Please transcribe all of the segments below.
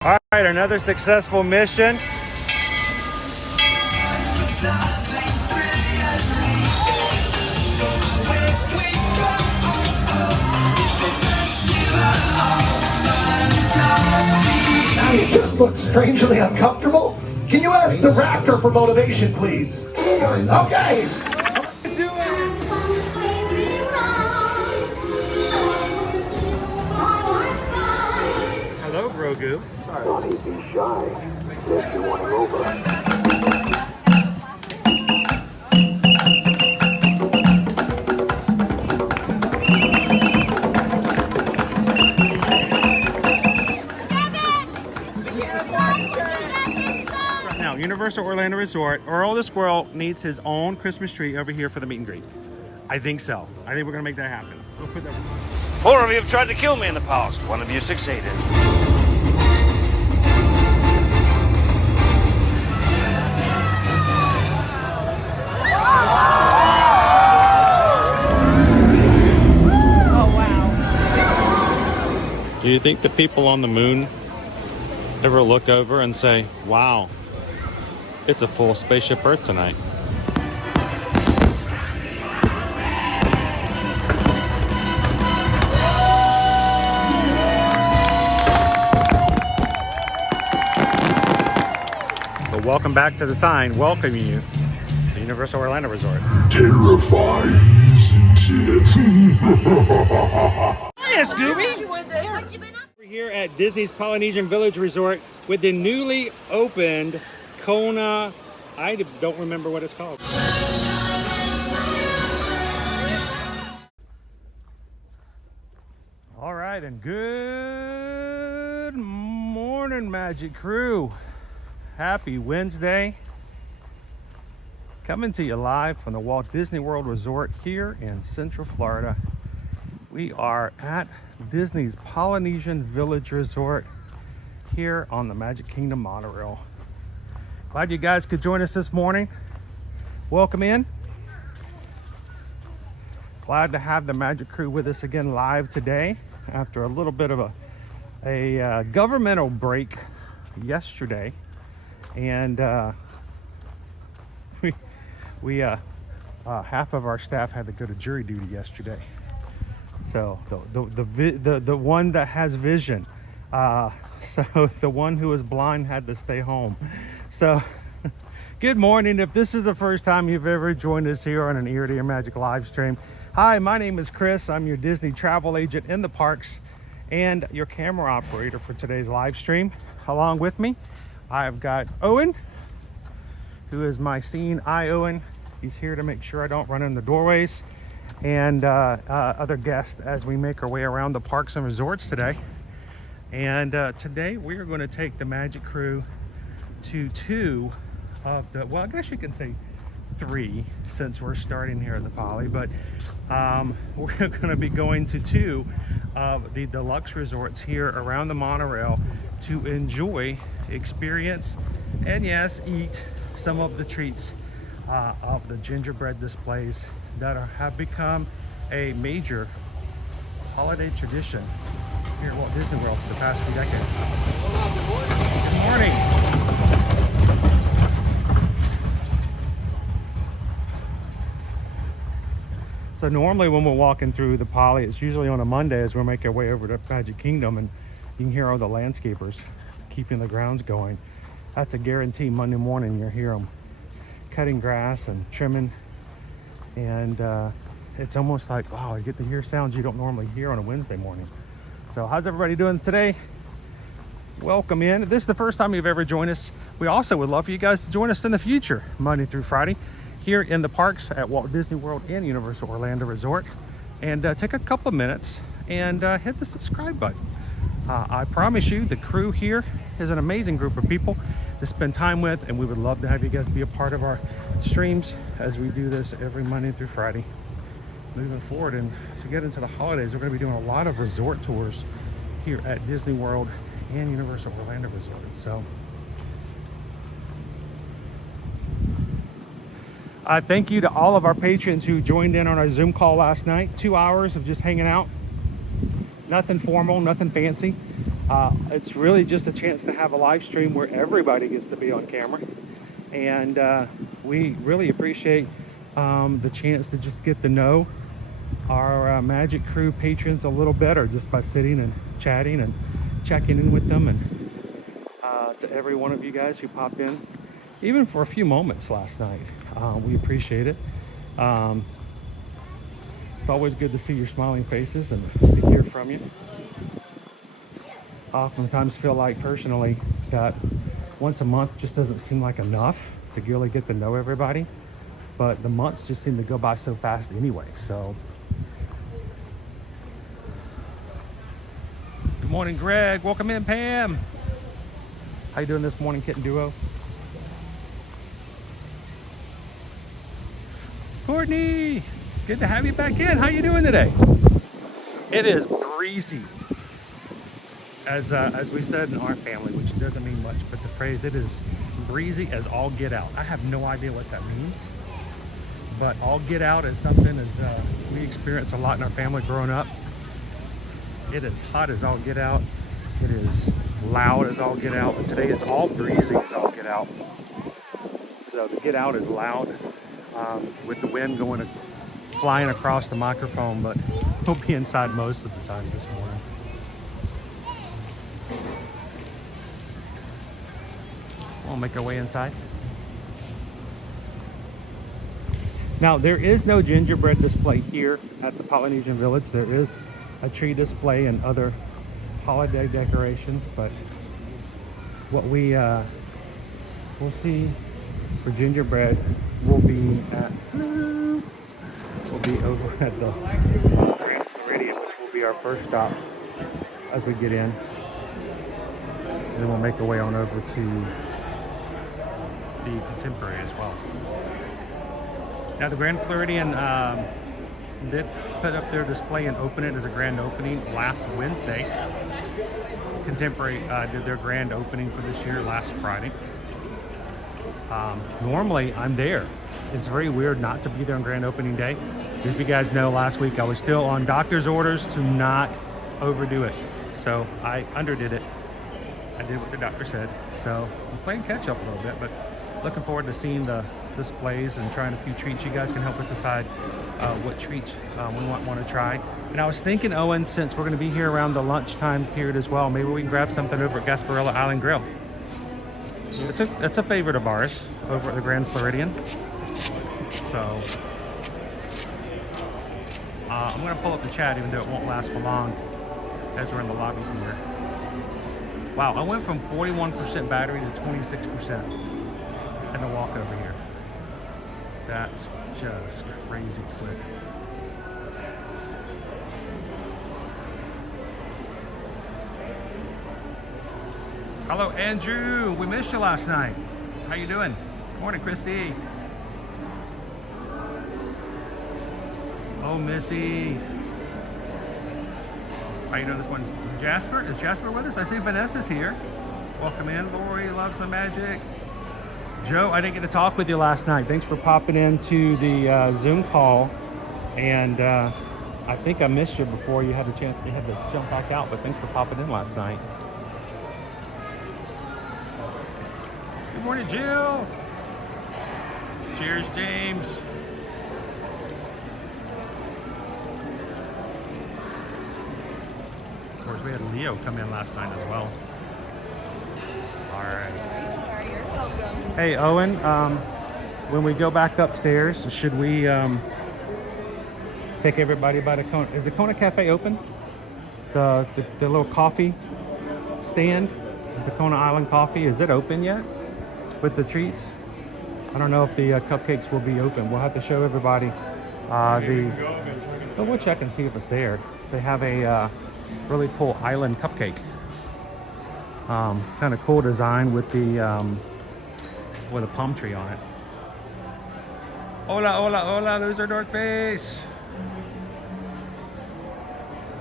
All right, another successful mission. You just look strangely uncomfortable. Can you ask the raptor for motivation, please? Okay. Let's do it. Hello, Grogu. Don't be shy. If you want to over. Now, Universal Orlando Resort, Earl the Squirrel needs his own Christmas tree over here for the meet and greet. I think so. I think we're gonna make that happen. We'll put that. 4 of you have tried to kill me in the past. 1 of you succeeded. Do you think the people on the moon ever look over and say, wow, it's a full spaceship Earth tonight? But welcome back to the sign welcoming you to Universal Orlando Resort. Terrifying, isn't it? Hiya, Scooby! We're here at Disney's Polynesian Village Resort with the newly opened Kona. I don't remember what it's called. All right, and good morning, Magic Crew. Happy Wednesday. Coming to you live from the Walt Disney World Resort here in Central Florida. We are at Disney's Polynesian Village Resort here on the Magic Kingdom monorail. Glad you guys could join us this morning. Welcome in. Glad to have the Magic Crew with us again live today after a little bit of a governmental break yesterday, and we half of our staff had to go to jury duty yesterday. So the one that has vision, so the one who is blind had to stay home. So good morning. If this is the first time you've ever joined us here on an Ear to Your Magic live stream, hi, my name is Chris. I'm your Disney travel agent in the parks and your camera operator for today's live stream. Along with me, I've got Owen, who is my scene eye Owen. He's here to make sure I don't run in the doorways, and other guests as we make our way around the parks and resorts today. And today we are going to take the Magic Crew to 2 of the, well, I guess you can say 3 since we're starting here at the Poly, but we're going to be going to 2 of the deluxe resorts here around the monorail to enjoy, experience, and yes, eat some of the treats of the gingerbread displays that have become a major holiday tradition here at Walt Disney World for the past few decades. Good morning. So normally when we're walking through the Poly, it's usually on a Monday as we make our way over to Magic Kingdom, and you can hear all the landscapers keeping the grounds going. That's a guarantee. Monday morning you'll hear them cutting grass and trimming, and it's almost like, wow, you get to hear sounds you don't normally hear on a Wednesday morning. So how's everybody doing today? Welcome in. If this is the first time you've ever joined us, we also would love for you guys to join us in the future, Monday through Friday, here in the parks at Walt Disney World and Universal Orlando Resort, and take a couple of minutes and hit the subscribe button. I promise you the crew here is an amazing group of people to spend time with, and we would love to have you guys be a part of our streams as we do this every Monday through Friday moving forward. And to get into the holidays, we're going to be doing a lot of resort tours here at Disney World and Universal Orlando Resort. So thank you to all of our patrons who joined in on our Zoom call last night. 2 hours of just hanging out. Nothing formal, nothing fancy. It's really just a chance to have a live stream where everybody gets to be on camera. And we really appreciate the chance to just get to know our Magic Crew patrons a little better just by sitting and chatting and checking in with them. And to every one of you guys who popped in, even for a few moments last night, we appreciate it. It's always good to see your smiling faces and to hear from you. Oftentimes feel like personally that once a month just doesn't seem like enough to really get to know everybody, but the months just seem to go by so fast anyway. So good morning, Greg. Welcome in, Pam. How you doing this morning, Kitten Duo? Courtney, good to have you back in. How you doing today? It is breezy. As we said in our family, which doesn't mean much, but the phrase, it is breezy as all get out. I have no idea what that means, but all get out is something we experience a lot in our family growing up. It is hot as all get out. It is loud as all get out, but today it's all breezy as all get out. So the get out is loud with the wind flying across the microphone, but we'll be inside most of the time this morning. We'll make our way inside. Now, there is no gingerbread display here at the Polynesian Village. There is a tree display and other holiday decorations, but what we'll see for gingerbread will be over at the Grand Floridian, which will be our first stop as we get in. And then we'll make our way on over to the Contemporary as well. Now the Grand Floridian did put up their display and open it as a grand opening last Wednesday. Contemporary did their grand opening for this year last Friday. Normally I'm there. It's very weird not to be there on grand opening day. If you guys know, last week I was still on doctor's orders to not overdo it. So I underdid it. I did what the doctor said. So I'm playing catch up a little bit, but looking forward to seeing the displays and trying a few treats. You guys can help us decide what treats we want to try. And I was thinking, Owen, since we're going to be here around the lunchtime period as well, maybe we can grab something over at Gasparilla Grill. It's a favorite of ours over at the Grand Floridian. So I'm going to pull up the chat, even though it won't last for long as we're in the lobby here. Wow, I went from 41% battery to 26% in the walk over here. That's just crazy quick. Hello, Andrew. We missed you last night. How you doing? Good morning, Christy. Oh, Missy. How you doing this one? Jasper? Is Jasper with us? I see Vanessa's here. Welcome in. Lori loves the magic. Joe, I didn't get to talk with you last night. Thanks for popping into the Zoom call. And I think I missed you before you had the chance. You had to jump back out, but thanks for popping in last night. Good morning, Jill. Cheers, James. Of course, we had Leo come in last night as well. All right. Hey, Owen, when we go back upstairs, should we take everybody by the Kona? Is the Kona Cafe open? The little coffee stand, the Kona Island Coffee, is it open yet with the treats? I don't know if the cupcakes will be open. We'll have to show everybody we'll check and see if it's there. They have a really cool island cupcake. Kind of cool design with a palm tree on it. Hola, hola, hola, there's our dark face.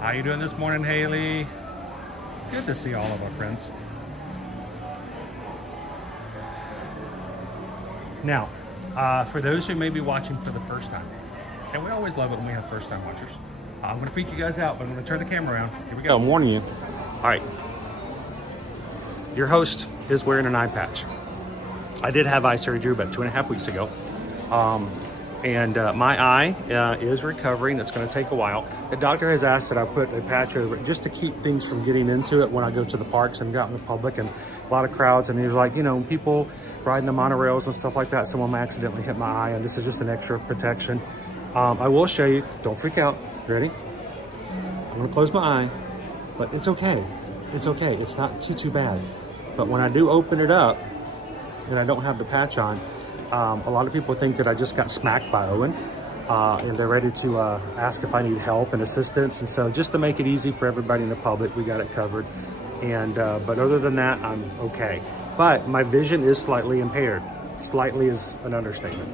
How you doing this morning, Haley? Good to see all of our friends. Now, for those who may be watching for the first time, and we always love it when we have first time watchers, I'm gonna freak you guys out, but I'm gonna turn the camera around. Here we go. I'm warning you. All right, your host is wearing an eye patch. I did have eye surgery about 2.5 weeks ago. And my eye is recovering. It's going to take a while. The doctor has asked that I put a patch over it just to keep things from getting into it when I go to the parks and go out in the public and a lot of crowds. And he was like, you know, people riding the monorails and stuff like that, someone might accidentally hit my eye, and this is just an extra protection. I will show you. Don't freak out. Ready? I'm going to close my eye, but it's okay. It's okay. It's not too bad. But when I do open it up and I don't have the patch on, a lot of people think that I just got smacked by Owen, and they're ready to ask if I need help and assistance. And so just to make it easy for everybody in the public, we got it covered. And but other than that, I'm okay. But my vision is slightly impaired. Slightly is an understatement.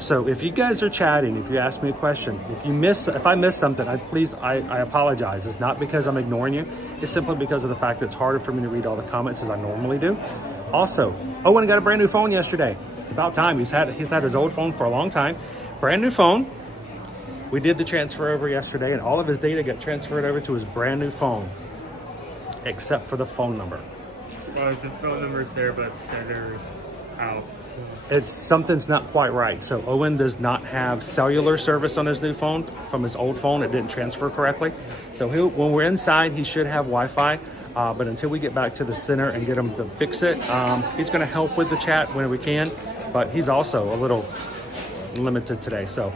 So if you guys are chatting, if you ask me a question, if I miss something, I apologize. It's not because I'm ignoring you. It's simply because of the fact that it's harder for me to read all the comments as I normally do. Also, Owen got a brand new phone yesterday. About time. He's had his old phone for a long time. Brand new phone. We did the transfer over yesterday, and all of his data got transferred over to his brand new phone, except for the phone number. Well, the phone number's there, but the sender's out. So. Something's not quite right. So Owen does not have cellular service on his new phone from his old phone. It didn't transfer correctly. So when we're inside, he should have Wi-Fi. But until we get back to the center and get him to fix it, he's going to help with the chat when we can. But he's also a little limited today. So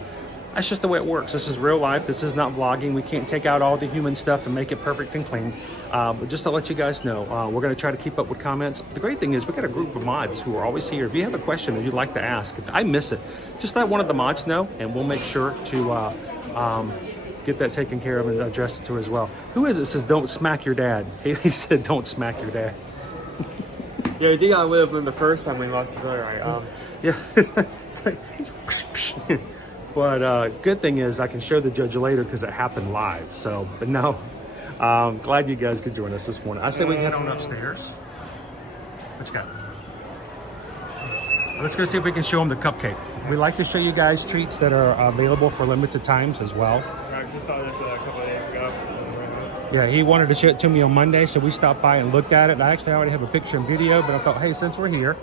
that's just the way it works. This is real life. This is not vlogging. We can't take out all the human stuff and make it perfect and clean. But just to let you guys know, we're going to try to keep up with comments. But the great thing is we got a group of mods who are always here. If you have a question that you'd like to ask, if I miss it, just let one of the mods know, and we'll make sure to get that taken care of and address it to as well. Who is it says don't smack your dad? Haley said don't smack your dad. Yeah, I think I lived in the first time we lost his other eye. Yeah, it's like, but good thing is I can show the judge later because it happened live. So, but no, glad you guys could join us this morning. I say we can head on upstairs. What you got? Let's go see if we can show them the cupcake. We like to show you guys treats that are available for limited times as well. I just saw this a couple of days ago. Yeah, he wanted to show it to me on Monday, so we stopped by and looked at it. I actually already have a picture and video, but I thought, hey, since we're here,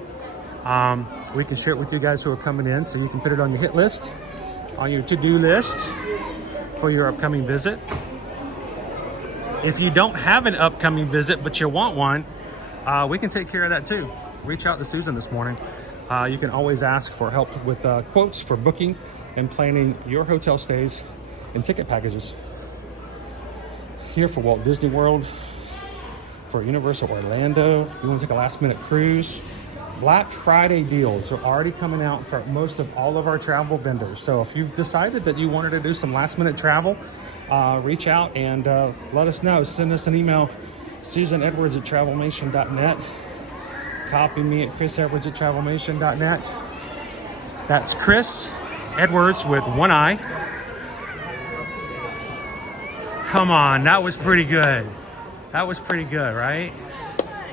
we can share it with you guys who are coming in, so you can put it on your hit list, on your to-do list for your upcoming visit. If you don't have an upcoming visit, but you want one, we can take care of that too. Reach out to Susan this morning. You can always ask for help with quotes for booking and planning your hotel stays and ticket packages. Here for Walt Disney World, for Universal Orlando. You want to take a last minute cruise? Black Friday deals are already coming out for most of all of our travel vendors. So if you've decided that you wanted to do some last minute travel, reach out and let us know. Send us an email, susanedwards@travelmation.net. Copy me at chrisedwards@travelmation.net. That's Chris Edwards with one eye. Come on, that was pretty good. That was pretty good, right?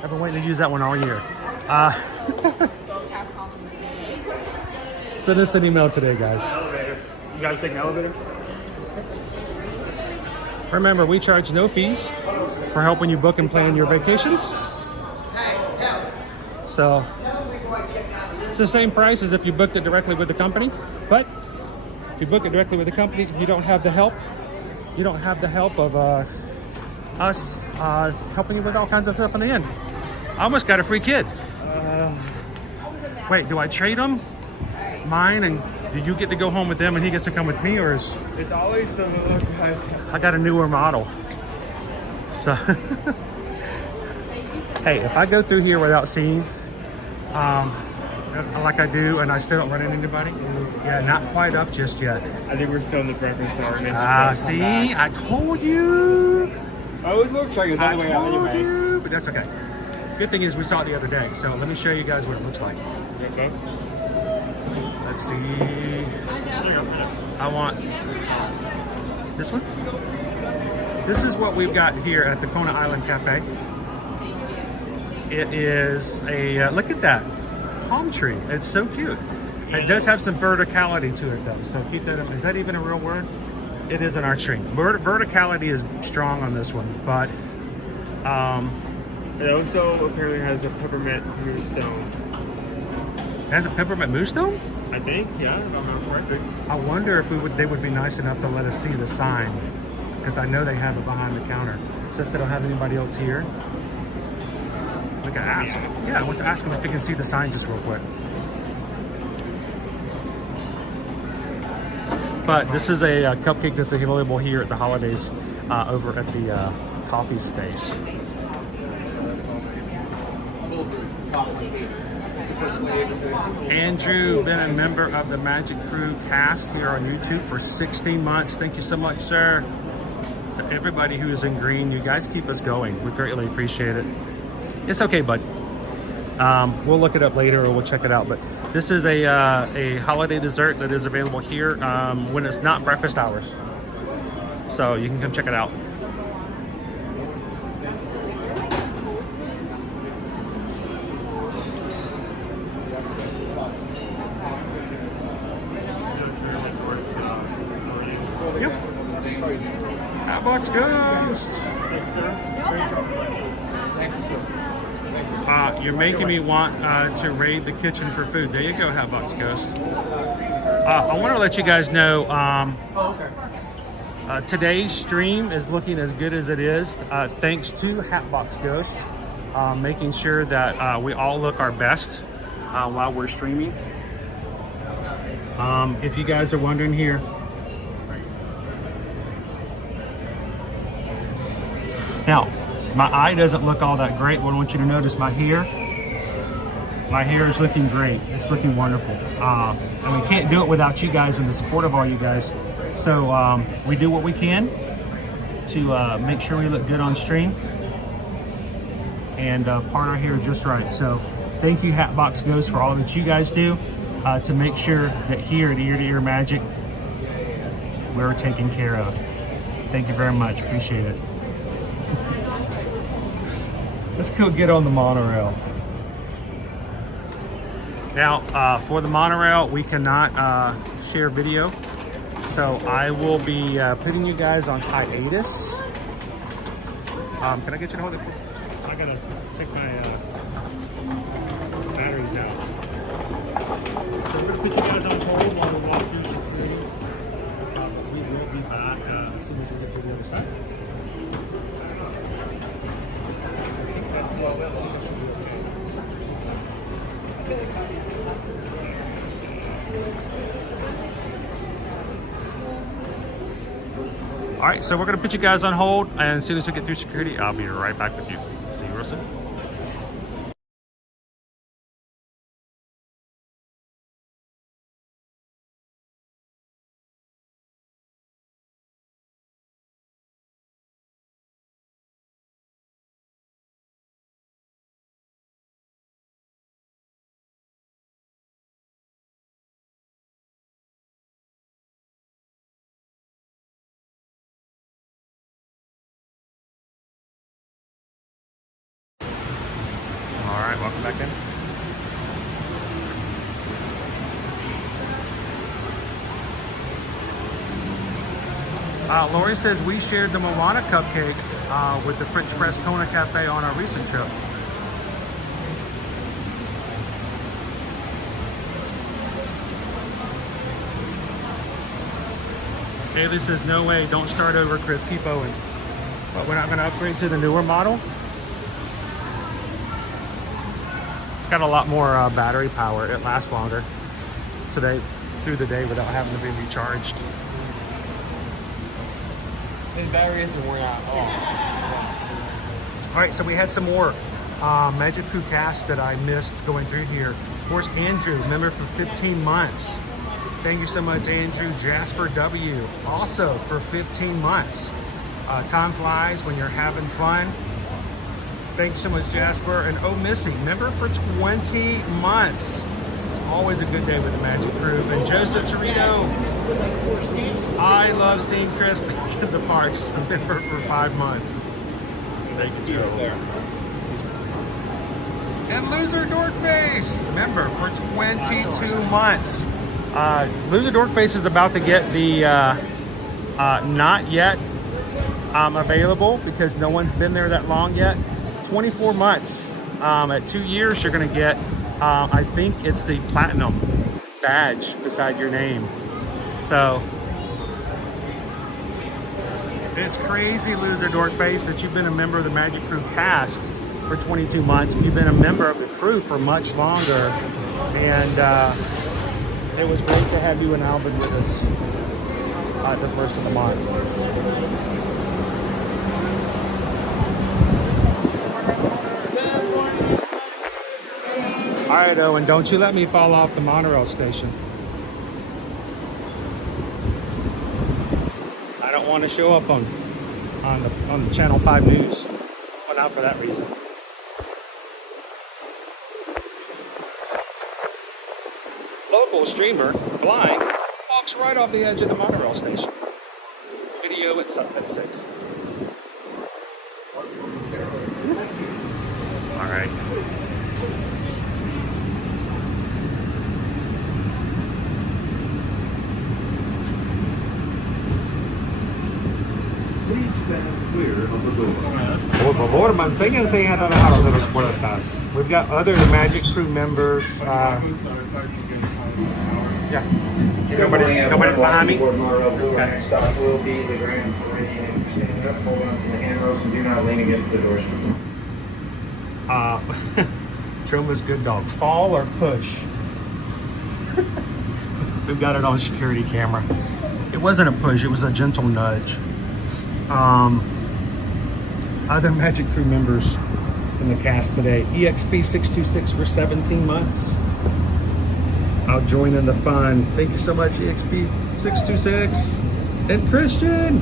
I've been waiting to use that one all year. Send us an email today, guys. Elevator. You guys take an elevator? Remember, we charge no fees for helping you book and plan your vacations. So it's the same price as if you booked it directly with the company. But if you book it directly with the company, you don't have the help. You don't have the help of us helping you with all kinds of stuff in the end. I almost got a free kid. Wait, do I trade him? Mine, and do you get to go home with them and he gets to come with me, or is... It's always some of those guys. I got a newer model. So, hey, if I go through here without seeing, like I do, and I still don't run into anybody, yeah, not quite up just yet. I think we're still in the breakfast hour. See, I told you. I always will try to go the way out anyway. You, but that's okay. Good thing is we saw it the other day, so let me show you guys what it looks like. Okay. Let's see. I want this one. This is what we've got here at the Kona Island Cafe. It is a, look at that, palm tree. It's so cute. It does have some verticality to it though, so keep that in. Is that even a real word? It is an art string. Verticality is strong on this one, but It also apparently has a peppermint moonstone. It has a peppermint moonstone? I think, yeah, if I'm not correct. I wonder if they would be nice enough to let us see the sign, because I know they have it behind the counter. Since they don't have anybody else here, we can ask. Yeah, I want to ask them if they can see the sign just real quick. But this is a cupcake that's available here at the holidays over at the coffee space. Andrew, been a member of the Magic Crew cast here on YouTube for 16 months. Thank you so much, sir. To everybody who is in green, you guys keep us going. We greatly appreciate it. It's okay, bud. We'll look it up later or we'll check it out. But this is a holiday dessert that is available here when it's not breakfast hours. So you can come check it out. Yep. Hatbox Ghost. You're making me want to raid the kitchen for food. There you go, Hatbox Ghost. I want to let you guys know today's stream is looking as good as it is thanks to Hatbox Ghost making sure that we all look our best while we're streaming. If you guys are wondering here, now, my eye doesn't look all that great. What I want you to notice, my hair is looking great. It's looking wonderful. And we can't do it without you guys and the support of all you guys. So we do what we can to make sure we look good on stream and part our hair just right. So thank you, Hatbox Ghost, for all that you guys do to make sure that here at Ear to Ear Magic, we're taken care of. Thank you very much. Appreciate it. Let's go get on the monorail. Now, for the monorail, we cannot share video. So I will be putting you guys on hiatus. Can I get you to hold it? I gotta take my batteries out. So we're gonna put you guys on hold while we walk through security. We will be back as soon as we get to the other side. All right, so we're gonna put you guys on hold, and as soon as we get through security, I'll be right back with you. See you real soon. All right, welcome back in. Lori says we shared the Moana cupcake with the French Press Kona Cafe on our recent trip. Haley says, no way, don't start over, Chris, keep Owen. But we're not gonna upgrade to the newer model. Got a lot more battery power. It lasts longer today through the day without having to be recharged. His battery isn't worn out. All right, so we had some more Magic Crew cast that I missed going through here. Of course, Andrew, member for 15 months. Thank you so much, Andrew. Jasper W, also for 15 months. Time flies when you're having fun. Thank you so much, Jasper. And Oh Missy, member for 20 months. It's always a good day with the Magic Crew. And Joseph Torito, I love seeing Chris at the parks. Member for 5 months. Thank you, Joe. And Loser Dorkface, member for 22 months. Loser Dorkface is about to get the not yet available because no one's been there that long yet. 24 months. At 2 years, you're gonna get, I think it's the platinum badge beside your name. So it's crazy, loser dork face, that you've been a member of the Magic Crew cast for 22 months. You've been a member of the crew for much longer, and it was great to have you and Albin with us the first of the month. All right, Owen, don't you let me fall off the monorail station. I don't want to show up on the Channel 5 News. Well, not for that reason. Local streamer, blind, walks right off the edge of the monorail station. Video at 6. All right. Por favor, manténganse alejados de las puertas. We've got other Magic Crew members. Yeah. Nobody's behind me? Okay. Stop will be the Grand Floridian. Stand up, hold on to the handrails, and do not lean against the doors. Truma's good dog. Fall or push? We've got it on security camera. It wasn't a push, it was a gentle nudge. Other Magic Crew members in the cast today. EXP626 for 17 months. I'll join in the fun. Thank you so much, EXP626. And Christian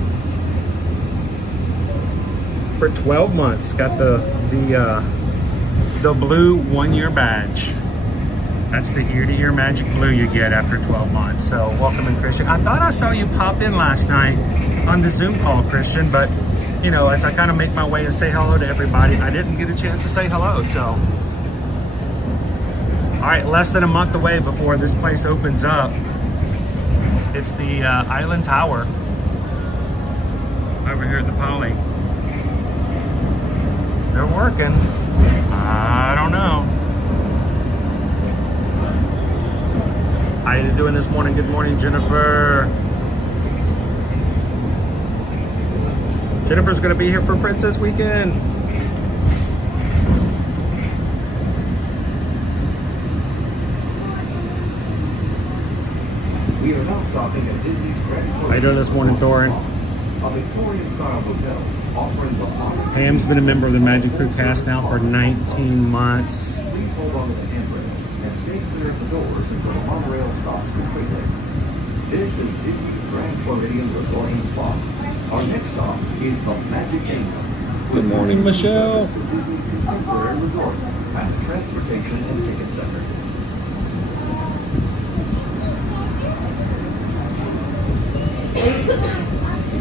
for 12 months. Got the blue 1-year badge. That's the ear-to-ear Magic Blue you get after 12 months. So welcome in, Christian. I thought I saw you pop in last night on the Zoom call, Christian, but you know, as I kind of make my way and say hello to everybody, I didn't get a chance to say hello. So, all right, less than a month away before this place opens up. It's the Island Tower over here at the Poly. They're working. I don't know. How you doing this morning? Good morning, Jennifer. Jennifer's gonna be here for Princess Weekend. We are now stopping at Disney's Grand How you doing this morning, Thorin? A Victorian-style hotel offering the hottest. Pam's been a member of the Magic Crew cast now for 19 months. Please hold on to the handrail and stay clear of the doors until the monorail stops completely. This is Disney's Grand Floridian Resort and Spa. Our next stop is the Magic Kingdom. Good morning, Michelle. Temporary resort and transportation and ticket center.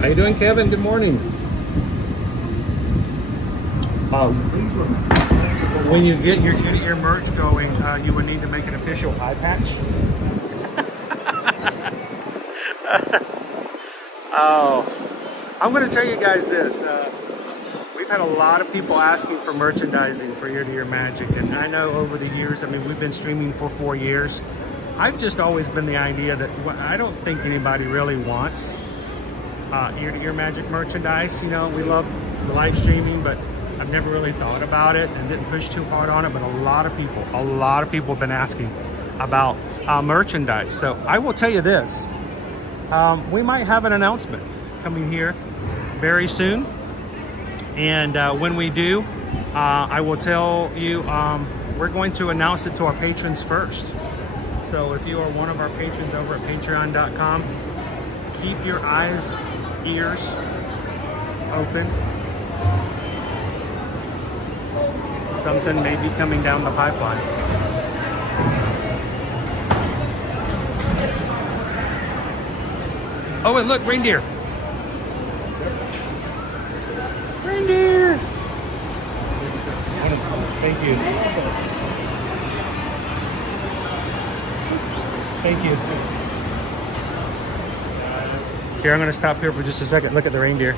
How you doing, Kevin? Good morning. When you get your merch going, you would need to make an official eye patch. Oh, I'm going to tell you guys this. We've had a lot of people asking for merchandising for Ear to Ear Magic, and I know over the years, I mean, we've been streaming for 4 years. I've just always been the idea that I don't think anybody really wants Ear to Ear Magic merchandise. You know, we love the live streaming, but I've never really thought about it and didn't push too hard on it. But a lot of people have been asking about merchandise. So I will tell you this. We might have an announcement coming here very soon, and when we do, I will tell you. We're going to announce it to our patrons first. So if you are one of our patrons over at patreon.com, keep your eyes, ears open. Something may be coming down the pipeline. Oh, and look, reindeer. Reindeer. Thank you. Thank you. Here, I'm going to stop here for just a second. Look at the reindeer.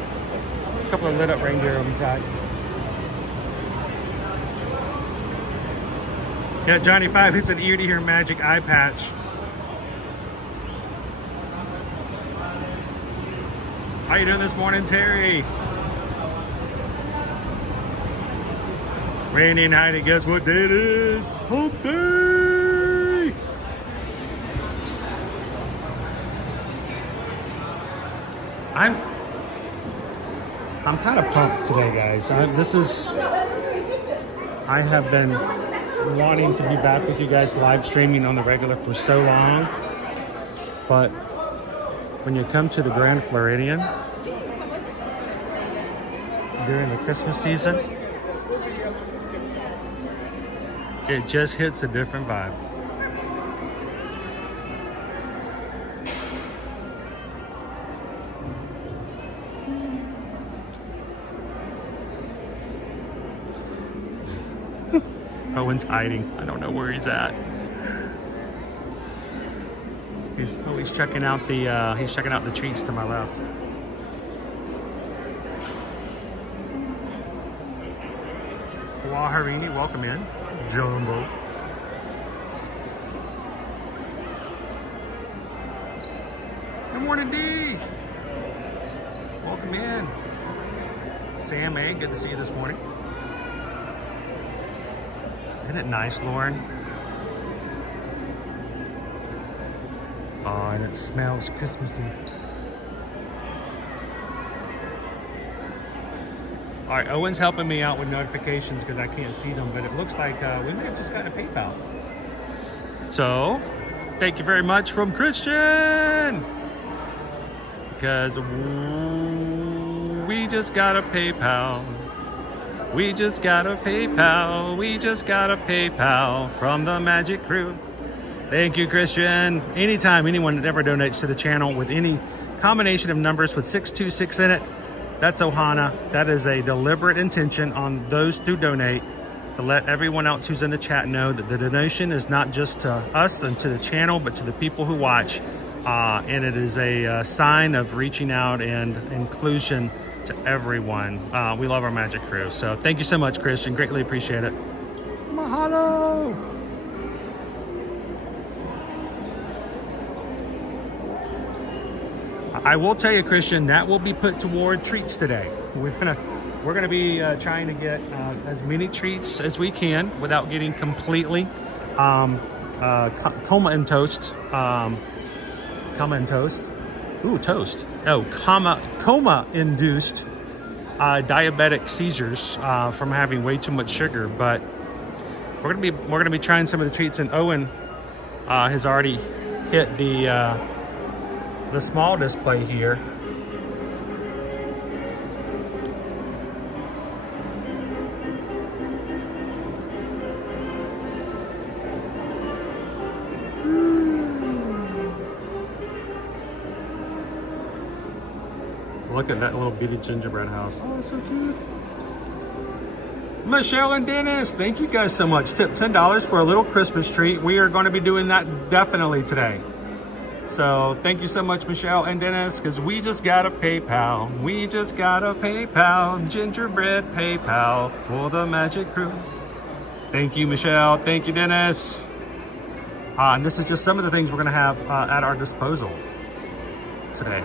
A couple of lit up reindeer on the side. Yeah, Johnny 5, it's an ear to hear magic eye patch. How you doing this morning, Terry? Rainy night, and guess what day it is? Hump Day! I'm kind of pumped today, guys. I have been wanting to be back with you guys live streaming on the regular for so long, but when you come to the Grand Floridian during the Christmas season, it just hits a different vibe. Owen's hiding. I don't know where he's at. He's checking out the treats to my left. Waharini, welcome in. Jumbo. Good morning, D. Welcome in. Sam A, good to see you this morning. Isn't it nice, Lauren? Oh, and it smells Christmassy. All right, Owen's helping me out with notifications because I can't see them, but it looks like we may have just gotten a PayPal. So, thank you very much from Christian, because we just got a PayPal. We just got a PayPal. We just got a PayPal from the Magic Crew. Thank you, Christian. Anytime anyone that ever donates to the channel with any combination of numbers with 626 in it, that's Ohana. That is a deliberate intention on those who donate to let everyone else who's in the chat know that the donation is not just to us and to the channel, but to the people who watch. And it is a sign of reaching out and inclusion to everyone. We love our Magic Crew. So thank you so much, Christian. Greatly appreciate it. Mahalo! I will tell you, Christian, that will be put toward treats today. We're gonna be trying to get as many treats as we can without getting completely coma and toast. Coma induced diabetic seizures from having way too much sugar. But we're gonna be trying some of the treats, and Owen has already hit the small display here. Look at that little bitty gingerbread house. Oh, it's so cute. Michelle and Dennis, thank you guys so much. Tip $10 for a little Christmas treat. We are going to be doing that definitely today. So thank you so much, Michelle and Dennis, because we just got a PayPal. We just got a PayPal, gingerbread PayPal for the Magic Crew. Thank you, Michelle. Thank you, Dennis. And this is just some of the things we're going to have at our disposal today.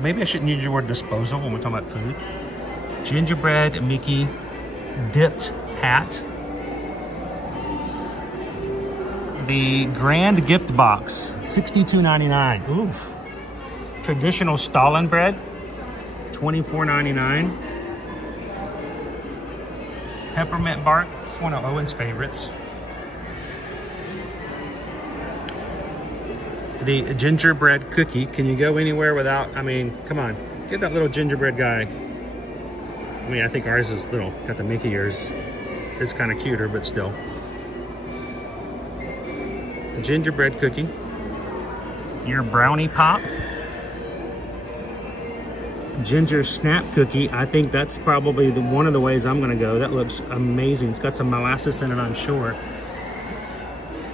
Maybe I shouldn't use the word disposal when we're talking about food. Gingerbread Mickey dipped hat. The grand gift box, $62.99. Oof. Traditional Stalin bread, $24.99. Peppermint bark, one of Owen's favorites. The gingerbread cookie. Can you go anywhere without, I mean, come on, get that little gingerbread guy. I mean, I think ours is little, got the Mickey ears. It's kind of cuter, but still. A gingerbread cookie. Your brownie pop. Ginger snap cookie. I think that's probably one of the ways I'm gonna go. That looks amazing. It's got some molasses in it, I'm sure.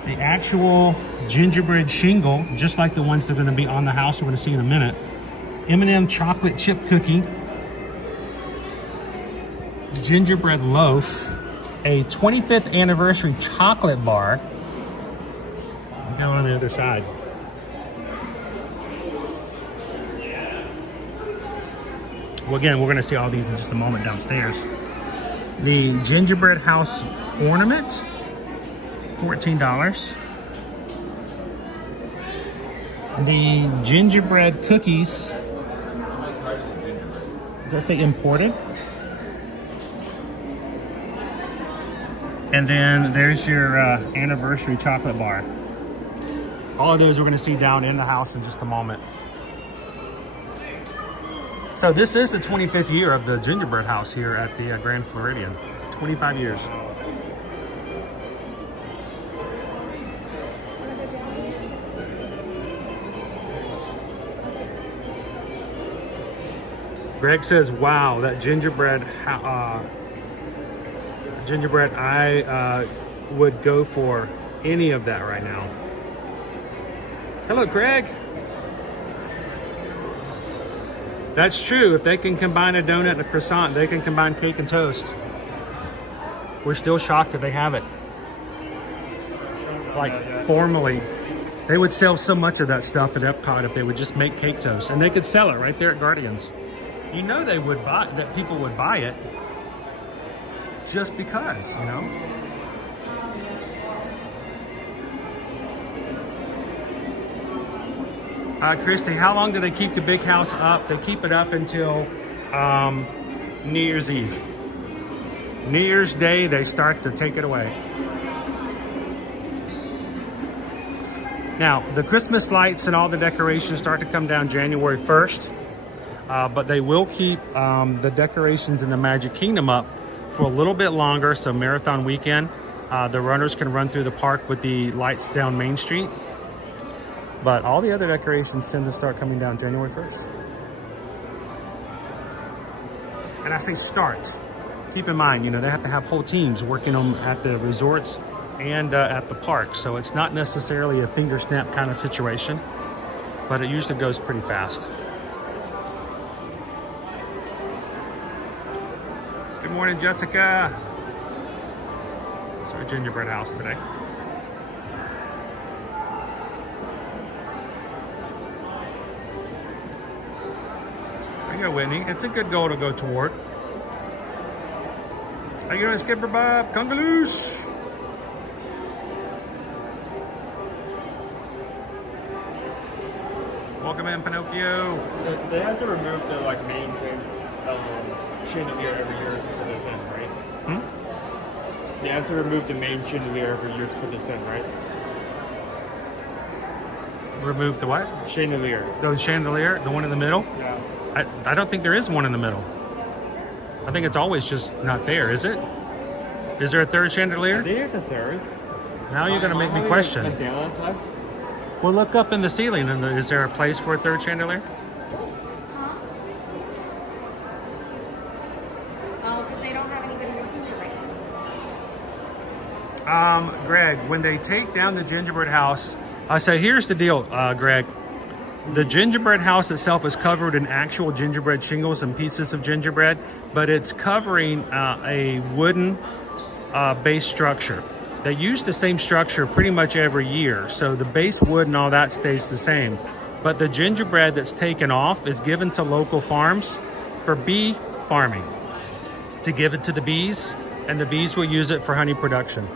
The actual gingerbread shingle, just like the ones that are going to be on the house we're going to see in a minute. M&M chocolate chip cookie. Gingerbread loaf. a 25th anniversary chocolate bar. Go on the other side. Well, again, we're going to see all these in just a moment downstairs. The gingerbread house ornament, $14. The gingerbread cookies, does that say imported? And then there's your anniversary chocolate bar. All of those we're going to see down in the house in just a moment. So this is the 25th year of the gingerbread house here at the Grand Floridian. 25 years. Greg says, wow, that gingerbread, I would go for any of that right now. Hello, Craig. That's true. If they can combine a donut and a croissant, they can combine cake and toast. We're still shocked that they have it. Like, formally. They would sell so much of that stuff at Epcot if they would just make cake toast. And they could sell it right there at Guardians. You know they would buy, that people would buy it just because, you know. Christy, how long do they keep the big house up? They keep it up until New Year's Eve. New Year's Day, they start to take it away. Now, the Christmas lights and all the decorations start to come down January 1st, but they will keep the decorations in the Magic Kingdom up for a little bit longer, so marathon weekend. The runners can run through the park with the lights down Main Street. But all the other decorations tend to start coming down January 1st. And I say start. Keep in mind, you know, they have to have whole teams working them at the resorts and at the park. So it's not necessarily a finger snap kind of situation, but it usually goes pretty fast. Good morning, Jessica. It's our gingerbread house today. There you go, Whitney. It's a good goal to go toward. How you doing, Skipper Bob? Congaloosh. Welcome in, Pinocchio. So they have to remove the main chandelier every year to put this in, right? Hmm? They have to remove the main chandelier every year to put this in, right? Remove the what? Chandelier. The chandelier, the one in the middle? Yeah. I don't think there is one in the middle. I think it's always just not there, is it? Is there a third chandelier? There's a third. Now you're going to make me question. Mandela flags? Well, look up in the ceiling. And is there a place for a third chandelier? Oh, because they don't have anybody working there right now. Greg, when they take down the gingerbread house, I say, here's the deal, Greg. The gingerbread house itself is covered in actual gingerbread shingles and pieces of gingerbread, but it's covering a wooden base structure. They use the same structure pretty much every year, so the base wood and all that stays the same. But the gingerbread that's taken off is given to local farms for bee farming, to give it to the bees, and the bees will use it for honey production.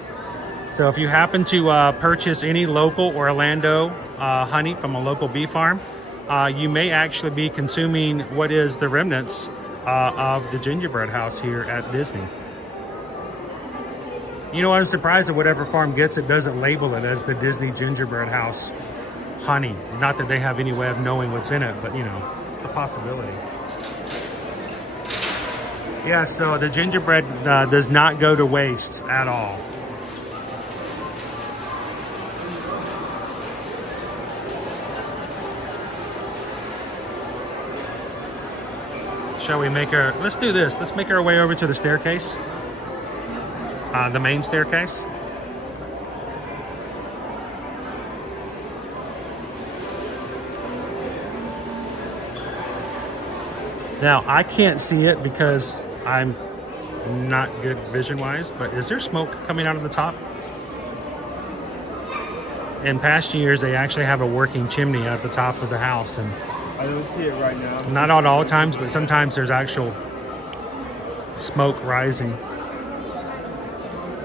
So if you happen to purchase any local or Orlando honey from a local bee farm, you may actually be consuming what is the remnants of the gingerbread house here at Disney. You know, I'm surprised that whatever farm gets it doesn't label it as the Disney gingerbread house honey. Not that they have any way of knowing what's in it, but you know, a possibility. Yeah, so the gingerbread does not go to waste at all. Shall we make our, let's do this. Let's make our way over to the staircase. The main staircase. Now, I can't see it because I'm not good vision-wise, but is there smoke coming out of the top? In past years, they actually have a working chimney at the top of the house, and I don't see it right now. not at all times, but sometimes there's actual smoke rising.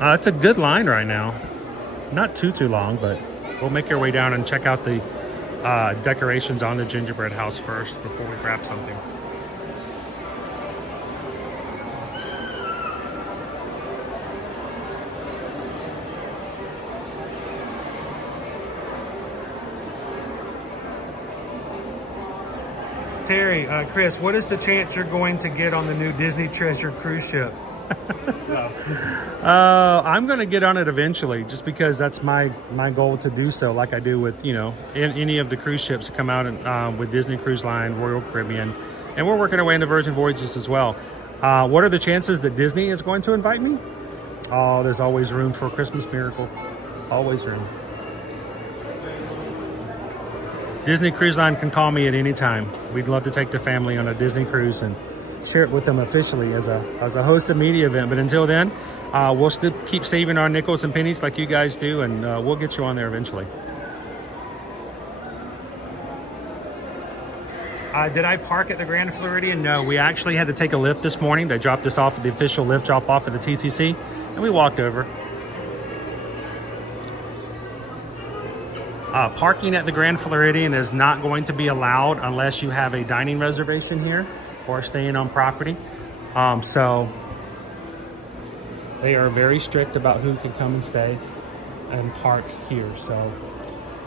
It's a good line right now. Not too long, but we'll make our way down and check out the decorations on the gingerbread house first before we grab something. Terry, Chris, what is the chance you're going to get on the new Disney Treasure cruise ship? I'm going to get on it eventually, just because that's my goal to do so, like I do with, you know, any of the cruise ships that come out with Disney Cruise Line, Royal Caribbean, and we're working our way into Virgin Voyages as well. What are the chances that Disney is going to invite me? Oh, there's always room for a Christmas miracle. Always room. Disney Cruise Line can call me at any time. We'd love to take the family on a Disney cruise and share it with them officially as a hosted media event. But until then, we'll still keep saving our nickels and pennies like you guys do, and we'll get you on there eventually. Did I park at the Grand Floridian? No, we actually had to take a lift this morning. They dropped us off at the official lift drop off at the TTC, and we walked over. Parking at the Grand Floridian is not going to be allowed unless you have a dining reservation here or staying on property. So they are very strict about who can come and stay and park here. So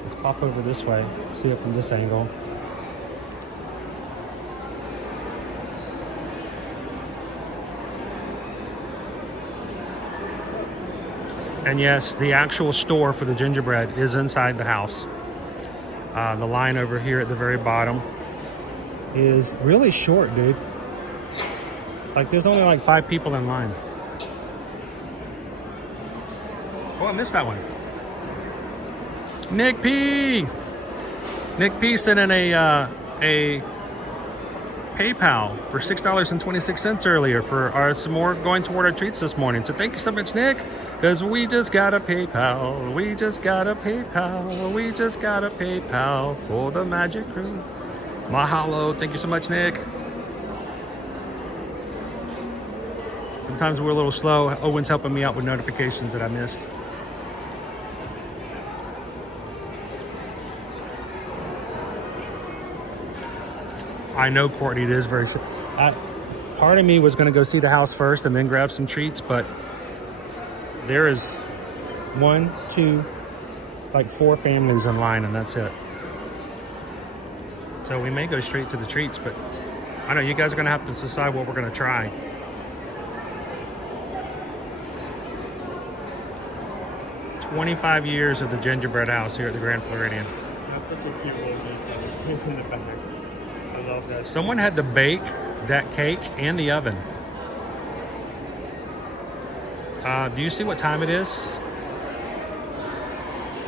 let's pop over this way, see it from this angle. And yes, the actual store for the gingerbread is inside the house. The line over here at the very bottom is really short, dude. Like, there's only like 5 people in line. Oh, I missed that one. Nick P. Nick P sent in a PayPal for $6.26 earlier for some more going toward our treats this morning. So thank you so much, Nick, because we just got a PayPal. We just got a PayPal. We just got a PayPal for the Magic Crew. Mahalo. Thank you so much, Nick. Sometimes we're a little slow. Owen's helping me out with notifications that I missed. I know, Courtney, it is very short. Part of me was going to go see the house first and then grab some treats, but there is 1, 2, like 4 families in line, and that's it. So we may go straight to the treats, but I know you guys are going to have to decide what we're going to try. "25 years of the gingerbread house here at the Grand Floridian." That's such a cute little detail in the back. I love that. Someone had to bake that cake in the oven. Do you see what time it is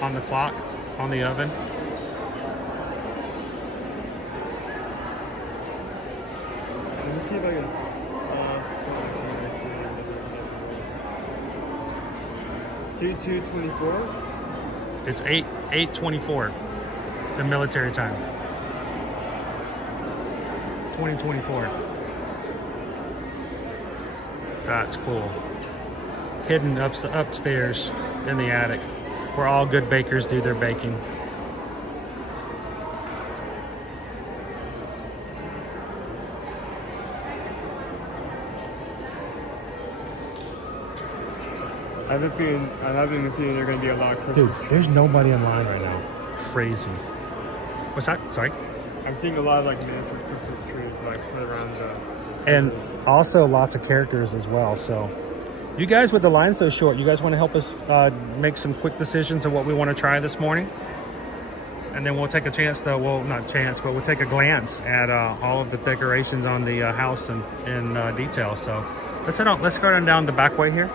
on the clock on the oven? Let me see if I can. 2:24. It's 8:24, the military time. 2024. That's cool. Hidden upstairs in the attic, where all good bakers do their baking. I'm having a feeling there are going to be a lot of Christmas Dude, trees. there's nobody in line right now. Crazy. What's that? Sorry. I'm seeing a lot of like miniature Christmas trees like put around the. And also lots of characters as well. So you guys, with the line so short, you guys want to help us make some quick decisions of what we want to try this morning? And then we'll take a chance to, well, not chance, but we'll take a glance at all of the decorations on the house in detail. So let's head on. Let's go down the back way here.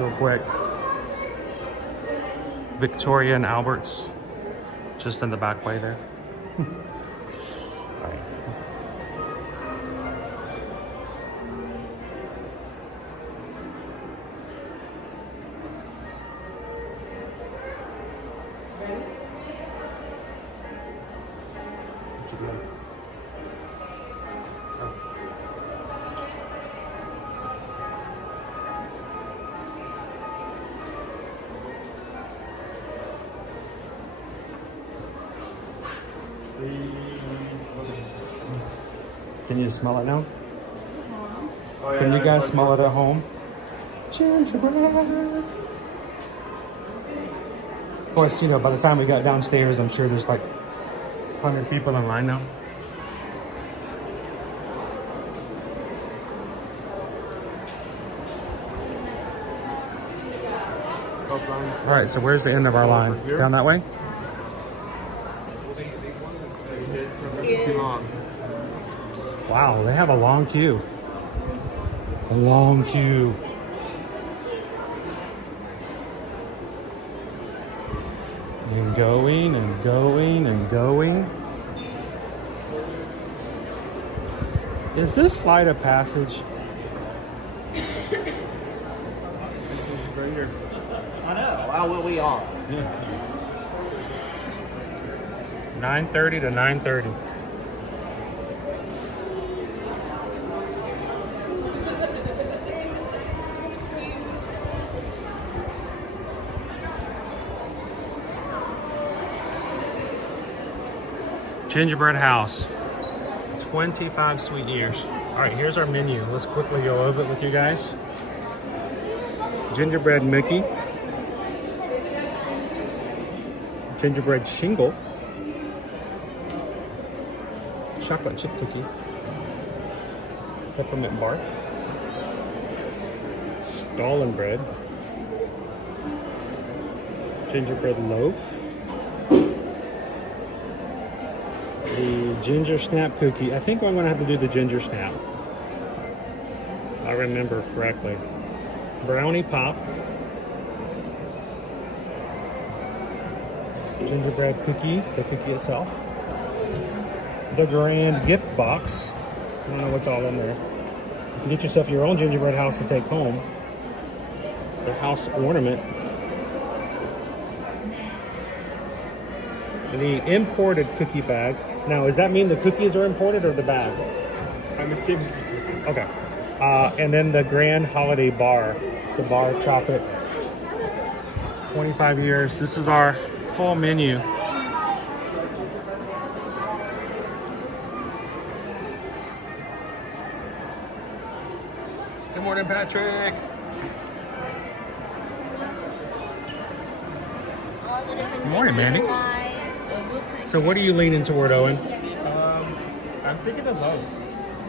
real quick. Victoria and Albert's, just in the back way there. Alright. What you doing? Can you smell it now? Can you guys smell it at home? Gingerbread. Of course, you know, by the time we got downstairs, I'm sure there's like 100 people in line now. All right, so where's the end of our line? Down that way? Wow, they have a long queue. A long queue. And going and going and going. Is this Flight of Passage? Right here. I know. How will we are? 9:30 to 9:30. Gingerbread house, 25 sweet years. All right, here's our menu. Let's quickly go over it with you guys. Gingerbread Mickey, gingerbread shingle, chocolate chip cookie, peppermint bark, Stalin bread, gingerbread loaf, the ginger snap cookie. I think I'm gonna have to do the ginger snap. I remember correctly. Brownie pop. Gingerbread cookie, the cookie itself. The grand gift box. I don't know what's all in there. You can get yourself your own gingerbread house to take home. The house ornament. The imported cookie bag. Now, does that mean the cookies are imported or the bag? I'm assuming it's the cookies. Okay. And then the grand holiday bar. It's a bar of chocolate. 25 years. This is our full menu. Good morning, Patrick. All the different Good morning, things you Mandy. buy. So what are you leaning toward, Owen? I'm thinking the loaf.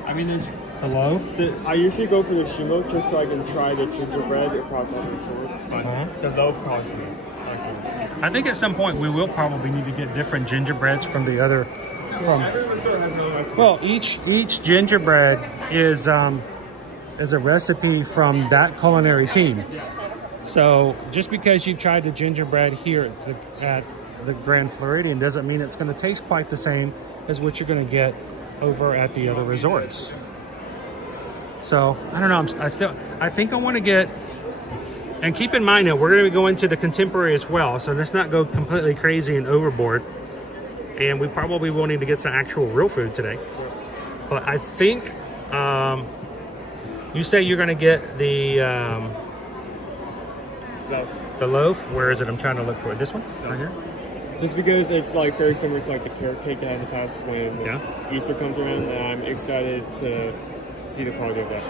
I mean, there's The loaf? I usually go for the shingle just so I can try the gingerbread across all the sorts, but the loaf costs me. I think at some point we will probably need to get different gingerbreads from the other. Everyone still has no recipe. Well, each gingerbread is a recipe from that culinary team. So just because you tried the gingerbread here at the Grand Floridian doesn't mean it's going to taste quite the same as what you're going to get over at the other resorts. So I don't know. I think I want to get. And keep in mind that we're going to be going to the contemporary as well, so let's not go completely crazy and overboard. And we probably will need to get some actual real food today. But I think you say you're going to get the loaf. Where is it? I'm trying to look for it. This one right here. Just because it's like very similar to like the carrot cake I had in the past when Yeah. Easter comes around, and I'm excited to see the quality of that.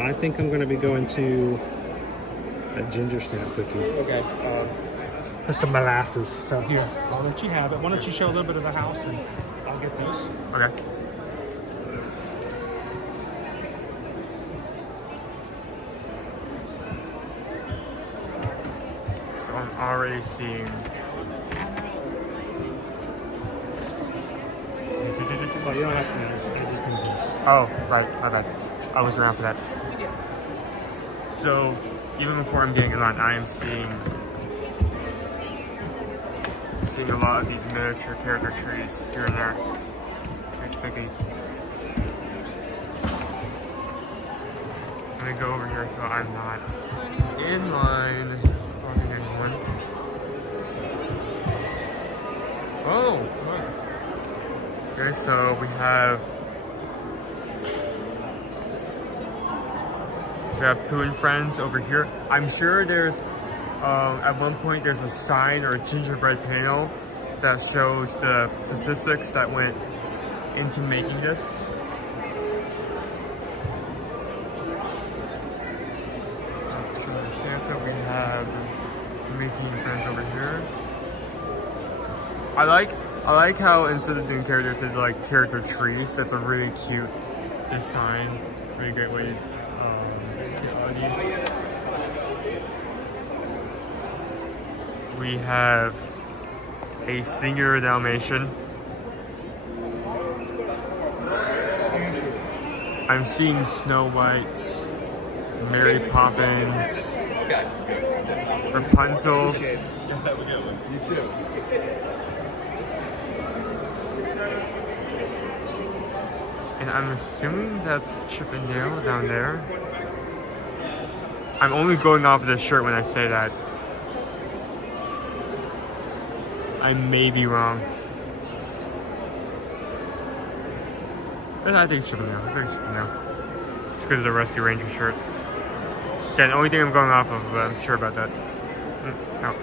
I think I'm going to be going to a ginger snap cookie. Okay. With some molasses. So here, why don't you have it? Why don't you show a little bit of the house and I'll get those. Okay. So I'm already seeing. Oh, you don't have to know. I just need this. Oh, right. My bad. I was around for that. So, even before I'm getting in line, I am seeing a lot of these miniature character trees here and there. It's picky. I'm gonna go over here so I'm not in line. Talking to anyone. Oh, okay, so we have Pooh and Friends over here. I'm sure there's at one point there's a sign or a gingerbread panel that shows the statistics that went into making this. So the Santa, we have Mickey and Friends over here. I like how instead of doing characters, they do like character trees. That's a really cute design. Really great way to get all these. We have a senior Dalmatian. I'm seeing Snow White, Mary Poppins, Rapunzel. You too. And I'm assuming that's Chip and Dale down there. I'm only going off of this shirt when I say that. I may be wrong. But I think it's Chip and Dale. I think it's Chip and Dale. It's because of the Rescue Ranger shirt. Again, the only thing I'm going off of, but I'm sure about that. No.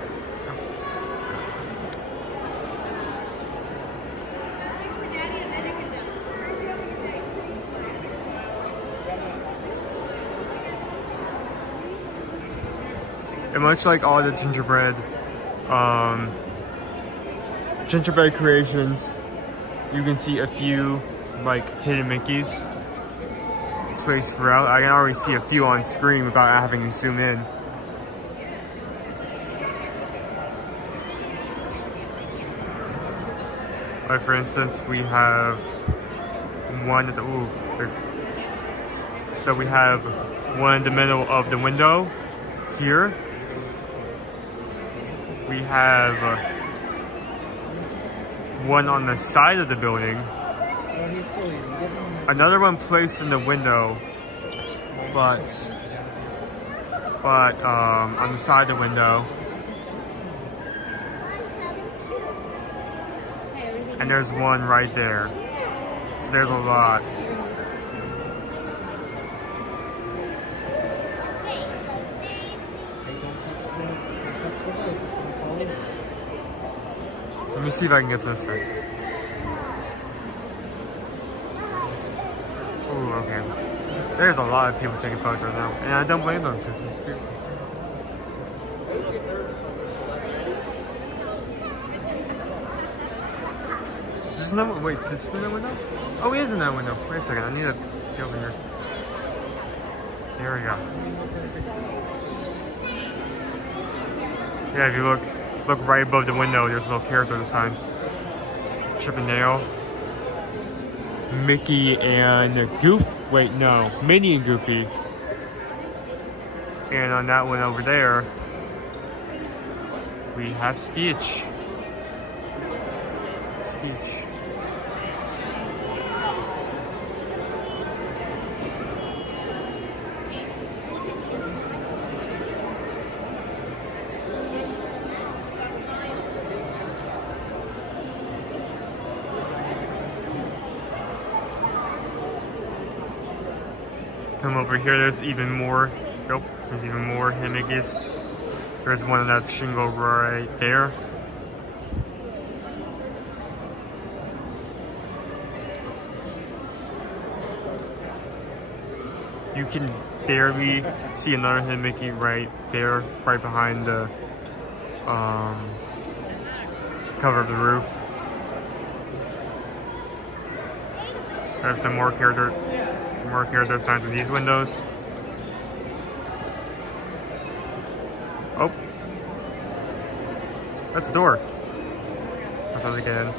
And much like all the gingerbread creations, you can see a few like hidden Mickeys placed throughout. I can already see a few on screen without having to zoom in. Like for instance, we have one at the so we have one in the middle of the window here. We have one on the side of the building. Another one placed in the window, but on the side of the window. And there's one right there. So there's a lot. So let me see if I can get to this side. Ooh, okay. There's a lot of people taking photos right now. And I don't blame them because it's cute. Is no, wait, is this in that window? Oh, he is in that window. Wait a second, I need to get over here. There we go. Yeah, if you look right above the window, there's little character signs. Chip and Dale. Mickey and Goof. Wait, no. Minnie and Goofy. And on that one over there, we have Stitch. Stitch. Come over here, there's even more. Nope, there's even more Mickeys. There's one on that shingle right there. You can barely see another hidden Mickey right there, right behind the cover of the roof. There's some more character signs in these windows. Oh, that's the door. That's how they get in.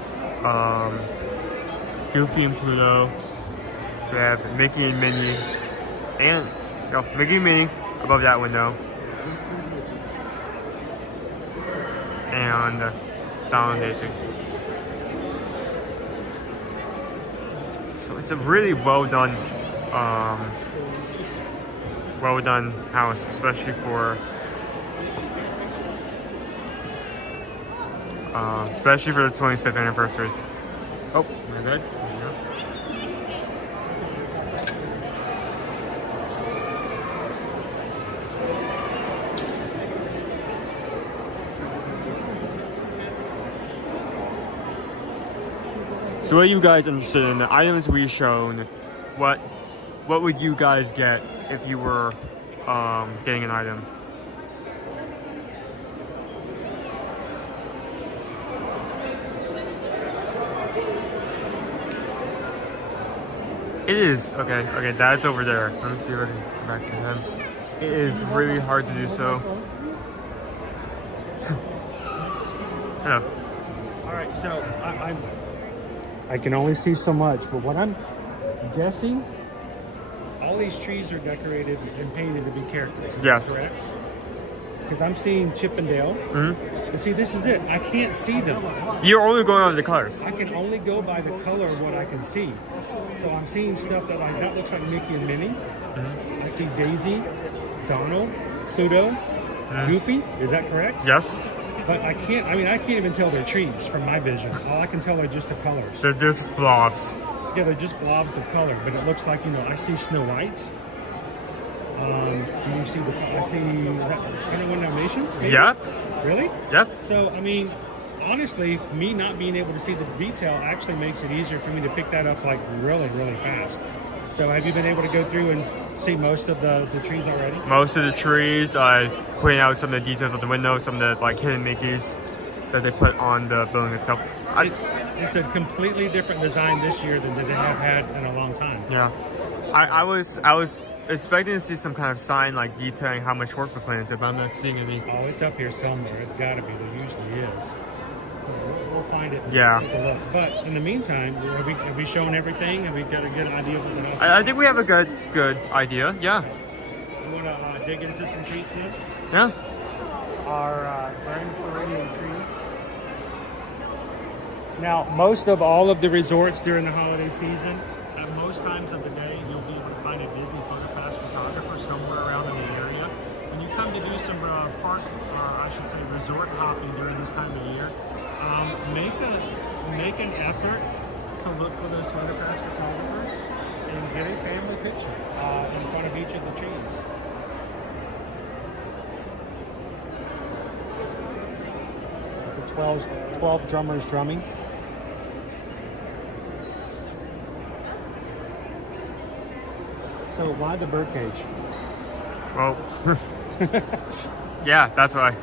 Goofy and Pluto. We have Mickey and Minnie. And Mickey and Minnie above that window. and foundation. So it's a really well done house, especially for the 25th anniversary. Oh, my bad. There you go. So what are you guys interested in? The items we've shown, what would you guys get if you were getting an item? It is, okay, that's over there. Let me see if I can go back to him. It is really hard to do so. Hello. All right, so I can only see so much, but what I'm guessing, all these trees are decorated and painted to be characters. Is Yes. that correct? Because I'm seeing Chippendale. And see, this is it. I can't see them. You're only going on the colors. I can only go by the color of what I can see. So I'm seeing stuff that looks like Mickey and Minnie. I see Daisy, Donald, Pluto, Goofy. Is that correct? Yes. But I can't even tell they're trees from my vision. All I can tell are just the colors. They're just blobs. Yeah, they're just blobs of color, but it looks like, I see Snow White. Do you see is that 101 Dalmatians? Maybe? Yep. Really? Yep. So, honestly, me not being able to see the detail actually makes it easier for me to pick that up like really, really fast. So have you been able to go through and see most of the trees already? Most of the trees, pointing out some of the details of the windows, some of the hidden Mickeys that they put on the building itself. It's a completely different design this year than they have had in a long time. Yeah. I was expecting to see some kind of sign detailing how much work we're planning to, but I'm not seeing any. Oh, it's up here somewhere. It's got to be. There usually is. We'll find it. And Yeah. take a look. But in the meantime, have we shown everything? Have we got a good idea of what the I think we have a good idea. Yeah. You want to dig into some treats then? Yeah. Our Grand Floridian tree. Now, most of all of the resorts during the holiday season, at most times of the day, you'll be able to find a Disney PhotoPass photographer somewhere around in the area. When you come to do some resort hopping during this time of year, make an effort to look for those PhotoPass photographers and get a family picture in front of each of the trees. The 12 drummers drumming. So why the birdcage? Well, yeah, that's why.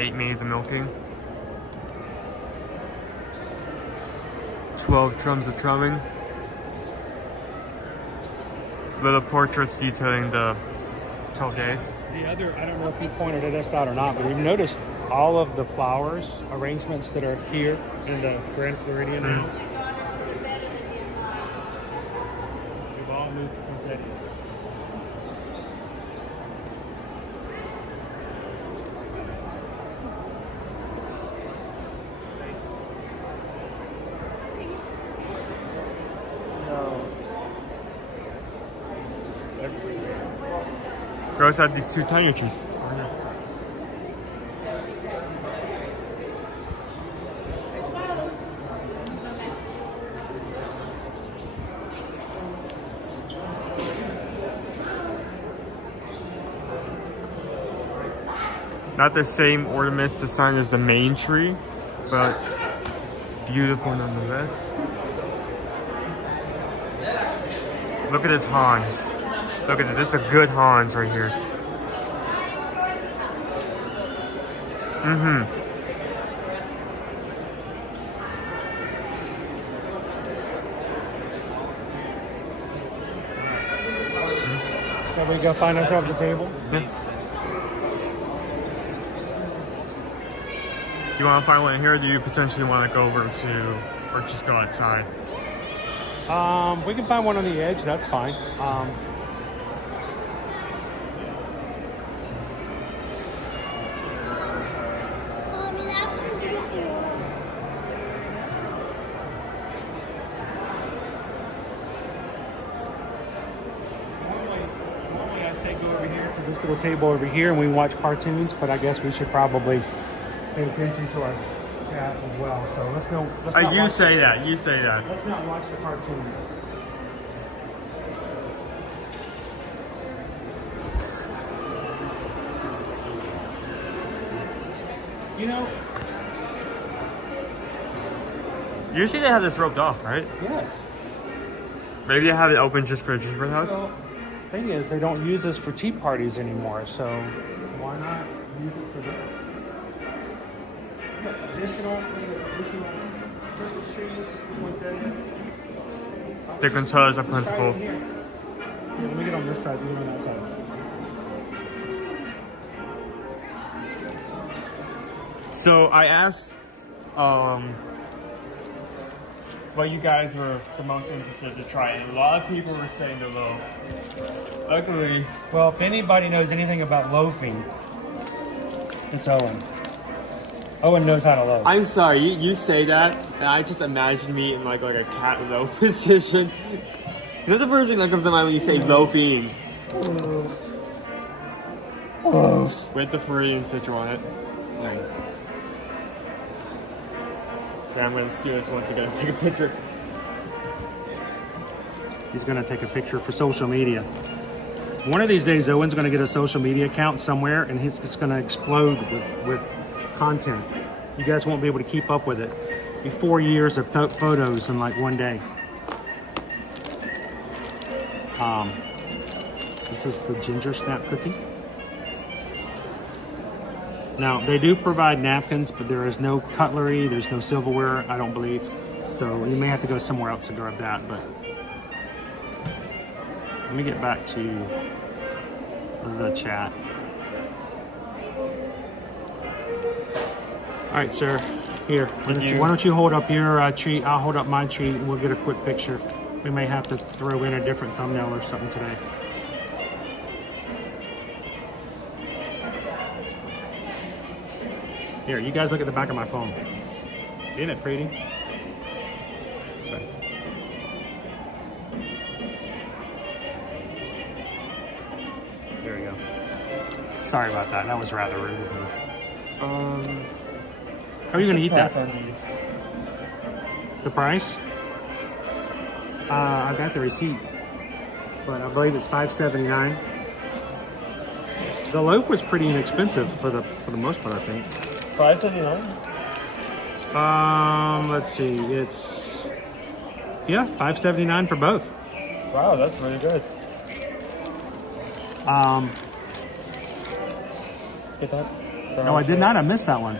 Eight maids of milking. 12 drums of drumming. Little portraits detailing the 12 days. The other, I don't know if you pointed this out or not, but we've noticed all of the flowers arrangements that are here in the Grand Floridian now. We've all moved to confetti. We also have these two tiny trees. Not the same ornaments design as the main tree, but beautiful nonetheless. Look at this Hans. Look at this is a good Hans right here. So we go find ourselves a table. Yeah. Do you want to find one here, or do you potentially want to go over to, or just go outside? We can find one on the edge. That's fine. to this little table over here and we watch cartoons, but I guess we should probably pay attention to our chat as well. So let's go. Let's not You watch- say that. You say that. Let's not watch the cartoons. You know, Usually they have this roped off, right? yes. Maybe they have it open just for a gingerbread house. Well, thing is, they don't use this for tea parties anymore, so why not use it for this? Look, additional Christmas trees. What's that? The controls are plentiful. Here, let me get on this side. You on that side. So I asked what you guys were the most interested to try, and a lot of people were saying the loaf. Luckily, Well, if anybody knows anything about loafing, it's Owen. Owen knows how to loaf. I'm sorry, you say that, and I just imagine me in like a cat loaf position. That's the first thing that comes to mind when you say loafing. Loaf. With the Floridian stitcher on it. Right. Okay, I'm gonna do this once again. Take a picture. He's going to take a picture for social media. One of these days, Owen's going to get a social media account somewhere, and he's just going to explode with content. You guys won't be able to keep up with it. Be 4 years of photos in like one day. This is the ginger snap cookie. Now, they do provide napkins, but there is no cutlery, there's no silverware, I don't believe. So you may have to go somewhere else to grab that, but let me get back to the chat. All right, sir. Here, why don't you hold up your treat? I'll hold up my treat, and we'll get a quick picture. We may have to throw in a different thumbnail or something today. Here, you guys look at the back of my phone. Isn't it pretty? Sorry. There we go. Sorry about that. That was rather rude of me. How are you going to eat that? On these. The price? I got the receipt, but I believe it's $5.79. The loaf was pretty inexpensive for the most part, I think. $5.79? Let's see. It's $5.79 for both. Wow, that's really good. Get that? No, I did not. I missed that one.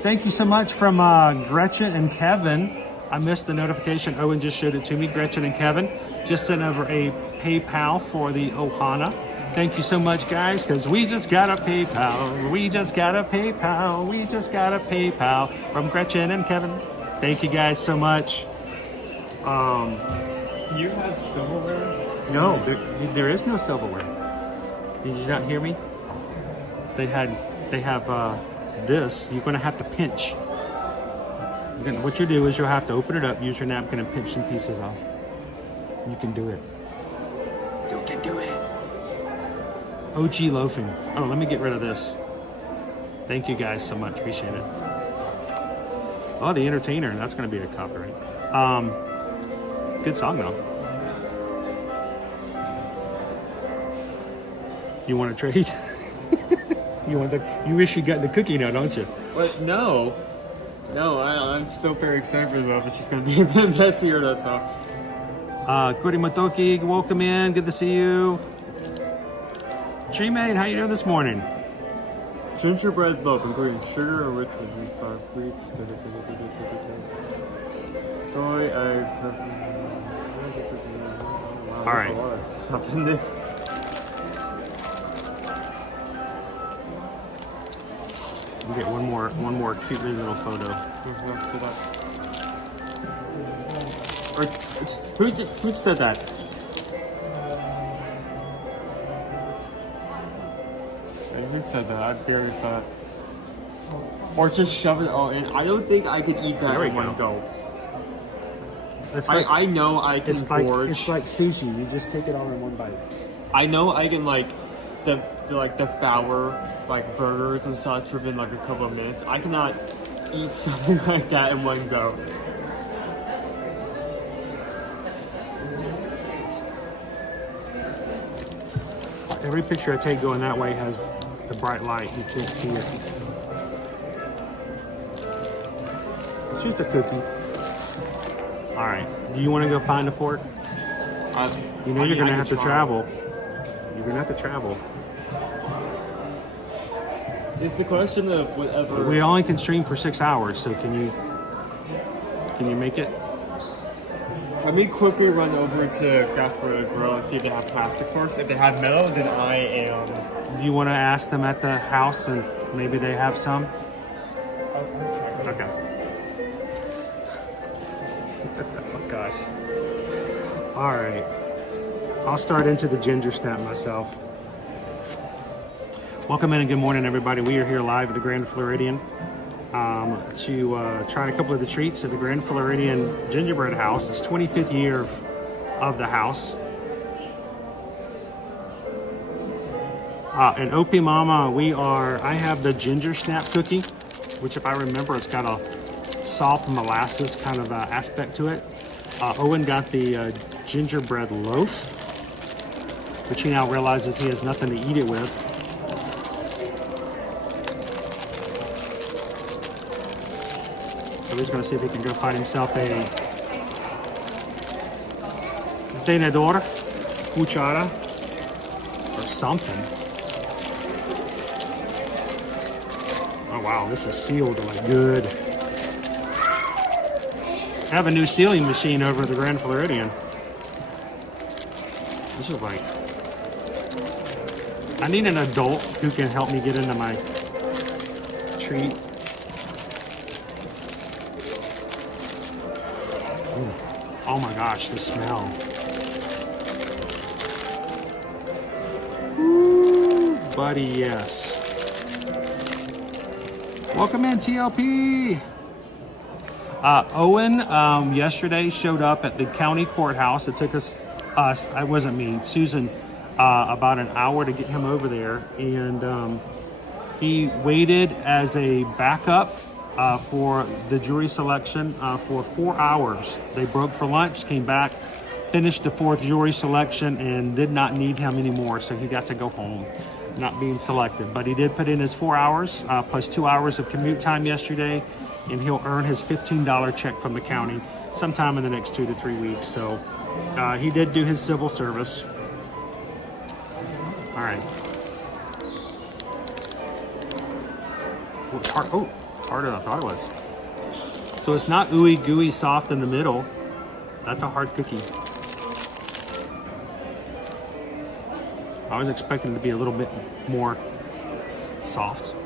Thank you so much from Gretchen and Kevin. I missed the notification. Owen just showed it to me. Gretchen and Kevin just sent over a PayPal for the Ohana. Thank you so much, guys, because we just got a PayPal. We just got a PayPal. We just got a PayPal from Gretchen and Kevin. Thank you guys so much. You have silverware? No, there is no silverware. Did you not hear me? They have this. You're going to have to pinch. What you do is you'll have to open it up, use your napkin, and pinch some pieces off. You can do it. You can do it. OG loafing. Oh, let me get rid of this. Thank you guys so much. Appreciate it. Oh, The Entertainer. That's going to be a copyright. Good song though. You want to trade? You wish you got the cookie now, don't you? What? No. No, I'm still very excited for that, but she's gonna be a bit messier, that's all. Kuri Matoki, welcome in. Good to see you. Tree Maid, how you doing this morning? Gingerbread loaf, including sugar or rich with fruit, soy, eggs, wow, All right. there's a lot of stuff in this. We'll get one more cute little photo. Who said that? Who said that? I barely saw it. Or just shove it all in. I don't think I could eat that There we in one go. It's like, I know I can gorge. it's like sushi. You just take it all in one bite. I know I can like the Bauer like burgers and such within like a couple of minutes. I cannot eat something like that in one go. Every picture I take going that way has the bright light. You can't see it. It's just a cookie. All right. Do you want to go find a fork? You know you're going to have to travel. You're going to have to travel. It's the question of whatever. We only can stream for 6 hours, so can you make it? Let me quickly run over to Gasparilla Grill and see if they have plastic forks. If they have metal, then I am. Do you want to ask them at the house and maybe they have some? Okay. Oh gosh. All right. I'll start into the ginger snap myself. Welcome in and good morning, everybody. We are here live at the Grand Floridian to try a couple of the treats at the Grand Floridian Gingerbread House. It's 25th year of the house. And OP Mama, I have the ginger snap cookie, which if I remember, it's got a soft molasses kind of aspect to it. Owen got the gingerbread loaf, which he now realizes he has nothing to eat it with. So he's going to see if he can go find himself a susanedwards, cuchara, or something. Oh wow, this is sealed like good. I have a new sealing machine over at the Grand Floridian. This is like, I need an adult who can help me get into my treat. Oh my gosh, the smell. Woo, buddy, yes. Welcome in, TLP. Owen yesterday showed up at the county courthouse. It took us, it wasn't me, Susan, about an hour to get him over there. And he waited as a backup for the jury selection for 4 hours. They broke for lunch, came back, finished the 4th jury selection, and did not need him anymore. So he got to go home, not being selected. But he did put in his 4 hours plus 2 hours of commute time yesterday, and he'll earn his $15 check from the county sometime in the next 2 to 3 weeks. So he did do his civil service. All right. Oh, harder than I thought it was. So it's not ooey gooey soft in the middle. That's a hard cookie. I was expecting it to be a little bit more soft.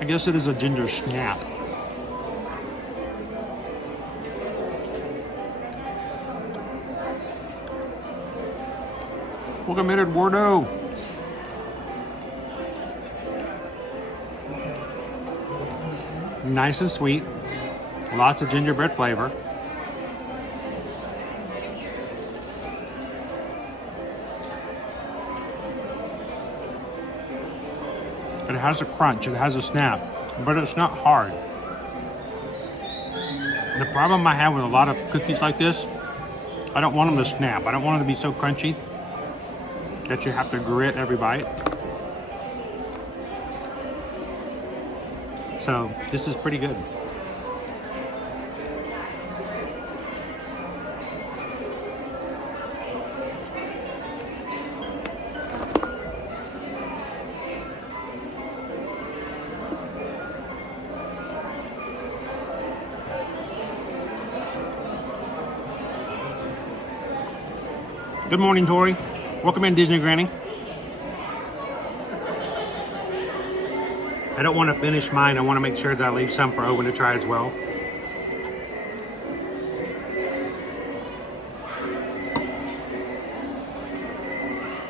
I guess it is a ginger snap. Welcome in, Eduardo. Nice and sweet. Lots of gingerbread flavor. It has a crunch, it has a snap, but it's not hard. The problem I have with a lot of cookies like this, I don't want them to snap. I don't want them to be so crunchy that you have to grit every bite. So this is pretty good. Good morning, Tori. Welcome in, Disney Granny. I don't want to finish mine. I want to make sure that I leave some for Owen to try as well.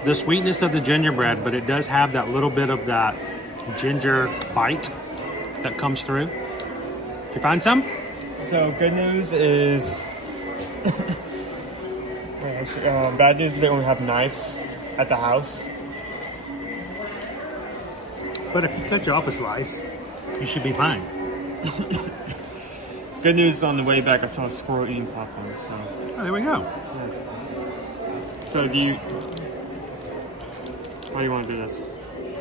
The sweetness of the gingerbread, but it does have that little bit of that ginger bite that comes through. Did you find some? So good news is, bad news is they only have knives at the house. But if you cut you off a slice, you should be fine. Good news is on the way back, I saw a squirrel eating popcorn. So, Oh, there we go. so do you? How do you want to do this?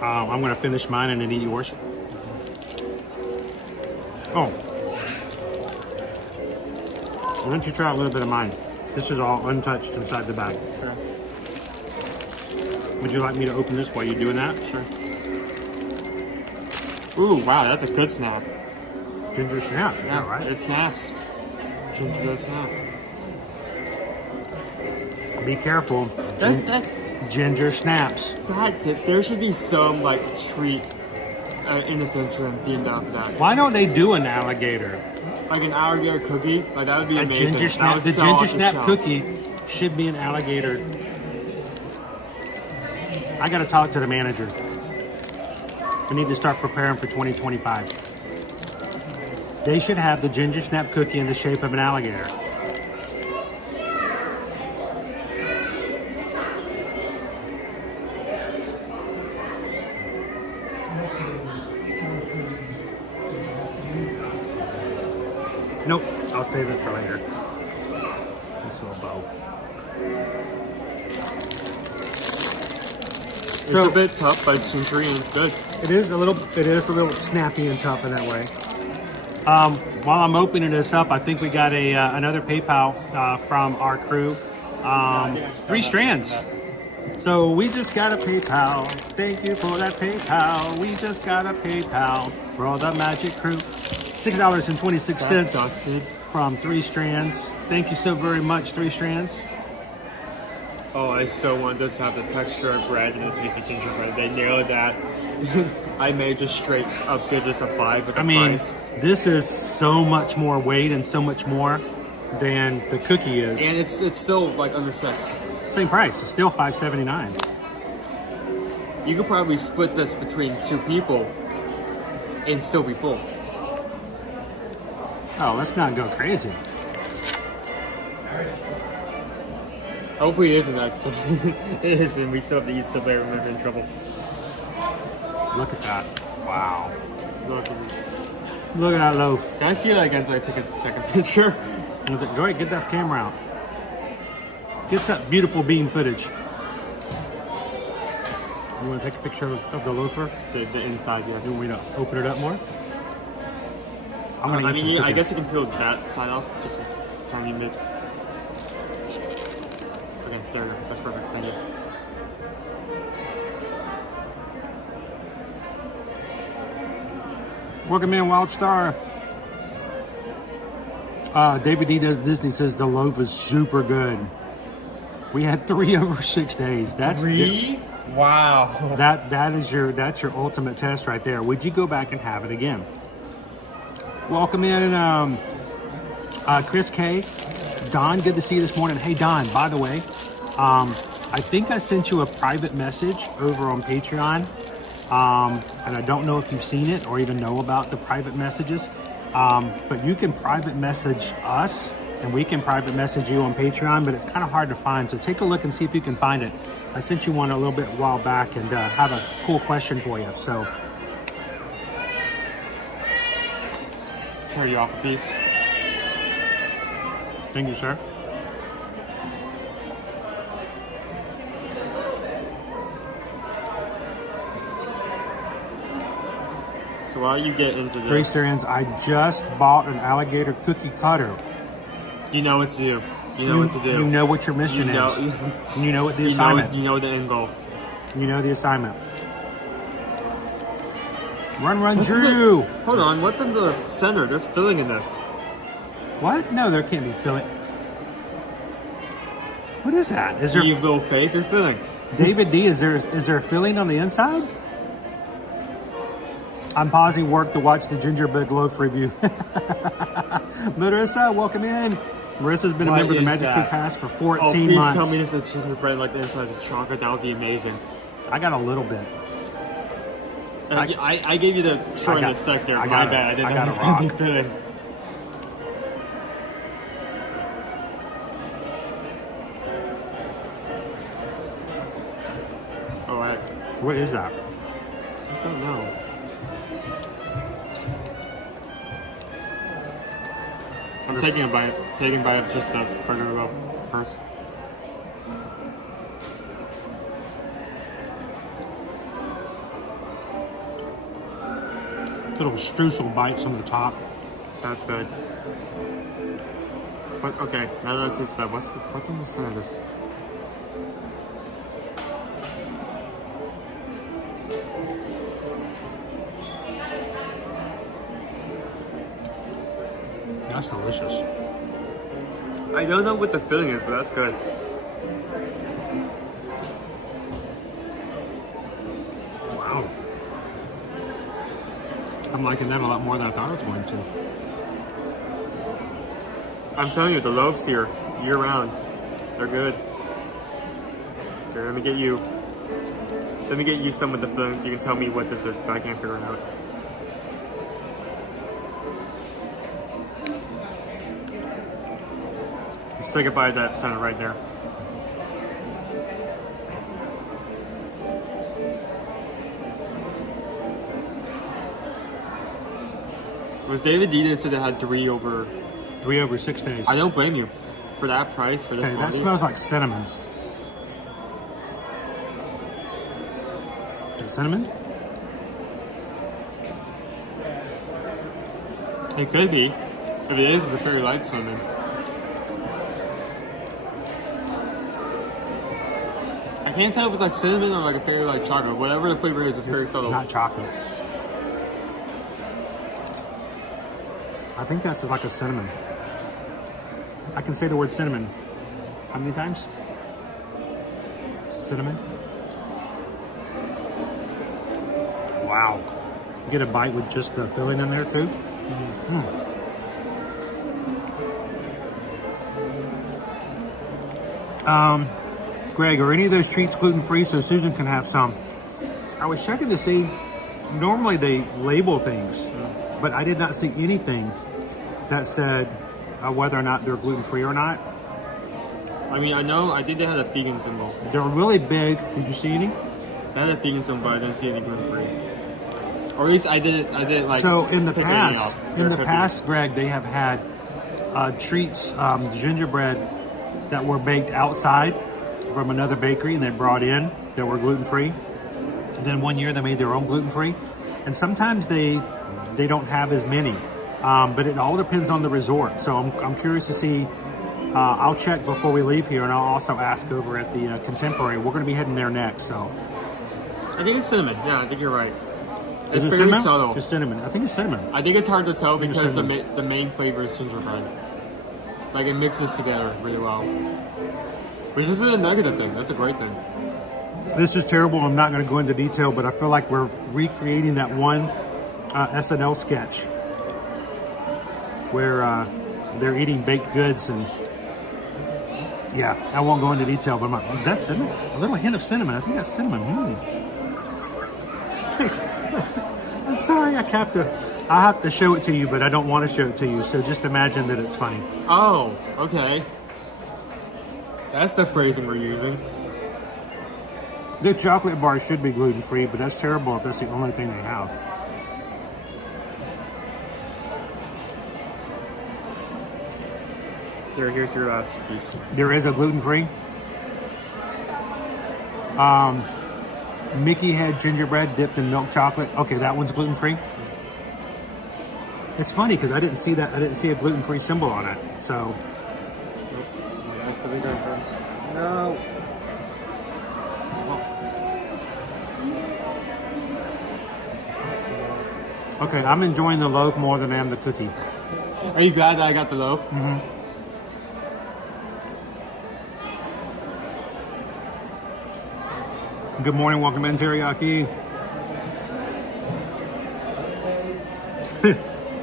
I'm going to finish mine and then eat yours. Oh. Why don't you try a little bit of mine? This is all untouched inside the bag. Sure. Would you like me to open this while you're doing that? Sure. Ooh, wow, that's a good snap. Ginger snap. Yeah, right. it snaps. Ginger snap. Be careful. Ginger snaps. There should be some like treat intervention themed after that. Why don't they do an alligator? Like an alligator cookie, like that would be A amazing. ginger That snap. would The sell ginger off the snap shelves. cookie should be an alligator. I got to talk to the manager. We need to start preparing for 2025. They should have the ginger snap cookie in the shape of an alligator. Nope, I'll save it for later. This little bow. It's a bit tough, but it's gingery and it's good. It is a little snappy and tough in that way. While I'm opening this up, I think we got another PayPal from our crew. 3 strands. So we just got a PayPal. Thank you for that PayPal. We just got a PayPal for all the magic crew. $6.26 from 3 strands. Thank you so very much, 3 strands. Oh, I so want this to have the texture of bread and the taste of gingerbread. They nailed that. I may just straight up give this a 5 with the price. This is so much more weight and so much more than the cookie is. And it's still like under 6. Same price. It's still $5.79. You could probably split this between 2 people and still be full. Oh, let's not go crazy. Hopefully it isn't that. So it is, and we still have to eat so bad we're in trouble. Look at that. Wow. Look Look at that loaf. Can I see that again so I take a second picture? Go ahead, get that camera out. Get that beautiful bean footage. You want to take a picture of the loafer? The inside, yes. You want me to open it up more? I'm gonna eat some I cookie. guess you can peel that side off just a tiny bit. Okay, there we go. That's perfect. Thank you. Welcome in, Wild Star. David D. Disney says the loaf is super good. We had 3 over 6 days. That's 3? Wow. That's your ultimate test right there. Would you go back and have it again? Welcome in, Chris K. Don, good to see you this morning. Hey Don, by the way, I think I sent you a private message over on Patreon. And I don't know if you've seen it or even know about the private messages. But you can private message us and we can private message you on Patreon, but it's kind of hard to find. So take a look and see if you can find it. I sent you one a little bit a while back and have a cool question for you. So Tear you off a piece. thank you, sir. So while you get into this, 3 strands. I just bought an alligator cookie cutter. you know what to do. You know what to do. You know what your mission You know- is. You know what the You assignment. know the end goal. You know the assignment. Run, What's in Drew. the- hold on, what's in the center? There's filling in this. What? No, there can't be filling. What is that? Is there You little fake, there's filling. David D? Is there filling on the inside? I'm pausing work to watch the gingerbread loaf review. Marissa, welcome in. Marissa's been a What member of the is Magic that? Crew cast for 14 Oh, please months. tell me this is gingerbread like the inside is chocolate. That would be amazing. I got a little bit. I gave you the short end of the stick there. My bad. I didn't know it was going to be filling. All right. What is that? I don't know. I'm taking a bite. Taking a bite of just the burger loaf first. Little streusel bites on the top. That's good. But okay, now that I taste that, what's in the center of this? That's delicious. I don't know what the filling is, but that's good. Wow. I'm liking that a lot more than I thought I was going to. I'm telling you, the loaves here, year round, they're good. Here, let me get you some of the fillings so you can tell me what this is, because I can't figure it out. Let's take a bite of that center right there. It was David D that said it had 3 over 6 days. I don't blame you for that price for this. Okay, that quality. smells like cinnamon. Okay, cinnamon? It could be. If it is, it's a very light cinnamon. I can't tell if it's like cinnamon or like a very light chocolate. Whatever the flavor is, it's very subtle. Not chocolate. I think that's like a cinnamon. I can say the word cinnamon. How many times? Cinnamon. Wow. You get a bite with just the filling in there too. Greg, are any of those treats gluten-free so Susan can have some? I was checking to see, normally they label things, but I did not see anything that said whether or not they're gluten-free or not. I mean, I think they had a vegan symbol. They're really big. Did you see any? They had a vegan symbol, but I didn't see any gluten-free. Or at least I didn't like. So in the pick any past, up. Greg, they have had treats, gingerbread that were baked outside from another bakery and they brought in that were gluten-free. And then one year they made their own gluten-free. And sometimes they don't have as many, but it all depends on the resort. So I'm curious to see. I'll check before we leave here, and I'll also ask over at the Contemporary. We're going to be heading there next. So I think it's cinnamon. Yeah, I think you're right. is it very cinnamon? subtle. It's cinnamon. I think it's cinnamon. I think it's hard to tell because the cinnamon. main flavor is gingerbread. Like it mixes together really well. Which isn't a negative thing. That's a great thing. This is terrible. I'm not going to go into detail, but I feel like we're recreating that one SNL sketch where they're eating baked goods and yeah, I won't go into detail, but is that cinnamon? A little hint of cinnamon. I think that's cinnamon. I'm sorry, I'll have to show it to you, but I don't want to show it to you. So just imagine that it's funny. Oh, okay. That's the phrasing we're using. The chocolate bars should be gluten-free, but that's terrible if that's the only thing they have. Here's your last piece. There is a gluten-free. Mickey had gingerbread dipped in milk chocolate. Okay, that one's gluten-free. It's funny because I didn't see that. I didn't see a gluten-free symbol on it. So. That's the bigger difference. No. Okay, I'm enjoying the loaf more than I am the cookie. Are you glad that I got the loaf? Mm-hmm. Good morning, welcome in, Teriyaki.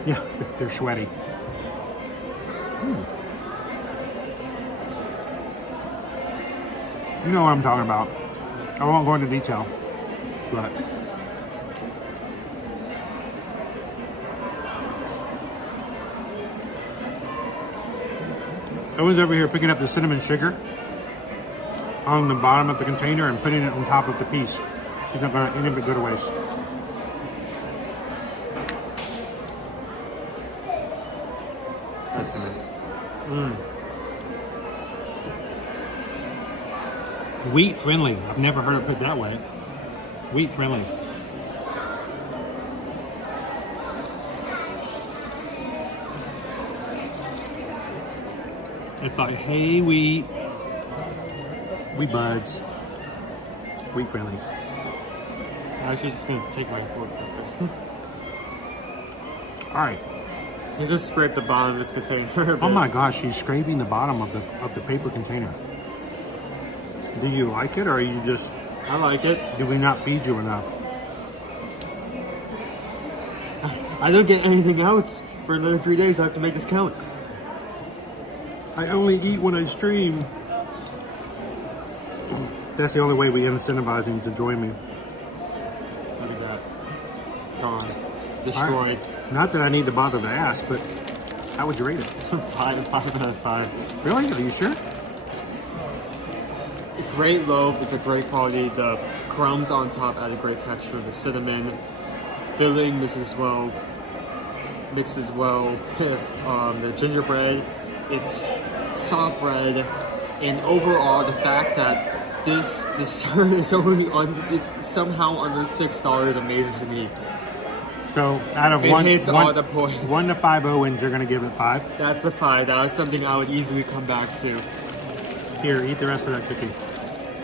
Yeah, they're sweaty. You know what I'm talking about. I won't go into detail, but Owen's over here picking up the cinnamon sugar on the bottom of the container and putting it on top of the piece. He's not going to any of it go to waste. That's cinnamon. Wheat friendly. I've never heard it put that way. Wheat friendly. It's like, hey, wheat buds. Wheat friendly. I'm actually just gonna take my fork for a second. All right. You just scrape the bottom of this container. Oh my gosh, he's scraping the bottom of the paper container. Do you like it, or are you just? I like it. Do we not feed you enough? I don't get anything else for another 3 days. I have to make this count. I only eat when I stream. That's the only way we incentivize him to join me. Look at that. Gone. Destroyed. Not that I need to bother to ask, but how would you rate it? 5 out of 5. Really? Are you sure? Great loaf. It's a great quality. The crumbs on top add a great texture. The cinnamon filling mixes well with the gingerbread. It's soft bread, and overall, the fact that this dessert is somehow under $6 amazes me. So out of It hits all the points. 1 to 5 Owens, you're gonna give it 5. That's a 5. That's something I would easily come back to. Here, eat the rest of that cookie.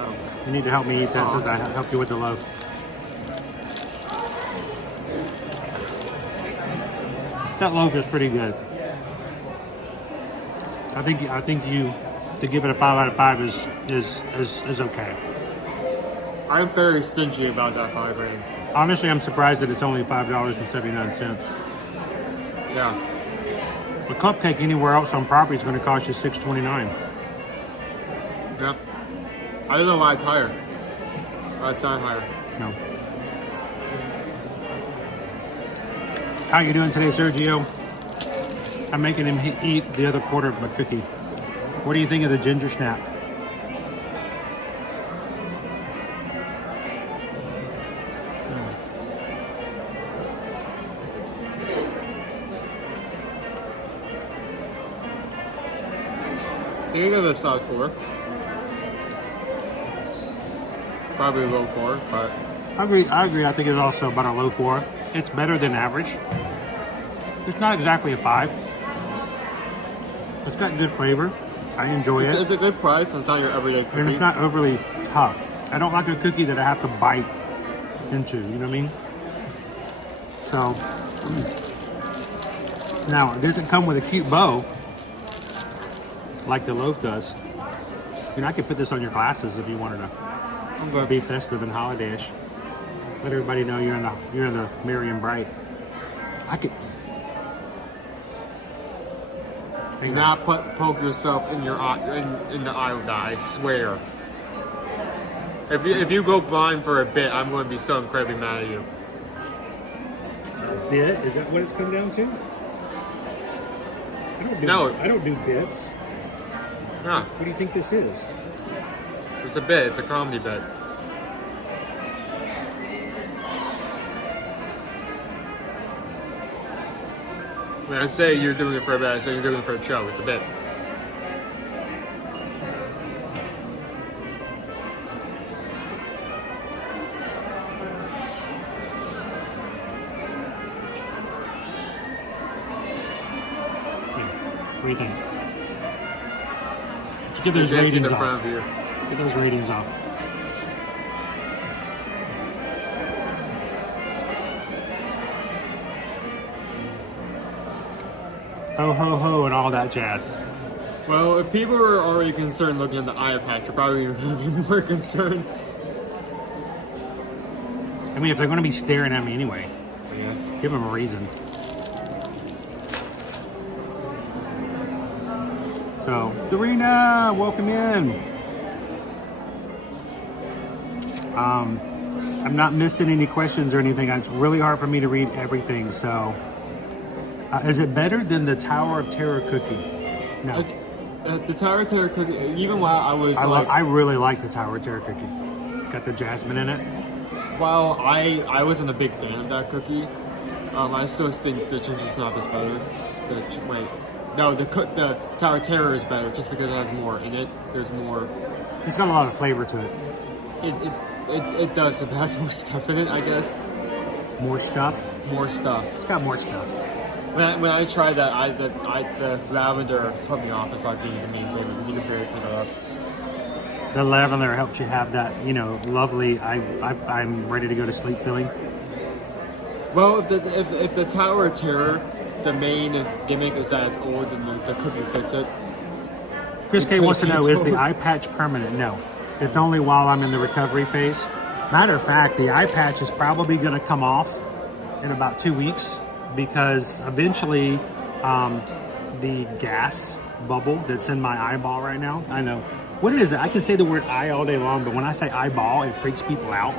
Oh. You need to help me eat that since I helped you with the loaf. That loaf is pretty good. I think you to give it a 5 out of 5 is okay. I'm very stingy about that 5 rating. Honestly, I'm surprised that it's only $5.79. Yeah. A cupcake anywhere else on property is going to cost you $6.29. Yeah. I don't know why it's higher. It's not higher. No. How you doing today, Sergio? I'm making him eat the other quarter of my cookie. What do you think of the ginger snap? You give it a solid 4. Probably a low 4, but I agree. I think it's also about a low 4. It's better than average. It's not exactly a 5. It's got good flavor. I enjoy it. It's a good price. It's not your everyday cookie. And it's not overly tough. I don't like a cookie that I have to bite into, you know what I mean? So, now it doesn't come with a cute bow like the loaf does. You know, I could put this on your glasses if you wanted to be festive and holiday-ish. Let everybody know you're in the merry and bright. I could. Do not poke yourself in your eye, in the eye with that, I swear. If you go blind for a bit, I'm going to be so incredibly mad at you. A bit? Is that what it's come down to? I don't do bits. Yeah, What do you think this is? it's a bit. It's a comedy bit. When I say you're doing it for a bit, I say you're doing it for a show. It's a bit. What do you think? Let's get those ratings off. Get those ratings off. Ho ho ho and all that jazz. Well, if people are already concerned looking at the eye patch, you're probably going to be more concerned. I mean, if they're going to be staring at me anyway, Yes. give them a reason. So, Dorina, welcome in. I'm not missing any questions or anything. It's really hard for me to read everything. So, is it better than the Tower of Terror cookie? No. The Tower of Terror cookie, even while I was I really like the Tower of Terror cookie. It's got the jasmine in it. while I wasn't a big fan of that cookie, I still think the ginger snap is better. The Tower of Terror is better just because it has more in it. There's more. It's got a lot of flavor to it. It does. It has more stuff in it, I guess. More stuff. More stuff. It's got more stuff. When I tried that, the lavender put me off. It's like being the main flavor because you can barely pick it up. The lavender helps you have that, lovely. I'm ready to go to sleep feeling. Well, if the Tower of Terror, the main gimmick is that it's old and the cookie fits it. Chris K wants to know, is the eye patch permanent? No. It's only while I'm in the recovery phase. Matter of fact, the eye patch is probably going to come off in about 2 weeks because eventually the gas bubble that's in my eyeball right now, I know. What is it? I can say the word eye all day long, but when I say eyeball, it freaks people out.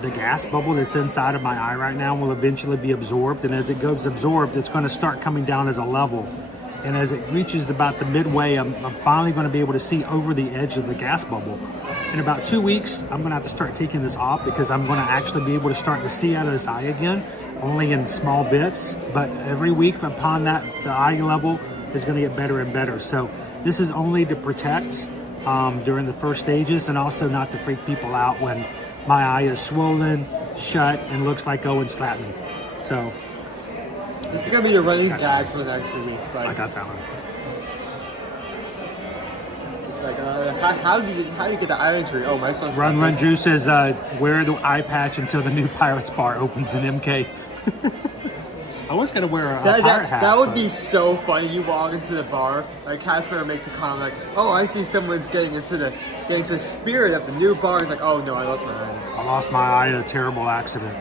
The gas bubble that's inside of my eye right now will eventually be absorbed, and as it goes absorbed, it's going to start coming down as a level. And as it reaches about the midway, I'm finally going to be able to see over the edge of the gas bubble. In about 2 weeks, I'm going to have to start taking this off because I'm going to actually be able to start to see out of this eye again, only in small bits. But every week upon that, the eye level is going to get better and better. So this is only to protect during the first stages and also not to freak people out when my eye is swollen, shut, and looks like Owen slapped me. So this is gonna be a running gag for the next few weeks. I got that one. It's like, how do you get the eye injury? Oh, my son's. Run Drew says, wear the eye patch until the new Pirates Bar opens in MK. I was gonna wear a pirate hat. That would be so funny. You walk into the bar, like Casper makes a comment like, "Oh, I see someone's getting into the spirit of the new bar." He's like, "Oh no, I lost my eyes. I lost my eye in a terrible accident.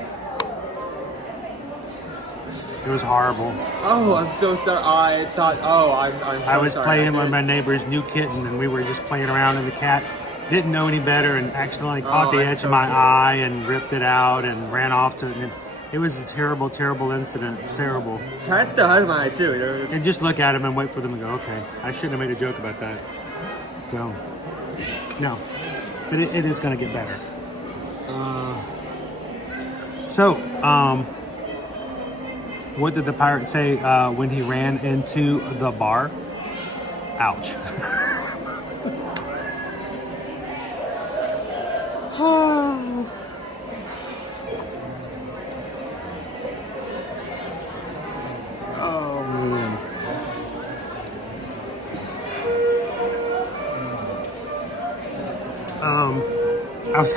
It was horrible. Oh, I'm so sorry. I thought. Oh, I'm so sorry. I was playing with my neighbor's new kitten, and we were just playing around, and the cat didn't know any better, and accidentally caught the edge of my eye and ripped it out and ran off to. And it was a terrible, terrible incident. Terrible. Cat still has my eye too. You know? And just look at him and wait for them to go. Okay, I shouldn't have made a joke about that. So, no, but it is going to get better. What did the pirate say when he ran into the bar? Ouch. Oh man. I was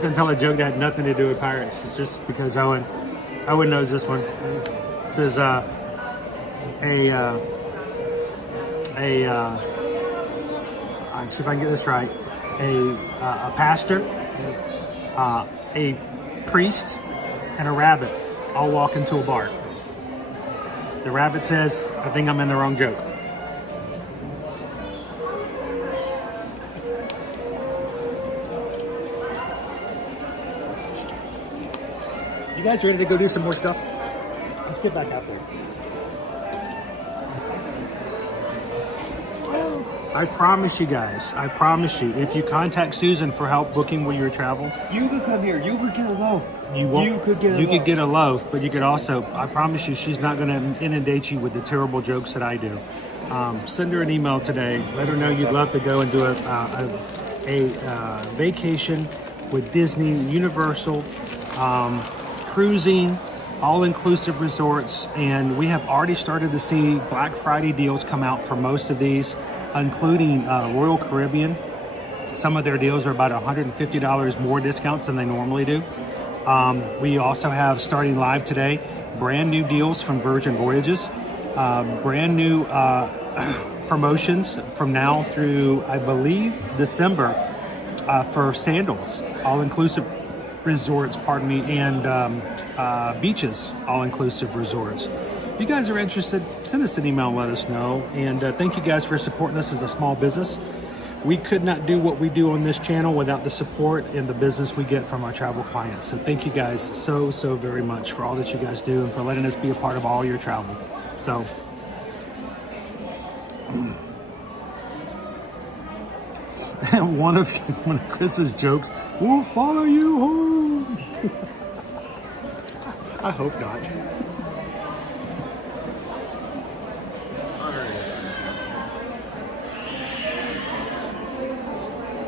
gonna tell a joke that had nothing to do with pirates. It's just because Owen knows this one. It says let's see if I can get this right. A pastor, a priest, and a rabbit all walk into a bar. The rabbit says, "I think I'm in the wrong joke." You guys ready to go do some more stuff? Let's get back out there. I promise you guys, if you contact Susan for help booking with your travel, You could come here. You could get a loaf. you could get a loaf, but you could also, I promise you, she's not going to inundate you with the terrible jokes that I do. Send her an email today. Let her know you'd love to go and do a vacation with Disney, Universal, cruising, all-inclusive resorts, and we have already started to see Black Friday deals come out for most of these, including Royal Caribbean. Some of their deals are about $150 more discounts than they normally do. We also have, starting live today, brand new deals from Virgin Voyages, brand new promotions from now through, I believe, December for sandals, all-inclusive resorts, and beaches, all-inclusive resorts. If you guys are interested, send us an email and let us know. And thank you guys for supporting us as a small business. We could not do what we do on this channel without the support and the business we get from our travel clients. So thank you guys so very much for all that you guys do and for letting us be a part of all your travel. So one of Chris's jokes will follow you home. I hope not.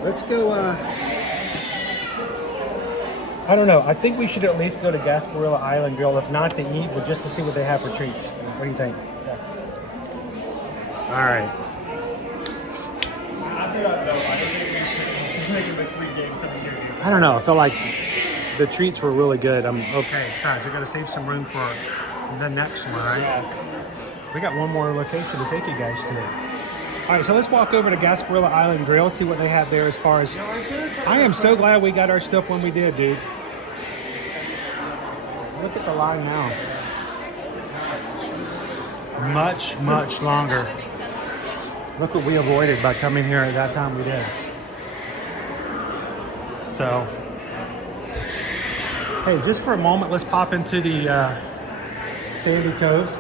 Let's go, I don't know. I think we should at least go to Gasparilla Island Grill, if not to eat, but just to see what they have for treats. What do you think? Yeah. All right. I don't know. I felt like the treats were really good. I'm okay. Besides, we got to save some room for the next one, right? Yes. We got one more location to take you guys to. All right, so let's walk over to Gasparilla Island Grill, see what they have there as far as... I am so glad we got our stuff when we did, dude. Look at the line now. Much, much longer. Look what we avoided by coming here at that time we did. So, hey, just for a moment, let's pop into the Sandy Cove.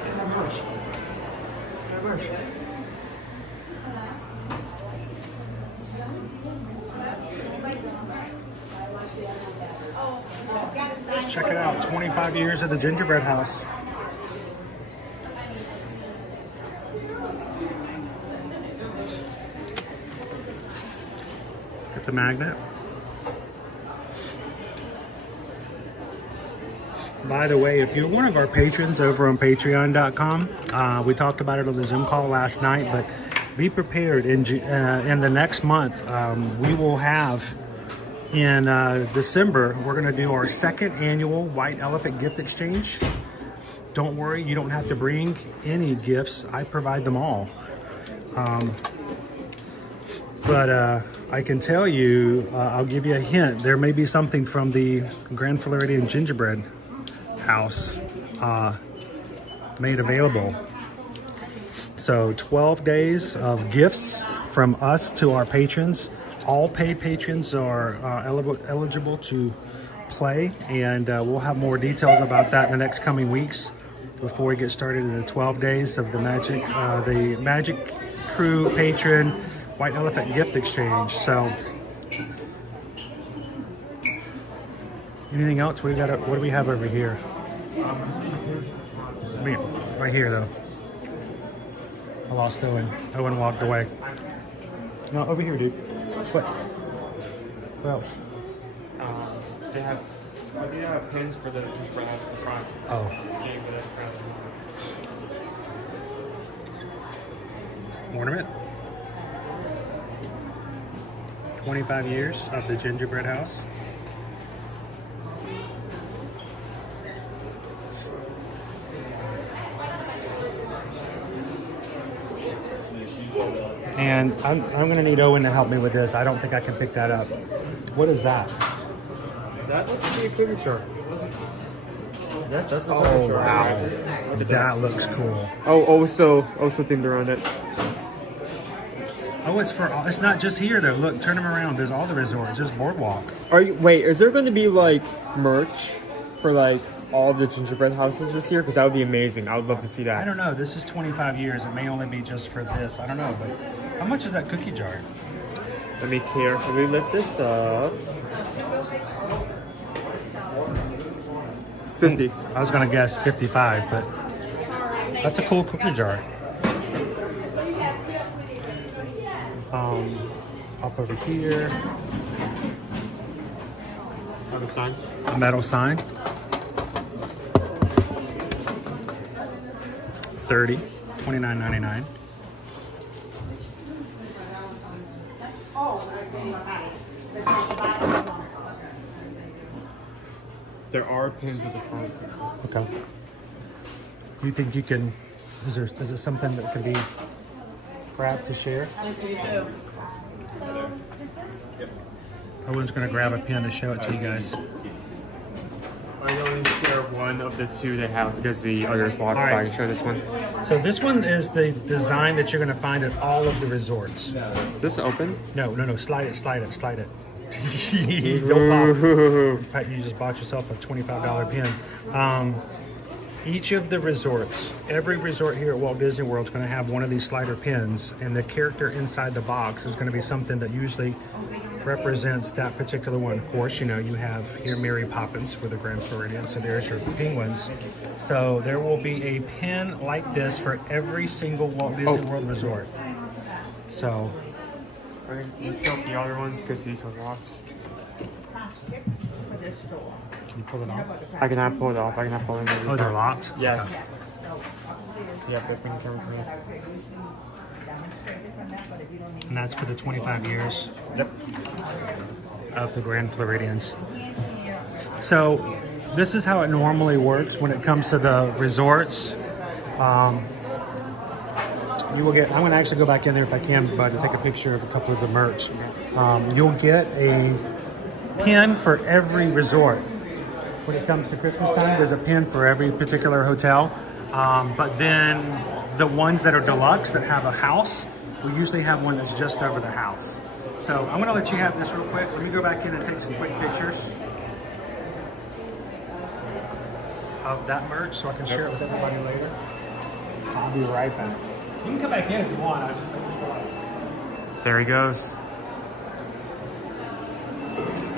Check it out, 25 years of the Gingerbread house. Get the magnet. By the way, if you're one of our patrons over on patreon.com, we talked about it on the Zoom call last night, but be prepared in the next month. We will have in December, we're going to do our second annual White Elephant gift exchange. Don't worry, you don't have to bring any gifts. I provide them all. But I can tell you, I'll give you a hint. There may be something from the Grand Floridian Gingerbread house made available. So 12 days of gifts from us to our patrons. All paid patrons are eligible to play, and we'll have more details about that in the next coming weeks before we get started in the 12 days of the Magic Crew Patron White Elephant Gift Exchange. So, anything else? What do we have over here? Right here, though. I lost Owen. Owen walked away. No, over here, dude. What else? They have pins for the gingerbread house in the front. Oh. Seeing what that's kind of Ornament. 25 years of the Gingerbread house. And I'm going to need Owen to help me with this. I don't think I can pick that up. What is that? That looks like a signature. That's a Oh, signature. wow. That looks cool. Also themed around it. Oh, it's not just here, though. Look, turn them around. There's all the resorts. There's Boardwalk. Wait, is there going to be like merch for like all the gingerbread houses this year? Because that would be amazing. I would love to see that. I don't know. This is 25 years. It may only be just for this. I don't know. But how much is that cookie jar? Let me carefully lift this up. 50. I was going to guess 55, but that's a cool cookie jar. Up over here. Metal sign. A metal sign. 30, $29.99. There are pins at the front. Okay. You think you can? Is there something that can be grabbed to share? Owen's gonna grab a pin to show it to you guys. I only share one of the two they have because the others locked. All right. I can show this one. So this one is the design that you're gonna find at all of the resorts. This open? No. Slide it. Don't pop. Ooh. Pat, you just bought yourself a $25 pin. Each of the resorts, every resort here at Walt Disney World is going to have one of these slider pins, and the character inside the box is going to be something that usually represents that particular one. Of course, you know, you have here Mary Poppins for the Grand Floridian, so there's your penguins. So there will be a pin like this for every single Walt Disney World resort. So Let's show the other ones because these are lots. can you pull it off? I cannot pull it off. I cannot pull it off. Oh, they're locked? Yes. Okay. So you have to bring the camera to me. And that's for the 25 years Yep. of the Grand Floridians. So this is how it normally works when it comes to the resorts. You will get, I'm going to actually go back in there if I can, but to take a picture of a couple of the merch. You'll get a pin for every resort. When it comes to Christmas time, there's a pin for every particular hotel. But then the ones that are deluxe, that have a house, we usually have one that's just over the house. So I'm going to let you have this real quick. Let me go back in and take some quick pictures of that merch so I can share it with everybody later. I'll be right back. You can come back in if you want. I just realized. There he goes.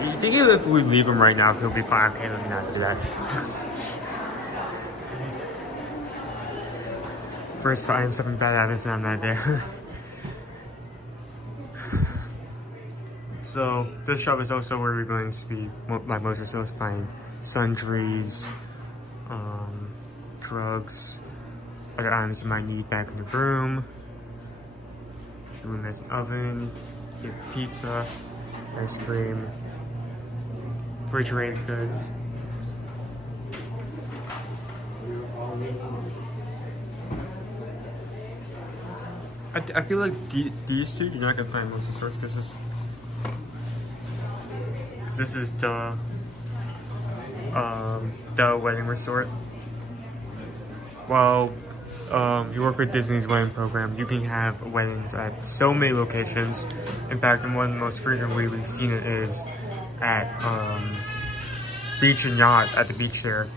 You think if we leave him right now, he'll be fine paying him not to do that. First time something bad happens and I'm not there. So this shop is also where we're going to be like most of us find sundries, drugs, other items you might need back in the room. The room has an oven, get pizza, ice cream, refrigerated goods. I feel like these two you're not gonna find most of the stores because this is the wedding resort. Well, you work with Disney's wedding program, you can have weddings at so many locations. In fact, one of the most frequently we've seen it is at Beach and Yacht at the beach there.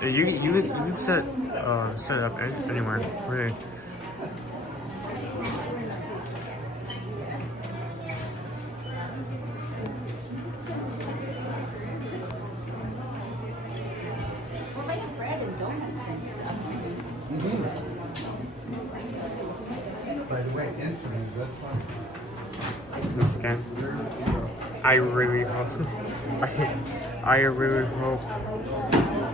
You can set it up anywhere, really. By the way, instruments, that's fine. This again. I really hope. I really hope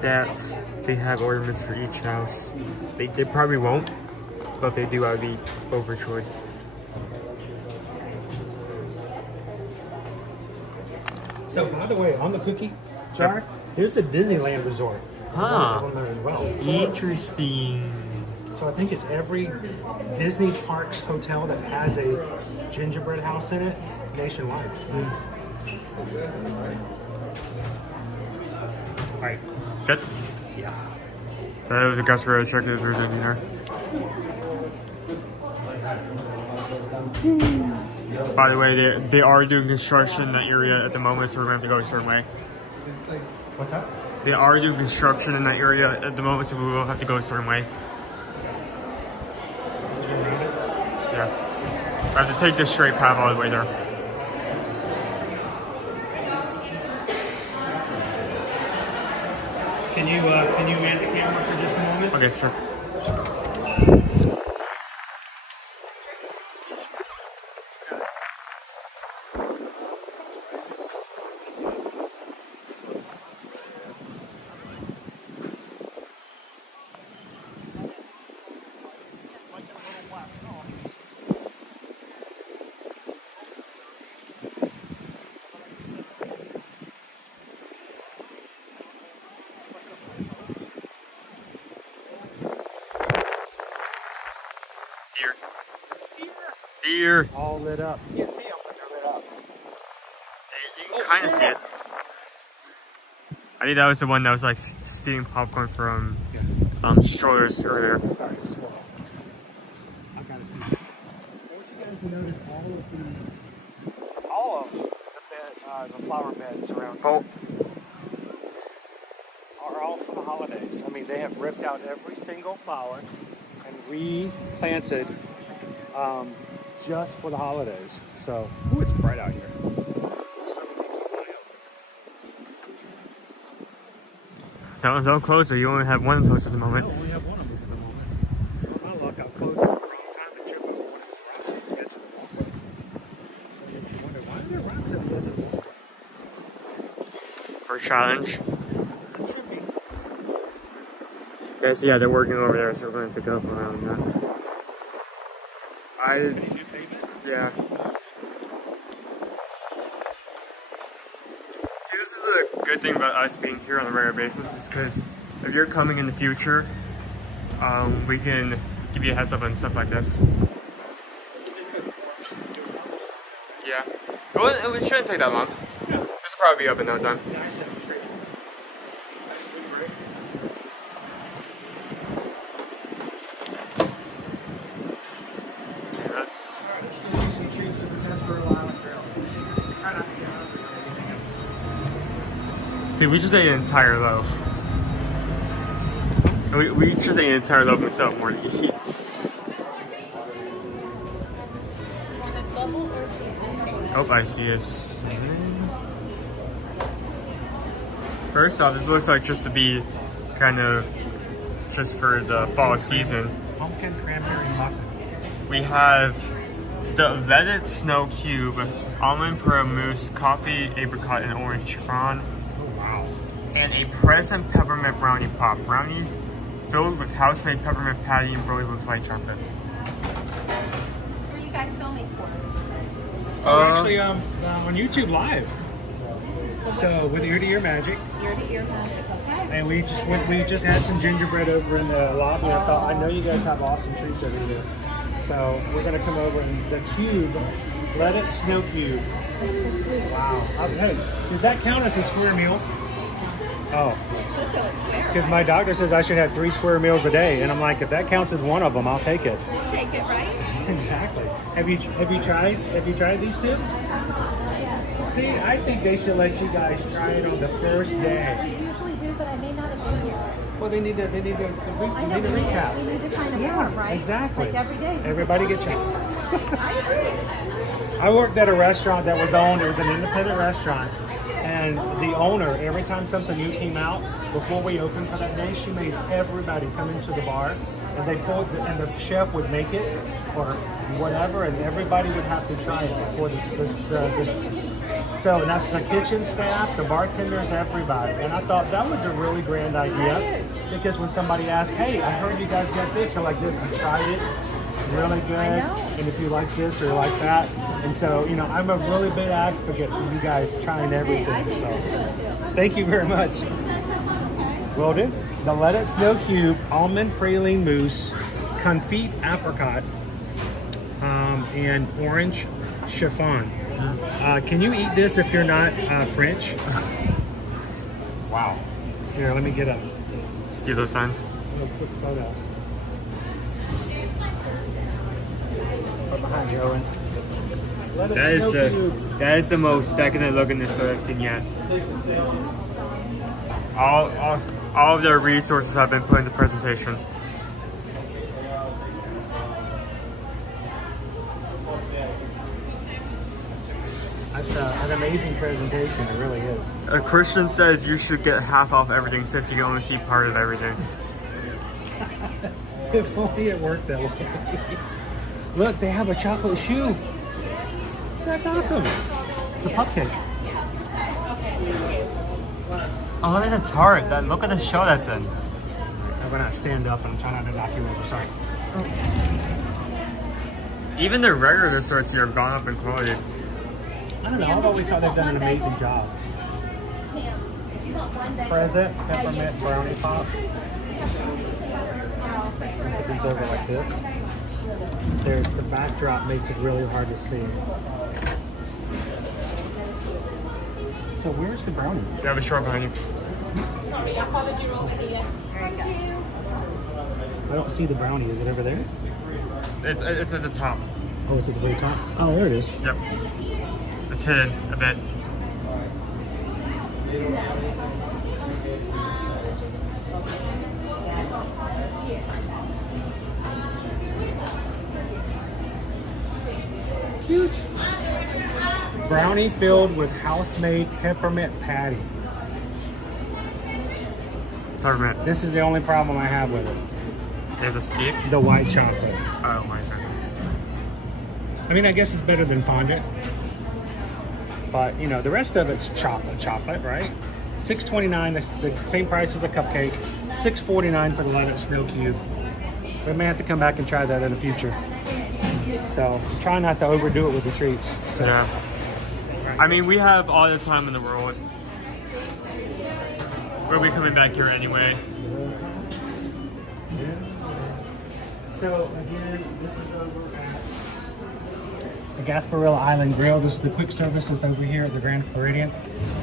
that they have ornaments for each house. They probably won't, but if they do, I'd be overjoyed. So, by the way, on the cookie jar, here's the Disneyland resort. Huh. On there as well. Interesting. So I think it's every Disney Parks hotel that has a gingerbread house in it nationwide. Right. Good. Yeah. That was a Gasparilla chocolate version, you know. By the way, they are doing construction in that area at the moment, so we're going to have to go a certain way. What's that? They are doing construction in that area at the moment, so we will have to go a certain way. Yeah. I have to take this straight path all the way there. Can you man the camera for just a moment? Okay, sure. Deer. All lit up. You can see them when they're lit up. You can kind of see it. I think that was the one that was like stealing popcorn from strollers earlier. Sorry, I've got it. I want you guys to notice all of the flower beds around. Oh. they have ripped out every single flower and replanted just for the holidays. So, ooh, it's bright out here. Don't close it. You only have one toast at the moment. No, we have one of them at the moment. Well, my luck, I'll close it at the wrong time and trip over one of these rocks at the edge of the walkway. So you wonder, why are there rocks at the edge of the walkway? For a challenge. It's a trippy. Guys, yeah, they're working over there, so we're going to go around that. Any new pavement? Yeah. See, this is the good thing about us being here on a regular basis, is because if you're coming in the future, we can give you a heads up on stuff like this. Yeah. It shouldn't take that long. This will probably be up in no time. Yeah, I said it. That's... Let's go do some treats at the Gasparilla Grill. Try not to get hungry or anything else. Dude, we just ate an entire loaf. We just ate an entire loaf myself more to eat. Oh, I see a salmon. First off, this looks like just to be kind of just for the fall season. Pumpkin cranberry muffin. We have the Vetted Snow Cube, Almond Pearl Mousse, Coffee, Apricot, and Orange Chiffon. Oh, wow. And a Present Peppermint Brownie Pop. Brownie filled with house-made peppermint patty and broiled with white chocolate. Where are you guys filming for? We're actually on YouTube Live. So with Ear to Ear Magic, Ear to Ear Magic, okay? and we just had some gingerbread over in the lobby. I thought, I know you guys have awesome treats over here, so we're gonna come over and the cube, let it snow cube. Wow. Hey, does that count as a square meal? Oh, Should though it's square. because my doctor says I should have 3 square meals a day, and I'm like, if that counts as one of them, I'll take it. We'll take it, right? Exactly. Have you tried these two? See, I think they should let you guys try it on the first day. I usually do, but I may not have been here. Well, they need to I know, recap. we need to sign a form, right? Exactly. Like every day. Everybody get checked. I agree. I worked at a restaurant that was owned. It was an independent restaurant, and the owner, every time something new came out, before we opened for that day, she made everybody come into the bar, and and the chef would make it or whatever, and everybody would have to try it before this. So that's the kitchen staff, the bartenders, everybody. And I thought that was a really grand idea, because when somebody asked, hey, I heard you guys got this, or like this, I tried it, really good. And if you like this or like that. And so, you know, I'm a really big advocate for you guys trying everything. So thank you very much. Well done. The Let It Snow Cube, Almond Praline Mousse, Confit Apricot, and Orange Chiffon. Can you eat this if you're not French? Wow. Here, let me get a See those signs? quick photo. Right behind you, Owen. Let it snow cube. That is the most decadent looking store I've seen yet. All of their resources have been put into presentation. That's an amazing presentation. It really is. A Christian says you should get half off everything since you can only see part of everything. If only it worked that way. Look, they have a chocolate shoe. That's awesome. The cupcake. Oh, look at the tart. Look at the show that's in. I'm gonna stand up and I'm trying not to knock you over. Sorry. Even the regular sorts here have gone up in quality. I don't know. I've always thought they've done an amazing job. Present peppermint brownie pop. Put these over like this. The backdrop makes it really hard to see. So where's the brownie? They have a straw behind you. Sorry, I followed you over here. There you go. I don't see the brownie. Is it over there? It's at the top. Oh, it's at the very top. Oh, there it is. Yep. It's hidden a bit. Cute. Brownie filled with house-made peppermint patty. Peppermint. This is the only problem I have with it. There's a stick. The white chocolate. Oh my god. I mean, I guess it's better than fondant. But, you know, the rest of it's chocolate, right? $6.29, the same price as a cupcake. $6.49 for the Let It Snow Cube. We may have to come back and try that in the future. So, try not to overdo it with the treats. So, Yeah. I mean, we have all the time in the world. We'll be coming back here anyway. So, again, this is over at the Gasparilla Island Grill. This is the quick service that's over here at the Grand Floridian.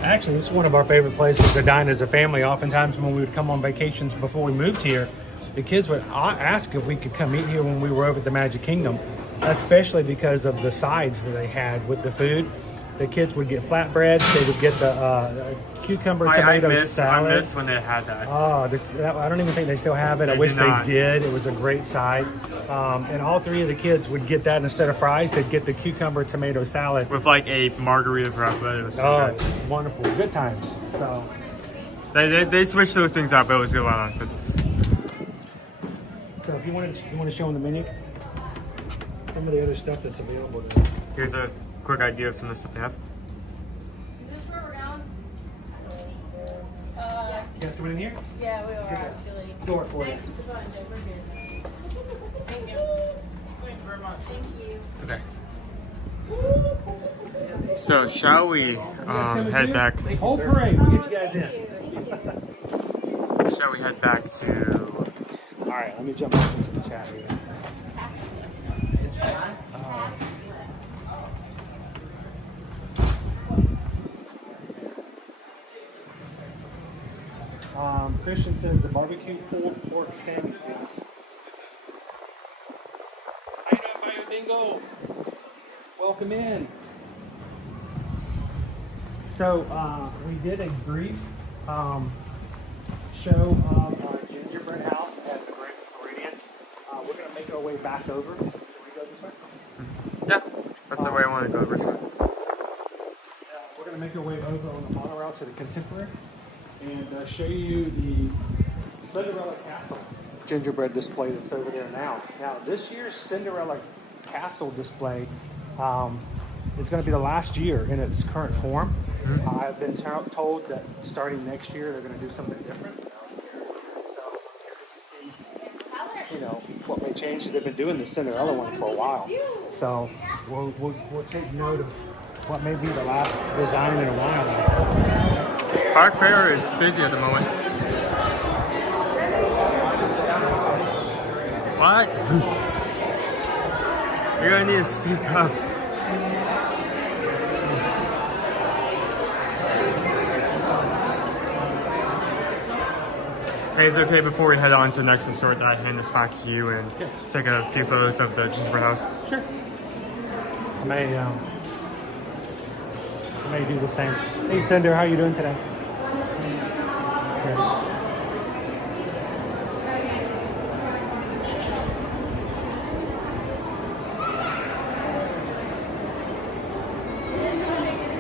Actually, this is one of our favorite places to dine as a family. Oftentimes when we would come on vacations before we moved here, the kids would ask if we could come eat here when we were over at the Magic Kingdom, especially because of the sides that they had with the food. The kids would get flatbreads, they would get the cucumber tomato salad. I miss when they had that. Oh, I don't even think they still have it. I wish they did. It was a great side. And all three of the kids would get that instead of fries. They'd get the cucumber tomato salad. With like a margarita bread. It was so good. Wonderful. Good times. So They switched those things up, but it was good while I said. So if you want to show them the menu, some of the other stuff that's available there. Here's a quick idea of some of the stuff they have. Is this where we're going? You guys coming in here? Yeah, we are actually. Door for you. Thanks a bunch. We're good. Thank you. Thank you very much. Thank you. Okay. So shall we head back? Whole parade. We'll get you guys in. Shall we head back to? All right. Let me jump into the chat here. Christian says the barbecue pulled pork salmon, please. How you doing, Bio Bingo? Welcome in. So we did a brief show of our gingerbread house at the Grand Floridian. We're going to make our way back over. Should we go this way? Yeah, that's the way I want to go. We're going to make our way over on the monorail to the Contemporary and show you the Cinderella Castle gingerbread display that's over there now. Now, this year's Cinderella Castle display is going to be the last year in its current form. Mm-hmm. I've been told that starting next year they're going to do something different. So, see, you know, what may change is they've been doing the Cinderella one for a while. So, we'll take note of what may be the last design in a while. Park Fair is busy at the moment. What? You're gonna need to speak up. Hey, is it okay before we head on to the next resort that I hand this back to you and take a few photos of the gingerbread house? Sure. I may do the same. Hey, Cinder, how are you doing today? Good.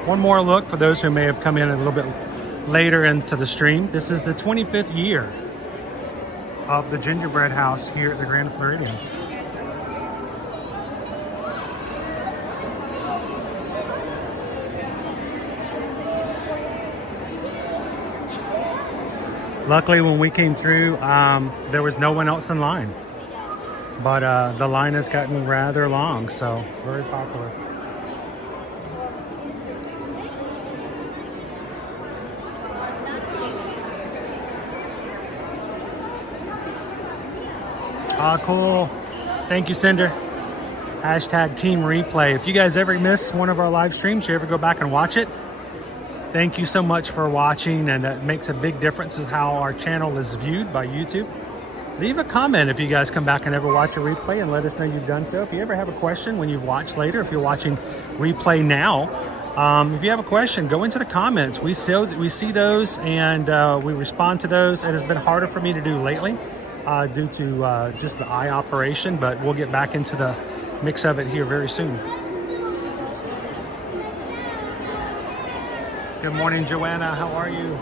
One more look for those who may have come in a little bit later into the stream. This is the 25th year of the gingerbread house here at the Grand Floridian. Luckily, when we came through, there was no one else in line. But the line has gotten rather long, so very popular. Cool. Thank you, Cinder. Hashtag Team Replay. If you guys ever miss one of our live streams, you ever go back and watch it, thank you so much for watching, and that makes a big difference in how our channel is viewed by YouTube. Leave a comment if you guys come back and ever watch a replay and let us know you've done so. If you ever have a question when you've watched later, if you're watching replay now, if you have a question, go into the comments. We see those and we respond to those. It has been harder for me to do lately due to just the eye operation, but we'll get back into the mix of it here very soon. Good morning, Joanna. How are you?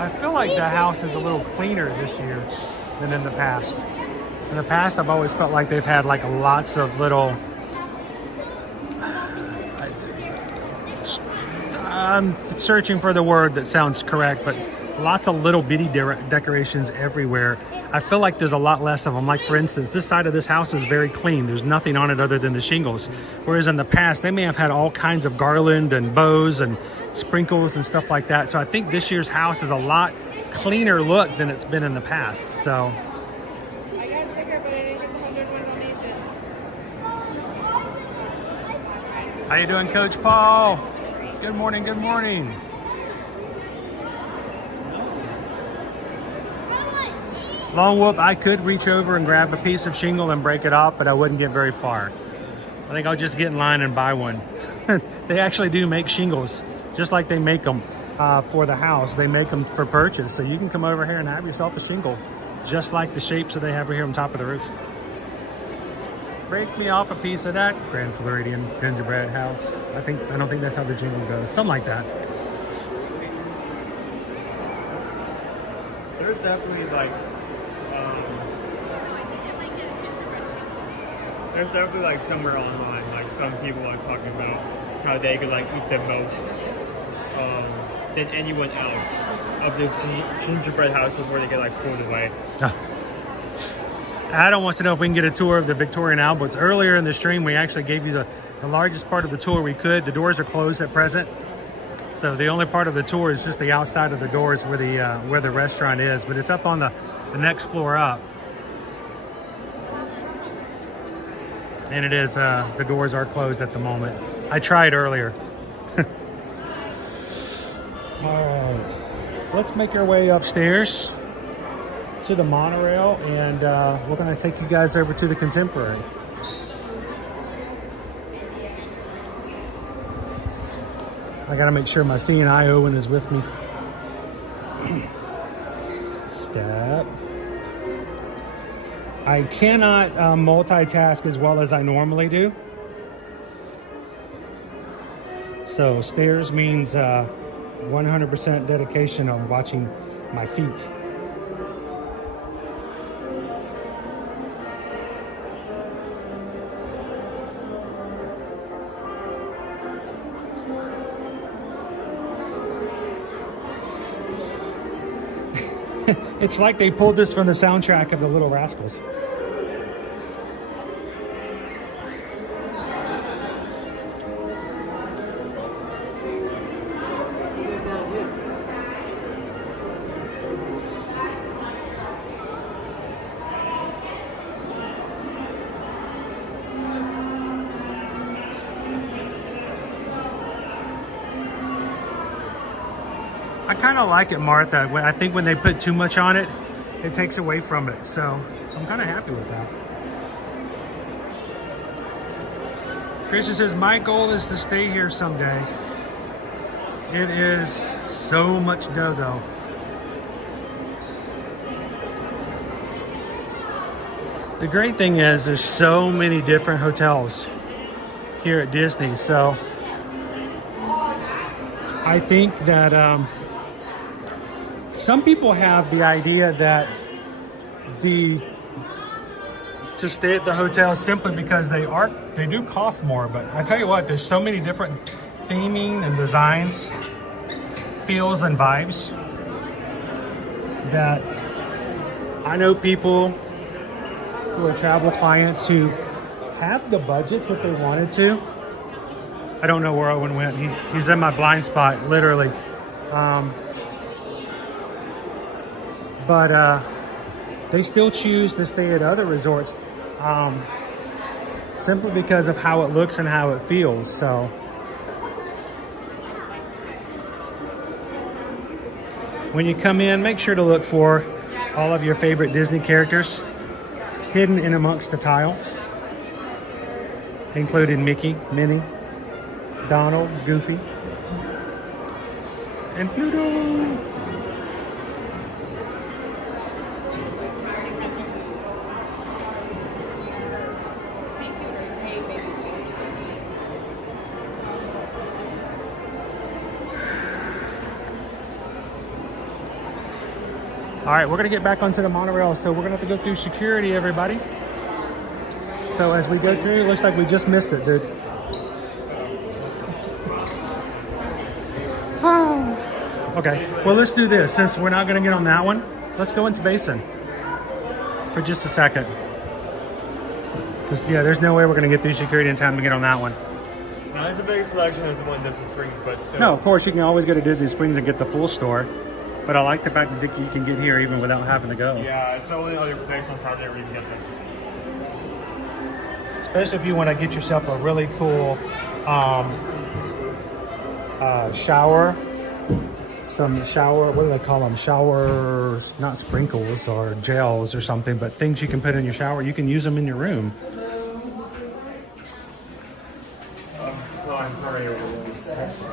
I feel like the house is a little cleaner this year than in the past. In the past, I've always felt like they've had like lots of little, I'm searching for the word that sounds correct, but lots of little bitty decorations everywhere. I feel like there's a lot less of them. Like for instance, this side of this house is very clean. There's nothing on it other than the shingles. Whereas in the past, they may have had all kinds of garland and bows and sprinkles and stuff like that. So I think this year's house is a lot cleaner look than it's been in the past. So I got ticker, but I didn't get the 101 donation. how you doing, Coach Paul? Good morning, good morning. Long whoop, I could reach over and grab a piece of shingle and break it off, but I wouldn't get very far. I think I'll just get in line and buy one. They actually do make shingles, just like they make them for the house. They make them for purchase. So you can come over here and have yourself a shingle, just like the shapes that they have here on top of the roof. Break me off a piece of that Grand Floridian gingerbread house. I don't think that's how the jingle goes. Something like that. There's definitely like, there's definitely like somewhere online, like some people are talking about how they could like eat the most than anyone else of the gingerbread house before they get like pulled away. Adam wants to know if we can get a tour of the Victorian Alberts. Earlier in the stream, we actually gave you the largest part of the tour we could. The doors are closed at present. So the only part of the tour is just the outside of the doors where the restaurant is, but it's up on the next floor up. And it is, the doors are closed at the moment. I tried earlier. All right, let's make our way upstairs to the monorail, and we're gonna take you guys over to the Contemporary. I gotta make sure my seeing eye Owen is with me. Step. I cannot multitask as well as I normally do. So stairs means 100% dedication on watching my feet. It's like they pulled this from the soundtrack of The Little Rascals. I kind of like it, Martha. I think when they put too much on it, it takes away from it. So I'm kind of happy with that. Christian says, my goal is to stay here someday. It is so much dough, though. The great thing is there's so many different hotels here at Disney. So I think that some people have the idea that to stay at the hotel simply because they do cost more. But I tell you what, there's so many different theming and designs, feels and vibes that I know people who are travel clients who have the budgets that they wanted to. I don't know where Owen went. He's in my blind spot, literally. But they still choose to stay at other resorts simply because of how it looks and how it feels. So When you come in, make sure to look for all of your favorite Disney characters hidden in amongst the tiles, including Mickey, Minnie, Donald, Goofy, and Pluto. All right, we're gonna get back onto the monorail, so we're gonna have to go through security, everybody. So as we go through, it looks like we just missed it, dude. Okay, well, let's do this. Since we're not gonna get on that one, let's go into Basin for just a second. Because, yeah, there's no way we're gonna get through security in time to get on that one. Not as a big selection as the one Disney Springs, but still. No, of course, you can always go to Disney Springs and get the full store. But I like the fact that you can get here even without having to go. Yeah, it's the only other place on property where you can get this. Especially if you want to get yourself a really cool shower. Some shower, what do they call them? Showers, not sprinkles or gels or something, but things you can put in your shower. You can use them in your room. Well, I'm familiar with this.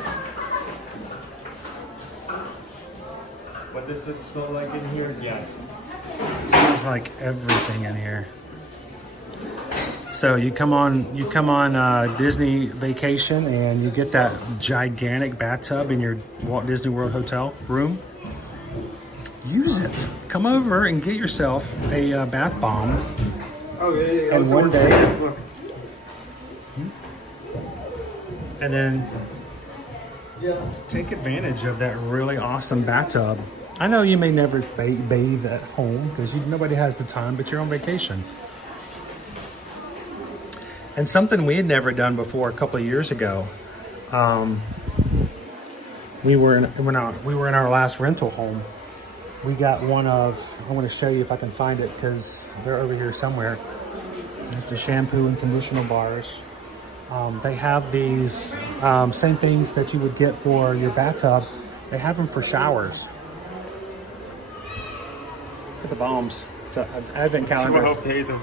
What does it smell like in here? Yes. It smells like everything in here. So you come on Disney vacation and you get that gigantic bathtub in your Walt Disney World hotel room. Use it. Come over and get yourself a bath bomb. Oh, yeah. And one day, and then take advantage of that really awesome bathtub. I know you may never bathe at home because nobody has the time, but you're on vacation. And something we had never done before a couple of years ago, we were in our last rental home. We got one of, I want to show you if I can find it because they're over here somewhere. There's the shampoo and conditioner bars. They have these same things that you would get for your bathtub. They have them for showers. Look at the bombs. It's an advent calendar. 12 days of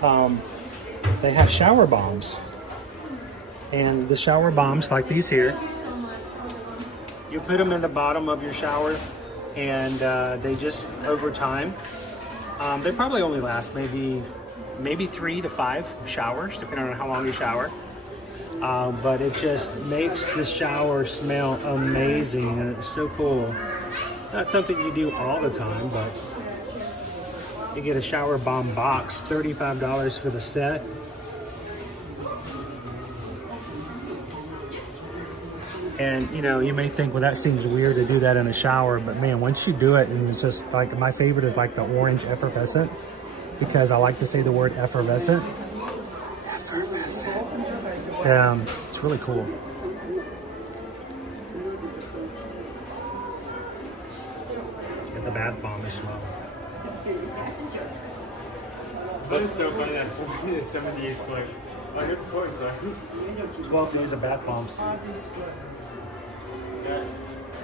bombs. They have shower bombs. And the shower bombs, like these here, you put them in the bottom of your shower and they just, over time, they probably only last maybe 3 to 5 showers, depending on how long you shower. But it just makes the shower smell amazing and it's so cool. Not something you do all the time, but you get a shower bomb box, $35 for the set. And you know, you may think, well, that seems weird to do that in a shower, but man, once you do it, and it's just like, my favorite is like the orange effervescent, because I like to say the word effervescent. Effervescent. It's really cool. Get the bath bomb as well. But it's so funny that 70 days like, I get the toys though. 12 days of bath bombs.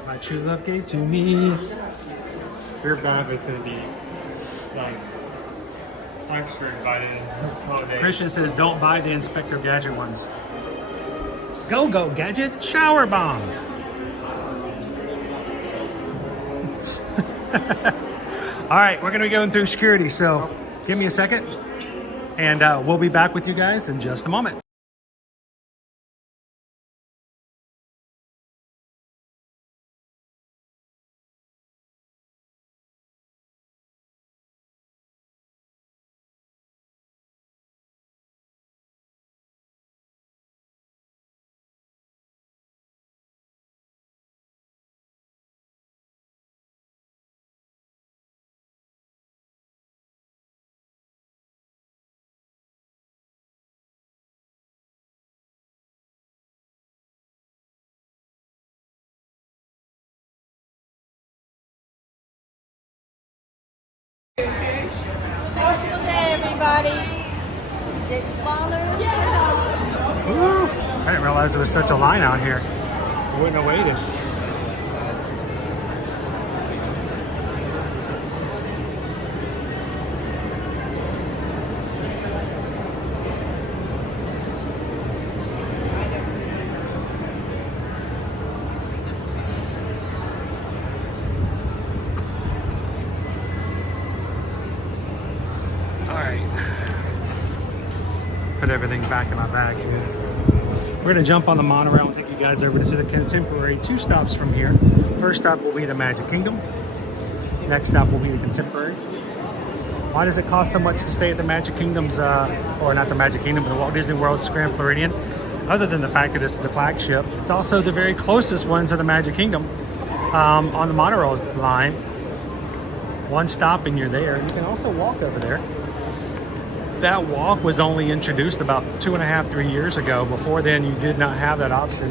My true love gave to me. Your bath is going to be like textured by this holiday. Christian says, don't buy the Inspector Gadget ones. Go Gadget shower bomb. All right, we're going to be going through security, so give me a second, and we'll be back with you guys in just a moment. Good day, everybody. Did you bother? Yeah. Ooh, I didn't realize there was such a line out here. I wouldn't have waited. right. Put everything back in my bag here. We're gonna jump on the monorail and take you guys over to the Contemporary. 2 stops from here. First stop will be the Magic Kingdom. Next stop will be the Contemporary. Why does it cost so much to stay at the Magic Kingdom's, or not the Magic Kingdom, but the Walt Disney World's Grand Floridian? Other than the fact that it's the flagship, it's also the very closest one to the Magic Kingdom on the monorail line. 1 stop and you're there. You can also walk over there. That walk was only introduced about 2.5, 3 years ago. Before then, you did not have that option.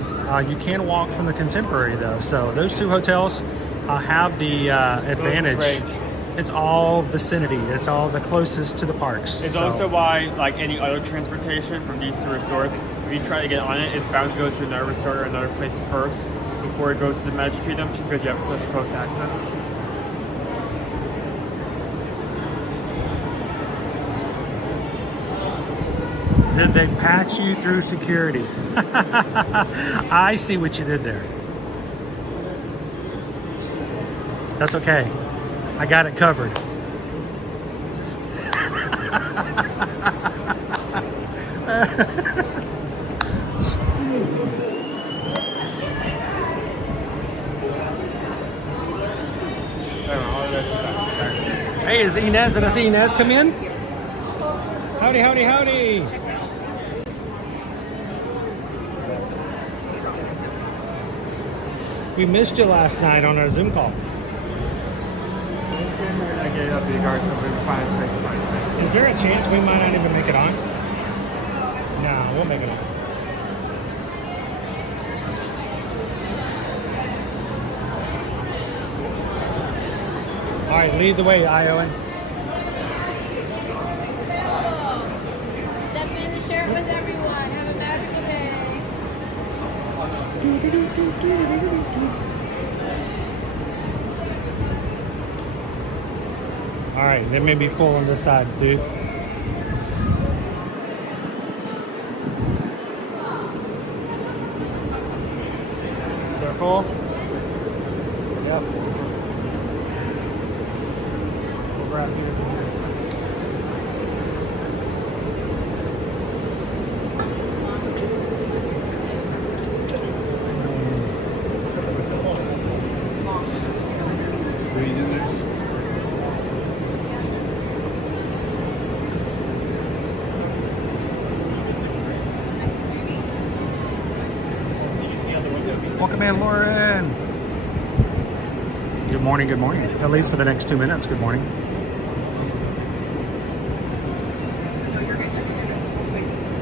You can walk from the Contemporary though. So those 2 hotels have the advantage. It's all vicinity. It's all the closest to the parks. It's so. also why, like any other transportation from these 2 resorts, if you try to get on it, it's bound to go to another resort or another place first before it goes to the Magic Kingdom, just because you have such close access. Did they patch you through security? I see what you did there. That's okay. I got it covered. Hey, is Inez? Did I see Inez come in? Howdy, howdy, howdy. We missed you last night on our Zoom call. Is there a chance we might not even make it on? No, we'll make it on. All right, lead the way, Owen. Step in and share it with everyone. Have a magical day. All right, they may be full on this side, dude. They're full? Yep. We'll wrap here. Welcome in, Lauren. Good morning, good morning. At least for the next 2 minutes, good morning.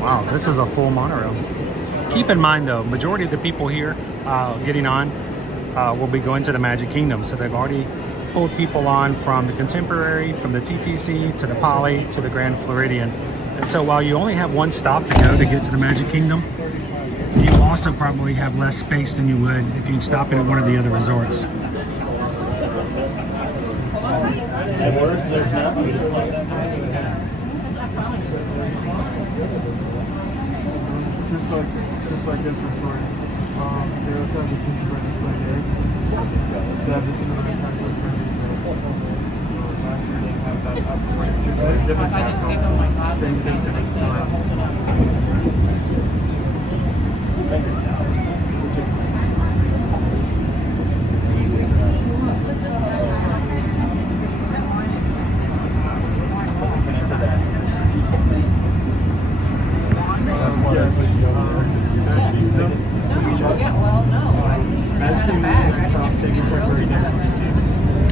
Wow, this is a full monorail. Keep in mind though, majority of the people here getting on will be going to the Magic Kingdom. So they've already pulled people on from the Contemporary, from the TTC, to the Poly, to the Grand Floridian. And so while you only have 1 stop to go to get to the Magic Kingdom, you also probably have less space than you would if you'd stop in at one of the other resorts. Just like this resort, they also have the Gingerbread display there. They have this another castle last year they have that up where it's a different castle. Same thing, different design.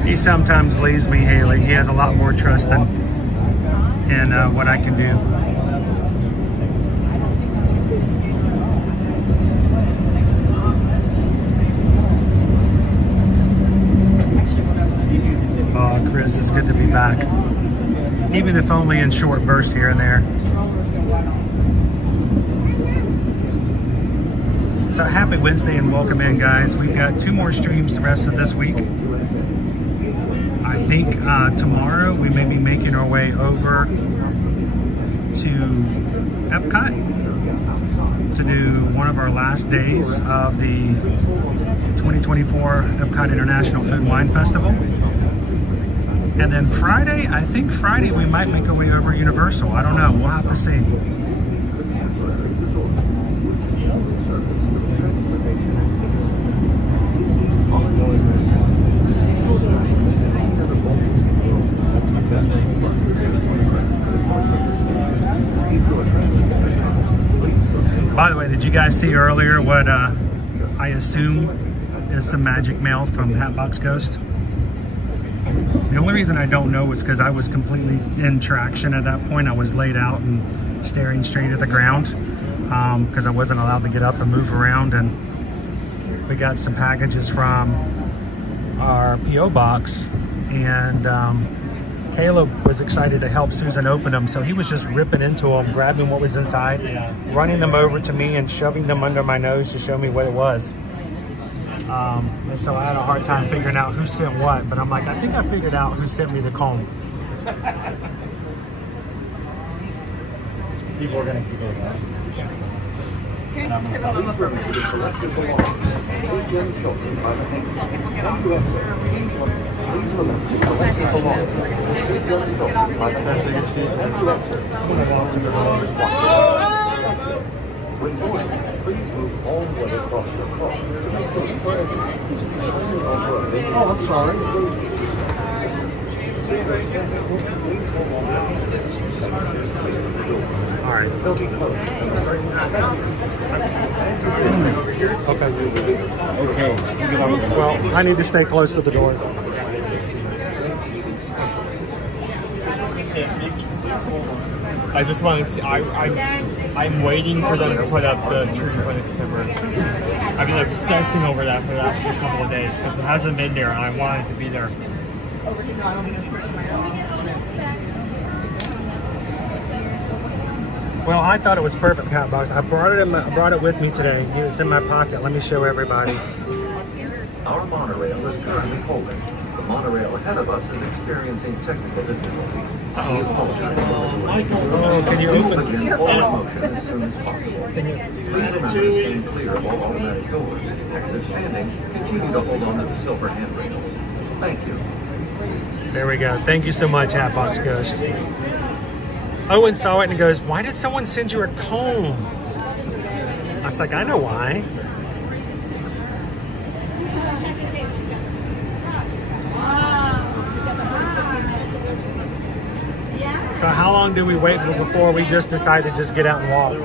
He sometimes leaves me, Haley. He has a lot more trust in what I can do. Oh, Chris, it's good to be back. Even if only in short bursts here and there. So happy Wednesday and welcome in, guys. We've got 2 more streams the rest of this week. I think tomorrow we may be making our way over to Epcot to do one of our last days of the 2024 Epcot International Food and Wine Festival. And then Friday, I think Friday we might make our way over to Universal. I don't know. We'll have to see. By the way, did you guys see earlier what I assume is some magic mail from Hatbox Ghost? The only reason I don't know is because I was completely in traction at that point. I was laid out and staring straight at the ground because I wasn't allowed to get up and move around. And we got some packages from our P.O. box, and Caleb was excited to help Susan open them, so he was just ripping into them, grabbing what was inside, running them over to me and shoving them under my nose to show me what it was. And so I had a hard time figuring out who sent what, but I'm like, I think I figured out who sent me the comb. People are going to figure it out. When boarding, please move all the way across the car. Oh, I'm sorry. All right. Okay. Well, I need to stay close to the door. I just want to see. I'm waiting for them to put up the tree in front of the Contemporary. I've been obsessing over that for the last couple of days because it hasn't been there, and I want it to be there. Well, I thought it was perfect, Hatbox. I brought it with me today. It's in my pocket. Let me show everybody. Our monorail is currently holding. The monorail ahead of us is experiencing technical difficulties. We apologize for the delay. Oh, can you open it? Begin forward motion as soon as possible. Please remember to stand clear of all automatic doors. Exit standing. Continue to hold on to the silver handrails. Thank you. There we go. Thank you so much, Hatbox Ghost. Owen saw it and goes, "Why did someone send you a comb?" I was like, I know why. So how long do we wait before we just decide to just get out and walk?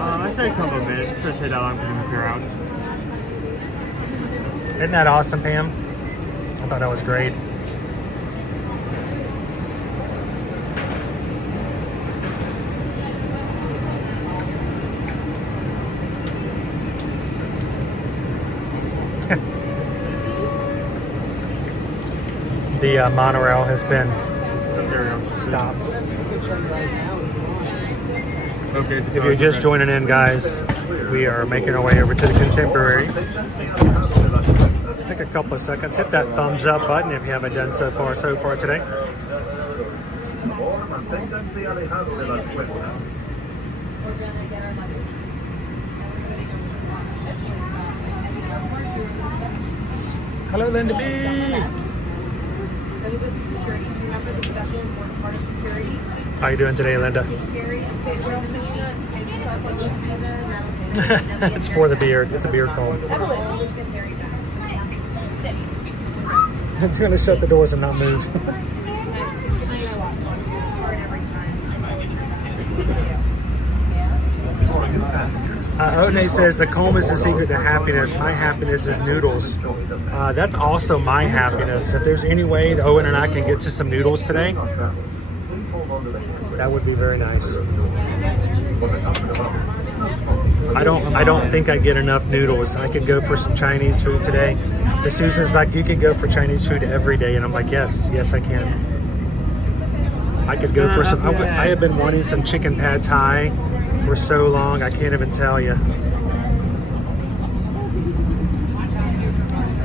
I say a couple of minutes. It shouldn't take that long for them to clear out. Isn't that awesome, Pam? I thought that was great. The monorail has been stopped. Okay, If you're just joining in, guys, we are making our way over to the Contemporary. Take a couple of seconds. Hit that thumbs up button if you haven't done so far today. Hello, Linda B. How are you doing today, Linda? It's for the beard. It's a beard call. They're going to shut the doors and not move. Otne says the comb is the secret to happiness. My happiness is noodles. That's also my happiness. If there's any way that Owen and I can get to some noodles today, that would be very nice. I don't think I get enough noodles. I could go for some Chinese food today. The Susan's like, you could go for Chinese food every day, and I'm like, yes, I can. I could go for some. I have been wanting some chicken pad thai for so long, I can't even tell you.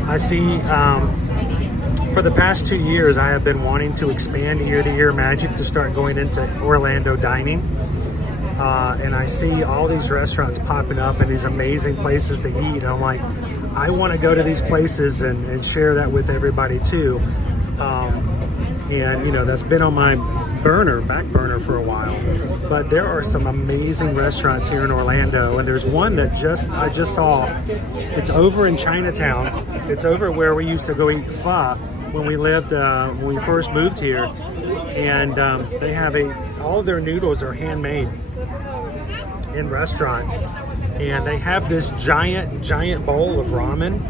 I see, for the past 2 years, I have been wanting to expand ear-to-ear magic to start going into Orlando dining. And I see all these restaurants popping up and these amazing places to eat. And I'm like, I want to go to these places and share that with everybody too. And you know, that's been on my back burner for a while. But there are some amazing restaurants here in Orlando, and there's one that I just saw. It's over in Chinatown. It's over where we used to go eat pho when we lived when we first moved here. And they have all of their noodles are handmade in restaurant, and they have this giant bowl of ramen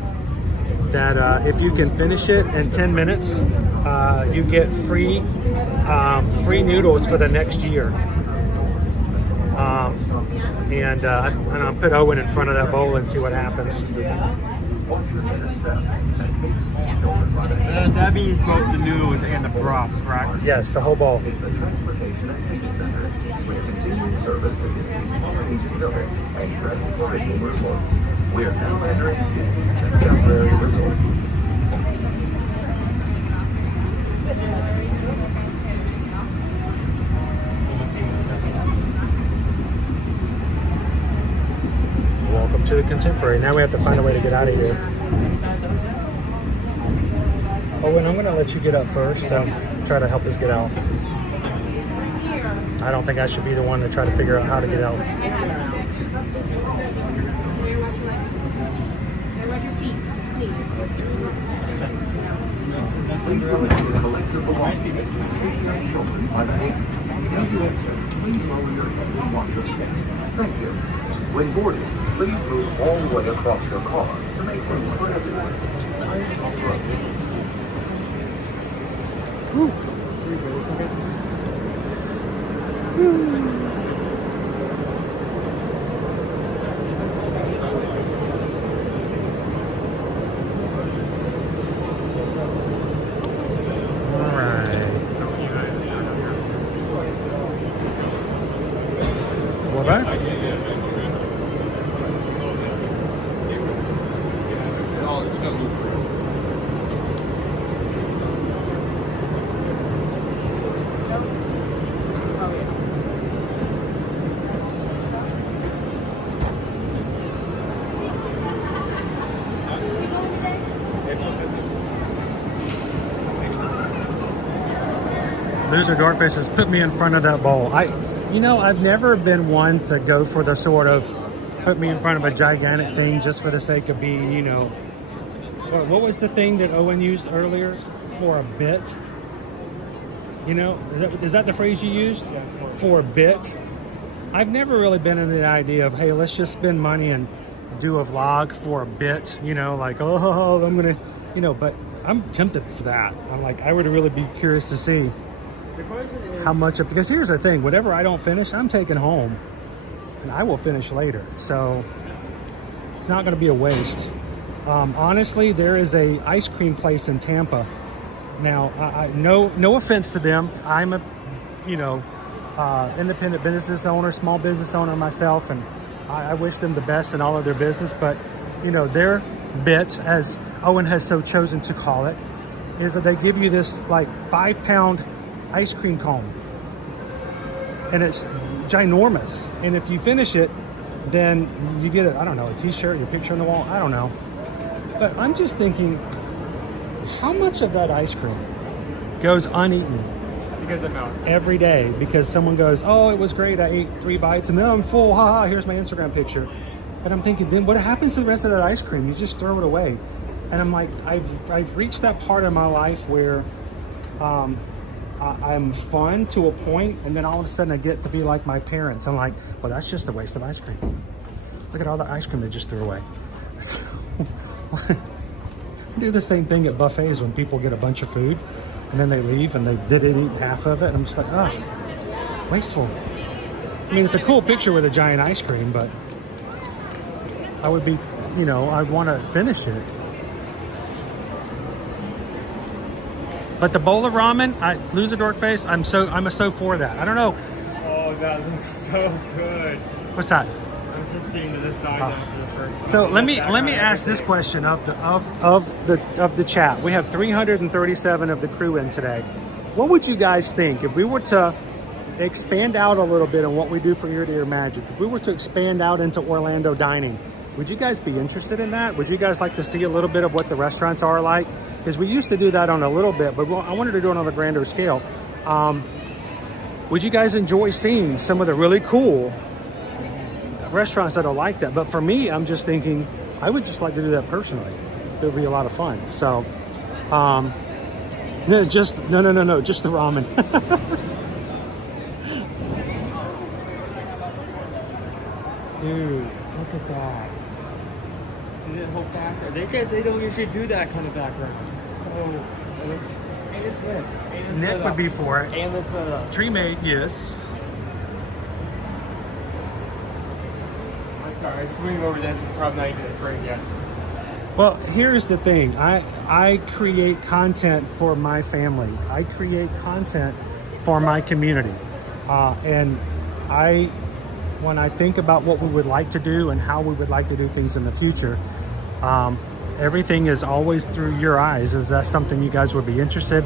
that if you can finish it in 10 minutes, you get free noodles for the next year. And I'll put Owen in front of that bowl and see what happens. That means both the noodles and the broth, correct? Yes, the whole bowl. We are now entering Gingerbread Resort. Welcome to the Contemporary. Now we have to find a way to get out of here. Owen, I'm going to let you get up first. Try to help us get out. I don't think I should be the one to try to figure out how to get out. Thank you. When boarding, please move all the way across your car to make room for everyone. Loser Dorkface has put me in front of that bowl. I've never been one to go for the sort of put me in front of a gigantic thing just for the sake of being, what was the thing that Owen used earlier? For a bit? Is that the phrase you used? Yeah, for a bit? I've never really been into the idea of, hey, let's just spend money and do a vlog for a bit, like, oh, I'm gonna, but I'm tempted for that. I'm like, I would really be curious to see how much of, because here's the thing, whatever I don't finish, I'm taking home and I will finish later. So it's not going to be a waste. Honestly, there is a ice cream place in Tampa. Now, no offense to them. I'm a, independent business owner, small business owner myself, and I wish them the best in all of their business. But, their bits, as Owen has so chosen to call it, is that they give you this like 5-pound ice cream cone, and it's ginormous, and if you finish it, then you get a t-shirt, your picture on the wall, I don't know. But I'm just thinking, how much of that ice cream goes uneaten Because it melts every day because someone goes, oh, it was great, I ate 3 bites and then I'm full, haha, here's my Instagram picture. But I'm thinking, then what happens to the rest of that ice cream? You just throw it away. And I'm like, I've reached that part of my life where I'm fun to a point, and then all of a sudden I get to be like my parents. I'm like, well, that's just a waste of ice cream. Look at all the ice cream they just threw away. Do the same thing at buffets when people get a bunch of food and then they leave and they didn't eat half of it. I'm just like, oh, wasteful. I mean, it's a cool picture with a giant ice cream, but I would be, I'd want to finish it. But the bowl of ramen, Loser Dorkface, I'm so for that. I don't know. Oh, that looks so good. What's that? I'm just seeing the design for the first time. So let me ask this question of the chat. We have 337 of the crew in today. What would you guys think if we were to expand out a little bit on what we do for Ear to Ear Magic? If we were to expand out into Orlando dining, would you guys be interested in that? Would you guys like to see a little bit of what the restaurants are like? because we used to do that on a little bit, but I wanted to do it on a grander scale. Would you guys enjoy seeing some of the really cool restaurants that are like that? But for me, I'm just thinking I would just like to do that personally. It would be a lot of fun. So, no, just the ramen. Dude, look at that. See that whole background? They don't usually do that kind of background. So it looks. It's lit. Nick would be for it. And it's Tree made, yes. I'm sorry, I swing over this. It's probably not even a frame yet. Well, here's the thing. I create content for my family. I create content for my community. And when I think about what we would like to do and how we would like to do things in the future, everything is always through your eyes. Is that something you guys would be interested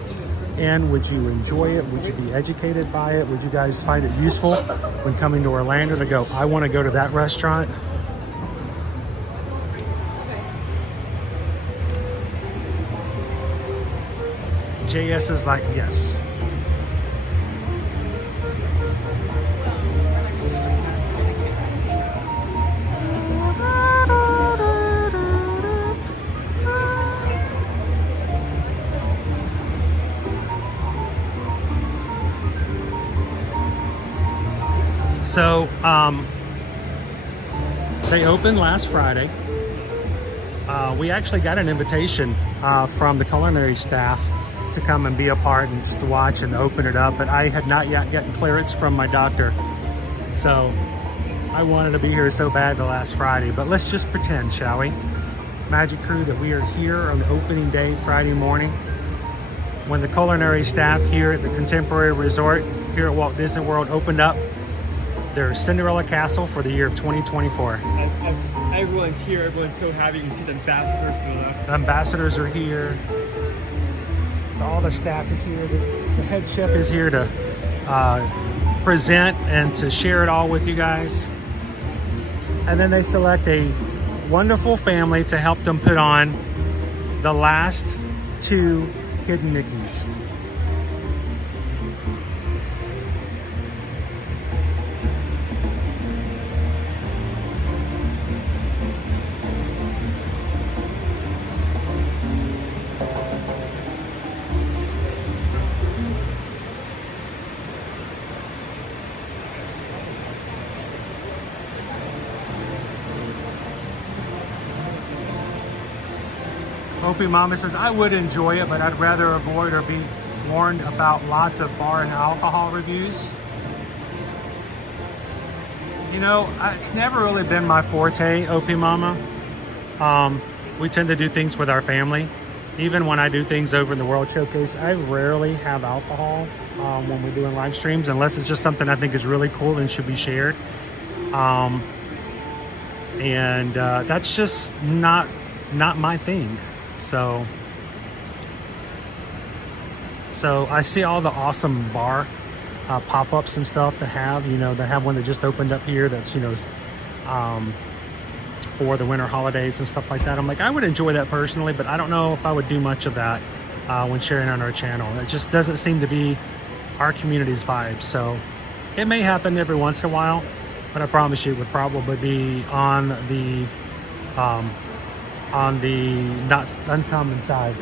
in? Would you enjoy it? Would you be educated by it? Would you guys find it useful when coming to Orlando to go, I want to go to that restaurant? JS is like, yes. So, they opened last Friday. We actually got an invitation from the culinary staff to come and be a part and just to watch and open it up, but I had not yet gotten clearance from my doctor. So I wanted to be here so bad the last Friday, but let's just pretend, shall we? Magic Crew, that we are here on the opening day, Friday morning, when the culinary staff here at the Contemporary Resort here at Walt Disney World opened up their Cinderella Castle for the year of 2024. Everyone's here. Everyone's so happy. You see the ambassadors to the left. The ambassadors are here. All the staff is here. The head chef is here to present and to share it all with you guys. And then they select a wonderful family to help them put on the last 2 Hidden Mickeys. Opie Mama says, I would enjoy it, but I'd rather avoid or be warned about lots of bar and alcohol reviews. You know, it's never really been my forte, Opie Mama. We tend to do things with our family. Even when I do things over in the World Showcase, I rarely have alcohol when we're doing live streams, unless it's just something I think is really cool and should be shared. That's just not my thing. So I see all the awesome bar pop-ups and stuff to have, you know, they have one that just opened up here that's, you know, for the winter holidays and stuff like that. I'm like, I would enjoy that personally, but I don't know if I would do much of that when sharing on our channel. It just doesn't seem to be our community's vibe. So it may happen every once in a while, but I promise you it would probably be on the not uncommon side.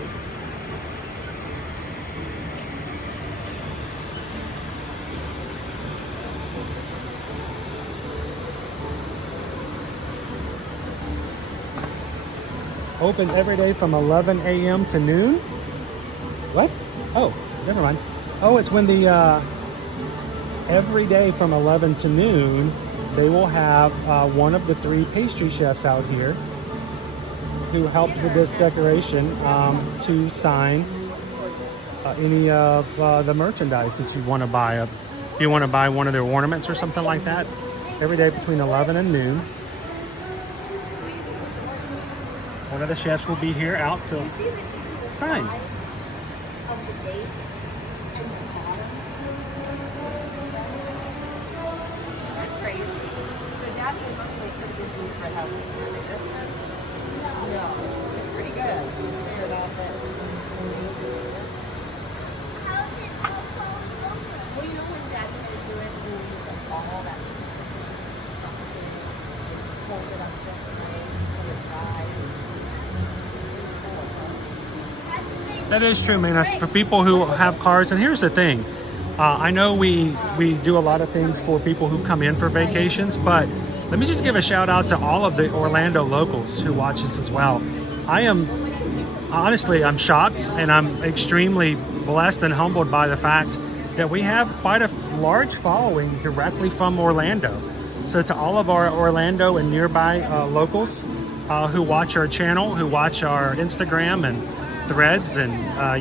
Open every day from 11 a.m. to noon. What? Oh, never mind. Oh, it's when the every day from 11 to noon, they will have one of the 3 pastry chefs out here who helped with this decoration to sign any of the merchandise that you want to buy. If you want to buy one of their ornaments or something like that, every day between 11 and noon. One of the chefs will be here out to sign. That is true, man. That's for people who have cars. And here's the thing. I know we do a lot of things for people who come in for vacations, but let me just give a shout out to all of the Orlando locals who watch us as well. Honestly, I'm shocked and I'm extremely blessed and humbled by the fact that we have quite a large following directly from Orlando. So to all of our Orlando and nearby locals who watch our channel, who watch our Instagram and Threads and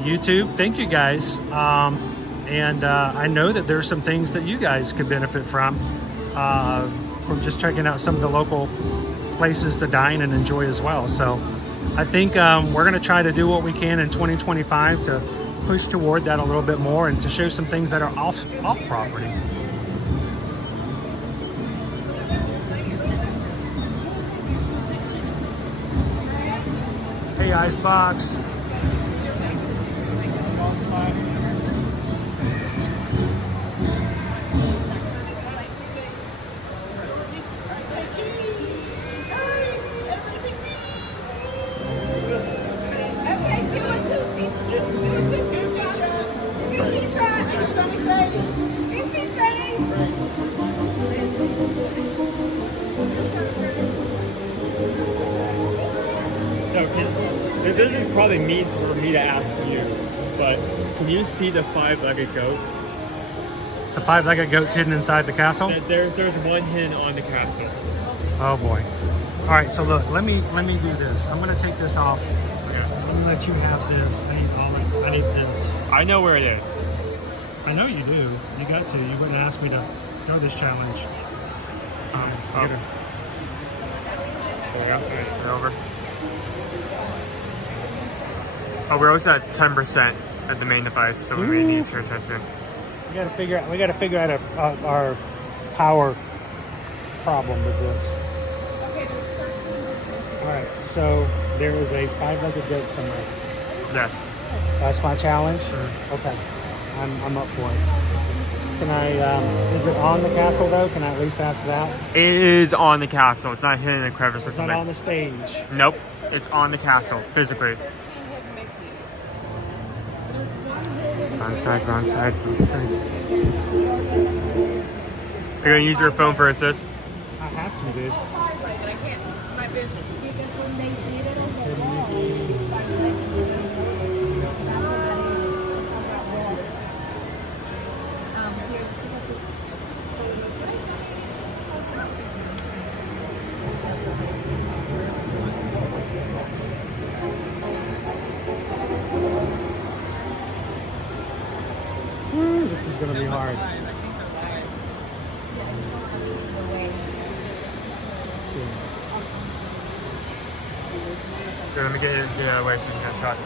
YouTube, thank you guys. And I know that there's some things that you guys could benefit from just checking out some of the local places to dine and enjoy as well. So I think we're going to try to do what we can in 2025 to push toward that a little bit more and to show some things that are off property. Hey, Icebox. This is probably mean for me to ask you, but can you see the five-legged goat? The five-legged goat's hidden inside the castle? There's one hidden on the castle. Oh boy. All right, so look, let me do this. I'm gonna take this off. Yeah. Let me let you have this. I need this. I know where it is. I know you do. You got to. You wouldn't ask me to go this challenge. There we go. We're over. Oh, we're also at 10% at the main device, so we may need to charge that soon. We gotta figure out our power problem with this. All right, so there is a five-legged goat somewhere. Yes. That's my challenge. Sure. Okay, I'm up for it. Can I? Is it on the castle though? Can I at least ask that? It is on the castle. It's not hidden in a crevice or It's something. not on the stage. Nope. It's on the castle, physically. Wrong side, wrong side, wrong side. You're gonna use your phone for assist? I have to, dude. This is gonna be hard. Here, let me get it out of the way so you can get a shot.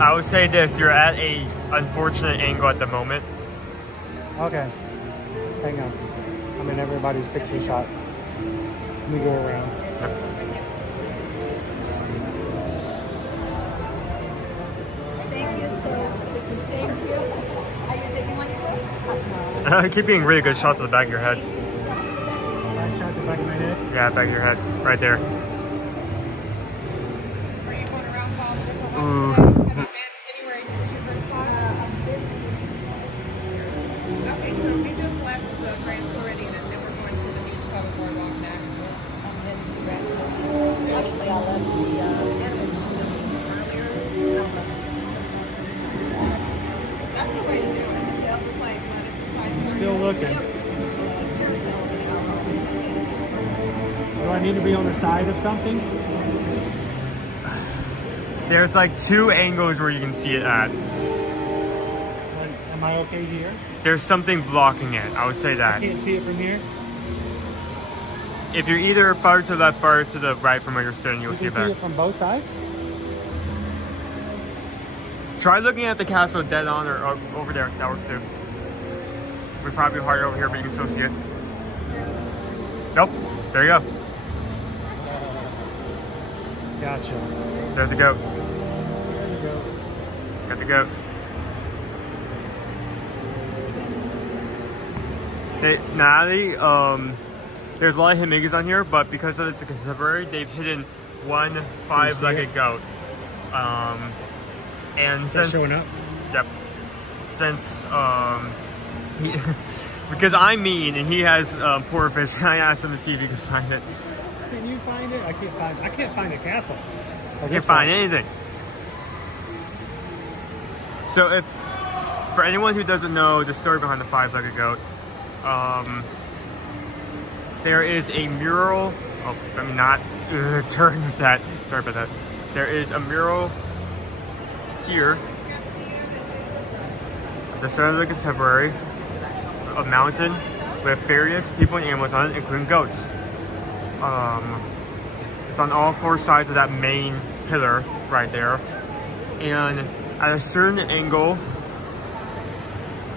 I would say this, you're at a unfortunate angle at the moment. Okay. Hang on. I'm in everybody's picture shot. Let me go around. Thank you, sir. Thank you. Are you taking one yourself? Keep getting really good shots of the back of your head. Shot the back of my head. Yeah, back of your head. Right there. Are you going around Bob? Ooh. Have you been anywhere in your first spot? Okay, so we just left the Grand Floridian and then we're going to the beach club and boardwalk next. And then to the Grand Floridian. Actually, I left the that's the way to do it. Yeah, just like let it decide. Still looking. Do I need to be on the side of something? There's like two angles where you can see it at. Am I okay here? There's something blocking it. I would say that. Can't see it from here. If you're either far to the left, far to the right from where you're sitting, you'll You see can it see better. it from both sides. Try looking at the castle dead on or over there. That works too. We're probably harder over here, but you can still see it. Nope. There you go. Gotcha. There's a goat. The goat. Hey, Natalie, there's a lot of hidden Miggies on here, but because it's a contemporary, they've hidden one 5-legged goat. And since showing up. Yep. Since he, because I'm mean and he has poor fish, I asked him to see if he could find it. Can you find it? I can't find a castle. I can't find anything. So if, for anyone who doesn't know the story behind the 5-legged goat, there is a mural. Oh, let me not turn with that. Sorry about that. There is a mural here, at the center of the Contemporary, a mountain with various people and animals on it, including goats. It's on all 4 sides of that main pillar right there, and at a certain angle,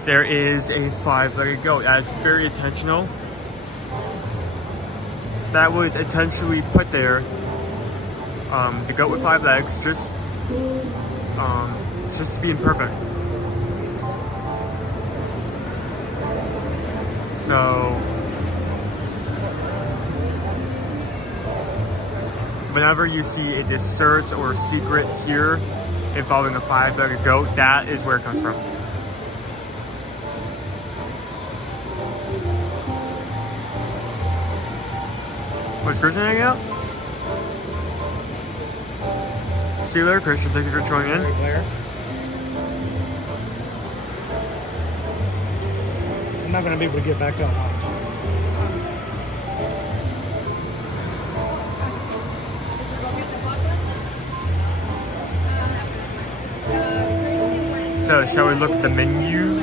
there is a 5-legged goat. That's very intentional. That was intentionally put there. The goat with 5 legs, just to be imperfect. So, whenever you see a dessert or a secret here involving a 5-legged goat, that is where it comes from. Was Christian hanging out? See you later, Christian. Thank you for joining in. I'm not gonna be able to get back to the So, shall we look at the menu?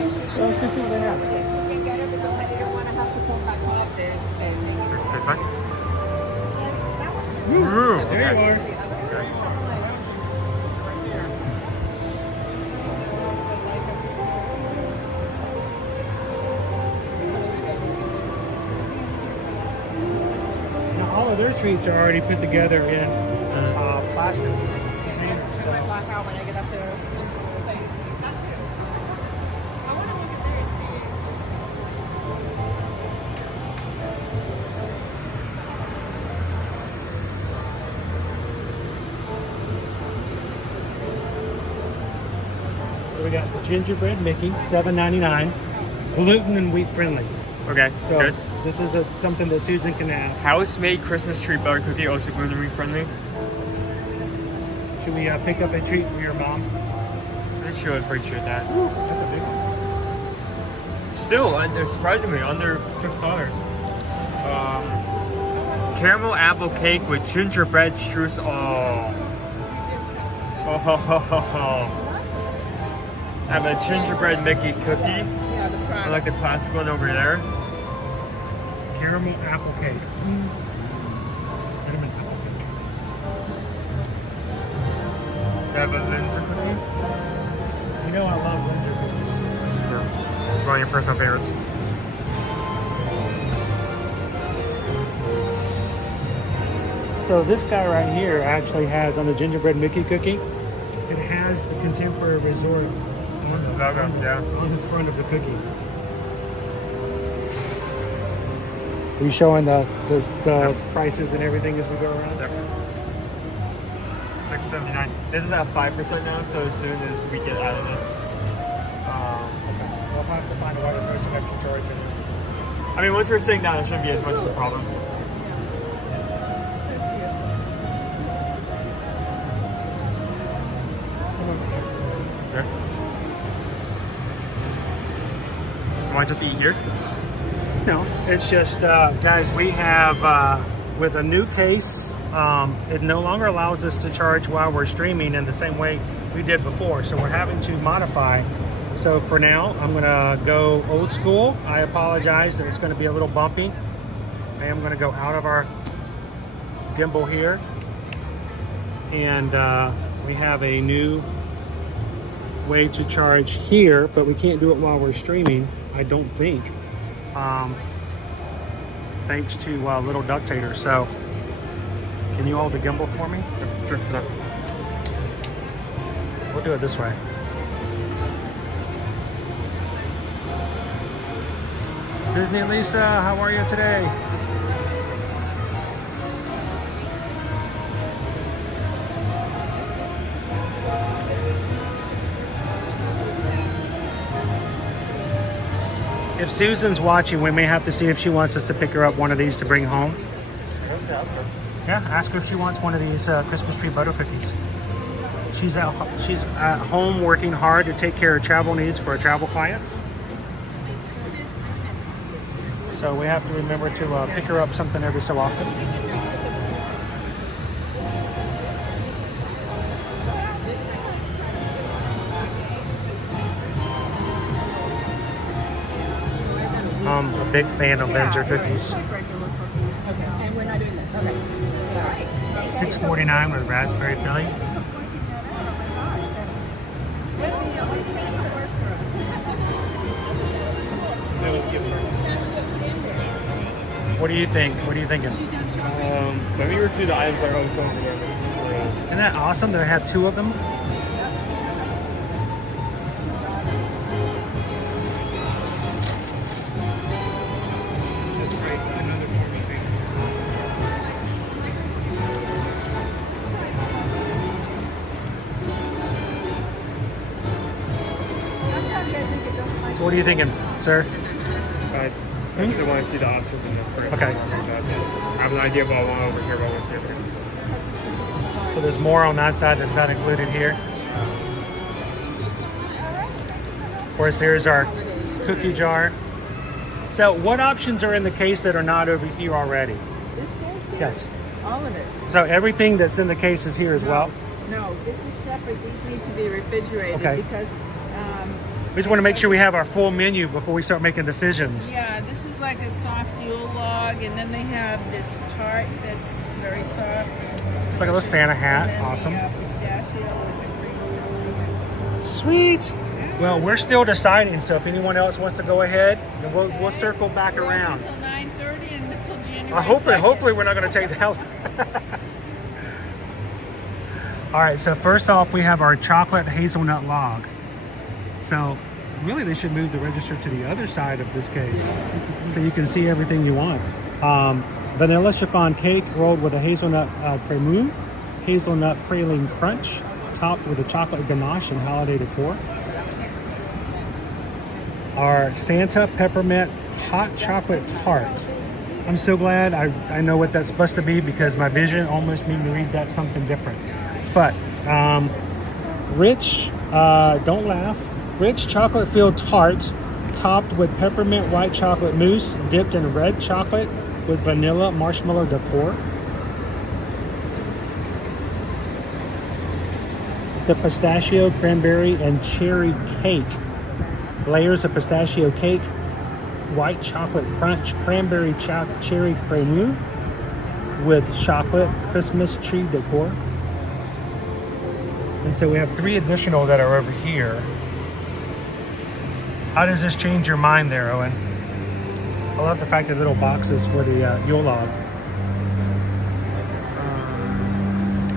Taste back. Ooh, There you are. Now, all of their treats are already put together in plastic containers. So. We got the gingerbread Mickey, $7.99, gluten and wheat friendly. Okay, So good. this is something that Susan can have. House-made Christmas tree butter cookie, also gluten-free friendly. Should we pick up a treat for your mom? I sure appreciate that. That's a big one. Still, surprisingly, under $6. Caramel apple cake with gingerbread streusel. Oh, ho, ho, ho, ho. I have a gingerbread Mickey cookie. I like the classic one over there. Caramel apple cake. Cinnamon apple cake. I have a Linzer cookie. You know I love Windsor cookies. It's one of your personal favorites. So this guy right here actually has on the gingerbread Mickey cookie, it has the Contemporary Resort on the, Logo, yeah. on the front of the cookie. Are you showing the prices and everything as we go around? Yep. It's like $79. This is at 5% now, so as soon as we get out of this, We'll have to find a way to put some extra charge in. I mean, once we're sitting down, it shouldn't be as much of a problem. Okay. You want to just eat here? No, it's just, guys, we have, with a new case, it no longer allows us to charge while we're streaming in the same way we did before. So we're having to modify. So for now, I'm gonna go old school. I apologize that it's gonna be a little bumpy. I am gonna go out of our gimbal here. And we have a new way to charge here, but we can't do it while we're streaming, I don't think. Thanks to Little Ductator. So, can you hold the gimbal for me? Sure. We'll do it this way. Disney Lisa, how are you today? If Susan's watching, we may have to see if she wants us to pick her up one of these to bring home. Yeah, ask her if she wants one of these Christmas tree butter cookies. She's at home working hard to take care of travel needs for our travel clients. So we have to remember to pick her up something every so often. I'm a big fan of Windsor cookies. $6.49 with raspberry filling. What do you think? What are you thinking? Let me review the items that are on the phone again. Isn't that awesome that I have two of them? That's great. Another for me, thank So what are you thinking, sir? I still want to see the options in the fridge. Okay. I have an idea of what I want over here, but I want to see everything. So there's more on that side that's not included here. Of course, there's our cookie jar. So what options are in the case that are not over here already? This case? Yes. All of it. So everything that's in the case is here as well? No, this is separate. These need to be refrigerated Okay. because We just want to make sure we have our full menu before we start making decisions. Yeah, this is like a soft Yule log, and then they have this tart that's very soft. It's like a little Santa hat. And then Awesome. they have pistachio with the cream. Sweet. Well, we're still deciding, so if anyone else wants to go ahead, then we'll circle back around. Until 9:30 and until January 2nd. Hopefully we're not going to take the hell. All right, so first off, we have our chocolate hazelnut log. So really they should move the register to the other side of this case so you can see everything you want. Vanilla chiffon cake rolled with a hazelnut crème, hazelnut praline crunch, topped with a chocolate ganache and holiday decor. Our Santa peppermint hot chocolate tart. I'm so glad I know what that's supposed to be because my vision almost made me read that something different. But rich, don't laugh, rich chocolate-filled tart topped with peppermint white chocolate mousse dipped in red chocolate with vanilla marshmallow decor. The pistachio, cranberry, and cherry cake. Layers of pistachio cake, white chocolate crunch, cranberry cherry crème with chocolate Christmas tree decor. And so we have 3 additional that are over here. How does this change your mind there, Owen? I love the fact that little boxes for the Yule log.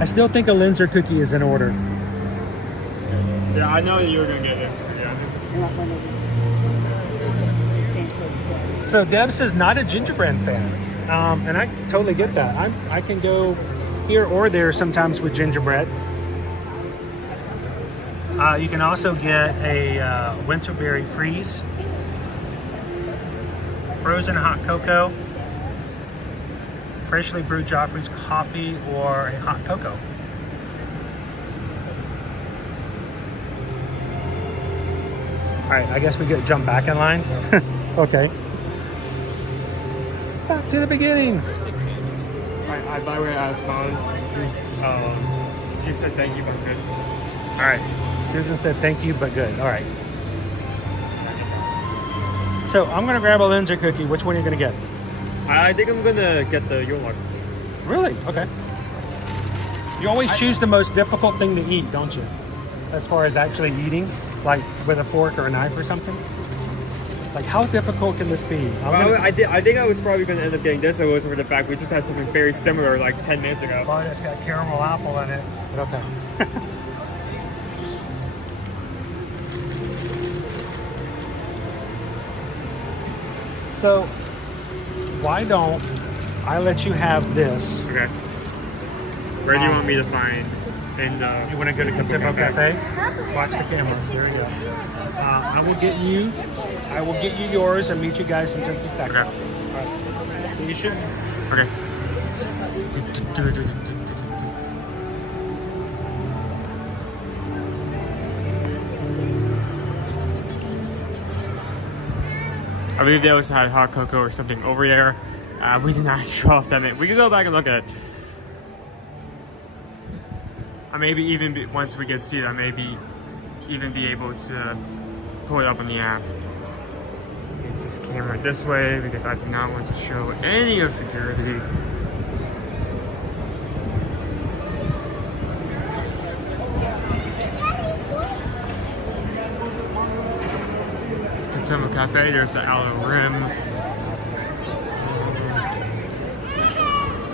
I still think a Linzer cookie is in order. Yeah, I know that you were going to get this. Yeah. So Deb says not a gingerbread fan. And I totally get that. I can go here or there sometimes with gingerbread. You can also get a winterberry freeze, frozen hot cocoa, freshly brewed Joffrey's coffee, or a hot cocoa. All right, I guess we get jump back in line. Okay. Back to the beginning. I by the way, I asked Mom. She said thank you, but good. All right. Susan said thank you, but good. All right. So I'm going to grab a Linzer cookie. Which one are you going to get? I think I'm going to get the Yule log. Really? Okay. You always choose the most difficult thing to eat, don't you? As far as actually eating, like with a fork or a knife or something. Like, how difficult can this be? I think I was probably going to end up getting this. It wasn't for the fact we just had something very similar like 10 minutes ago. Well, it's got caramel apple in it. But okay. So, why don't I let you have this? Okay. Where do you want me to find? In the You want to go to Contempo Cafe? Watch the camera. There we go. I will get you yours and meet you guys in just a second. Okay. All right. So you should. Okay. I believe they also had hot cocoa or something over there. We did not show off that. We can go back and look at it. Maybe even once we get seated, I maybe even be able to pull it up on the app. Face this camera this way because I do not want to show any of security. It's Contempo Cafe. There's the outer rim.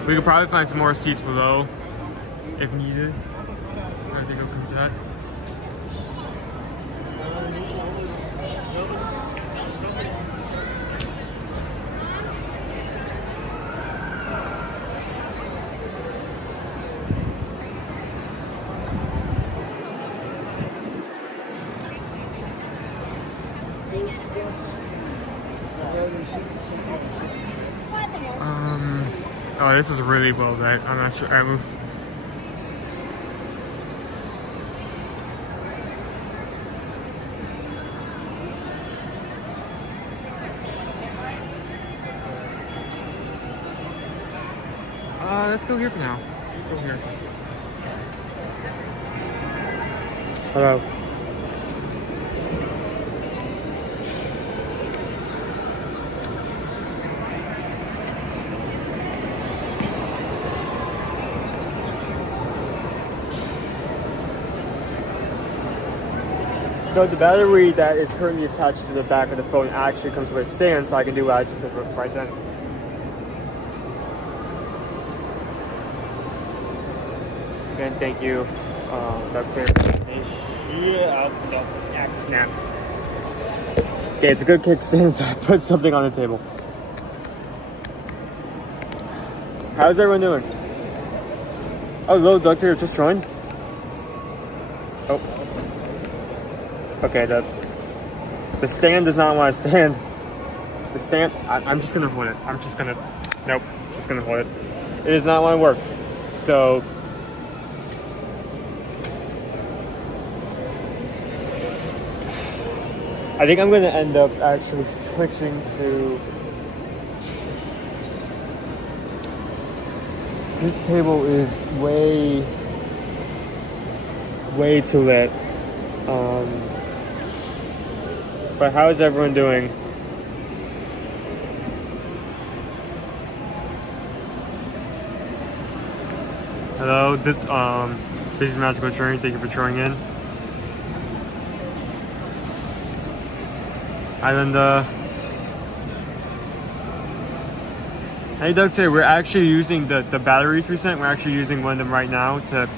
We could probably find some more seats below if needed. I think we'll come to that. Oh, this is really well lit. I'm not sure. Let's go here for now. Let's go here. Hello. So the battery that is currently attached to the back of the phone actually comes with a stand, so I can do what I just did right then. Again, thank you, Dr. Yeah, snap. Okay, it's a good kickstand, so I put something on the table. How's everyone doing? Oh, hello, Doctor, just joined. Oh. Okay, the stand does not want to stand. The stand, I'm just gonna hold it. Nope, just gonna hold it. It does not want to work. So, I think I'm gonna end up actually switching to this table is way too lit. But how is everyone doing? Hello, this is Magical Journey. Thank you for joining in. Hi, Linda. Hey, Doctor. We're actually using the batteries we sent. We're actually using one of them right now to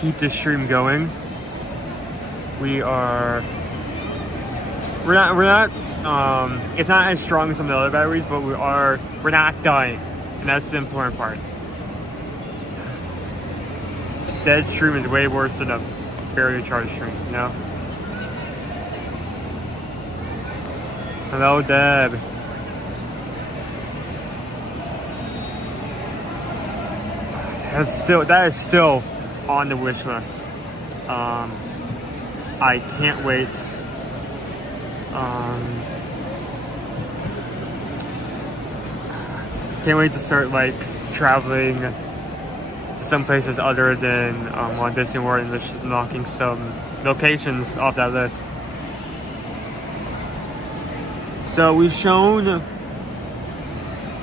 keep the stream going. We're not it's not as strong as some of the other batteries, but we're not dying, and that's the important part. Dead stream is way worse than a barely charged stream, you know? Hello, Deb. That is still on the wish list. I can't wait. Can't wait to start like traveling to some places other than Walt Disney World, and just knocking some locations off that list. So we've shown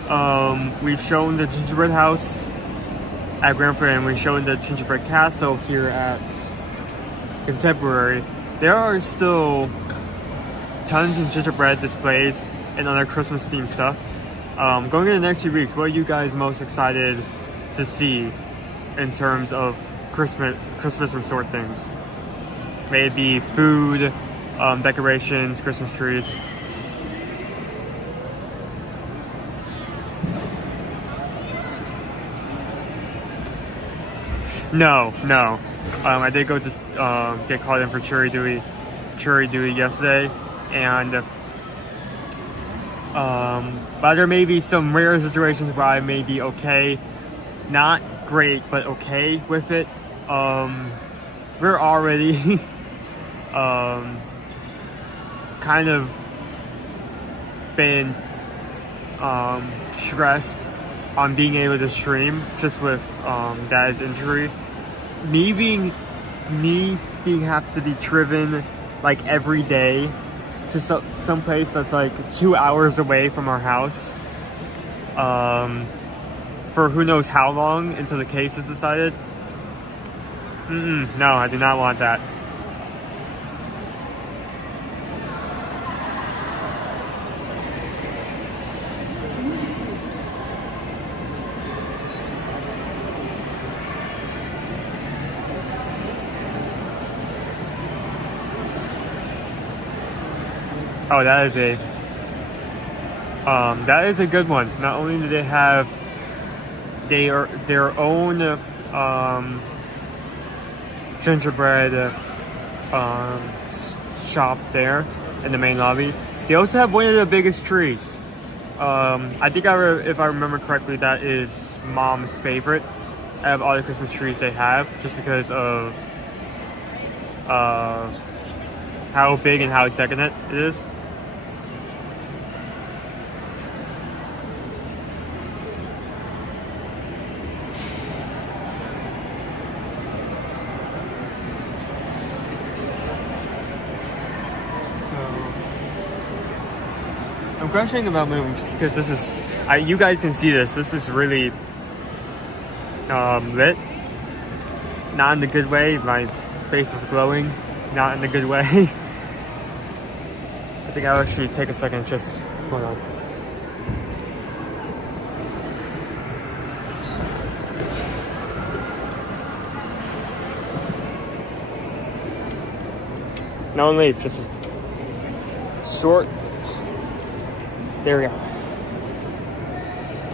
the Gingerbread house at Grand Floridian. We've shown the Gingerbread castle here at Contemporary. There are still tons of gingerbread displays and other Christmas themed stuff. Going in the next few weeks, what are you guys most excited to see in terms of Christmas resort things? May it be food, decorations, Christmas trees. No. I did go to get called in for jury duty yesterday, and but there may be some rare situations where I may be okay, not great, but okay with it. We're already kind of been stressed on being able to stream just with Dad's injury. Me being have to be driven like every day to some place that's like 2 hours away from our house for who knows how long until the case is decided. No, I do not want that. Oh, that is a good one. Not only do they have their own gingerbread shop there in the main lobby, they also have one of the biggest trees. I think if I remember correctly, that is Mom's favorite out of all the Christmas trees they have, just because of how big and how decadent it is. I'm questioning about moving just because this is, you guys can see this. This is really lit. Not in the good way. My face is glowing. Not in the good way. I think I'll actually take a second. Just hold on. No one leave. Just short. There we go.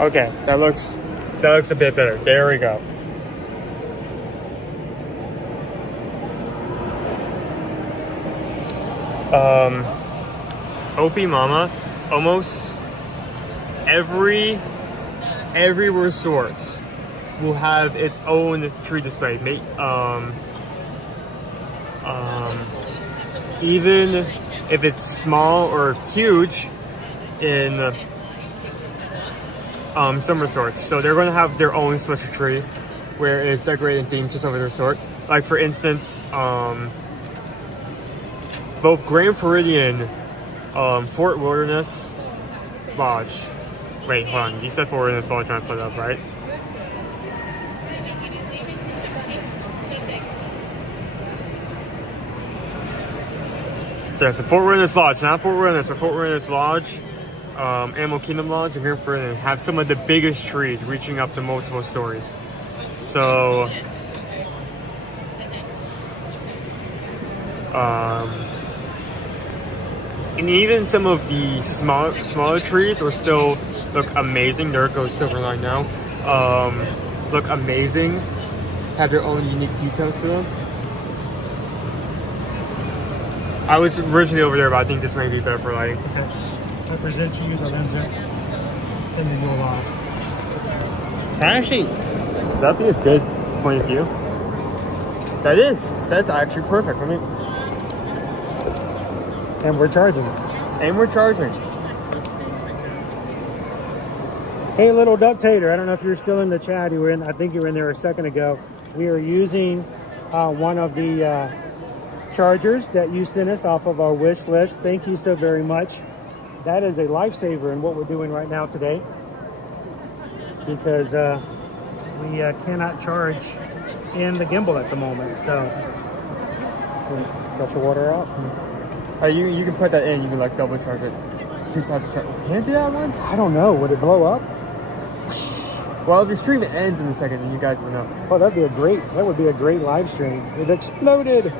Okay, that looks a bit better. There we go. Opie Mama, almost every resort will have its own tree display. Even if it's small or huge in some resorts. So they're going to have their own special tree where it's decorated and themed just over the resort. Like for instance, both Grand Floridian, Fort Wilderness Lodge. Wait, hold on. You said Fort Wilderness Lodge when I put it up, right? Yeah, so Fort Wilderness Lodge, not Fort Wilderness, but Fort Wilderness Lodge, Animal Kingdom Lodge, and Grand Floridian have some of the biggest trees reaching up to multiple stories. So, and even some of the smaller trees will still look amazing. There goes Silverline now. Look amazing. Have their own unique details to them. I was originally over there, but I think this may be better for lighting. Okay. I present you the lens and then you'll Actually, that'd be a good point of view. That's actually perfect. I mean, and we're charging. Hey, little duck tater. I don't know if you're still in the chat. I think you were in there a second ago. We are using one of the chargers that you sent us off of our wish list. Thank you so very much. That is a lifesaver in what we're doing right now today, because we cannot charge in the gimbal at the moment. So, got your water out? You can put that in. You can like double charge it. 2 times charge. Can't do that once? I don't know. Would it blow up? Well, if the stream ends in a second, then you guys will know. Oh, that would be a great live stream. It exploded.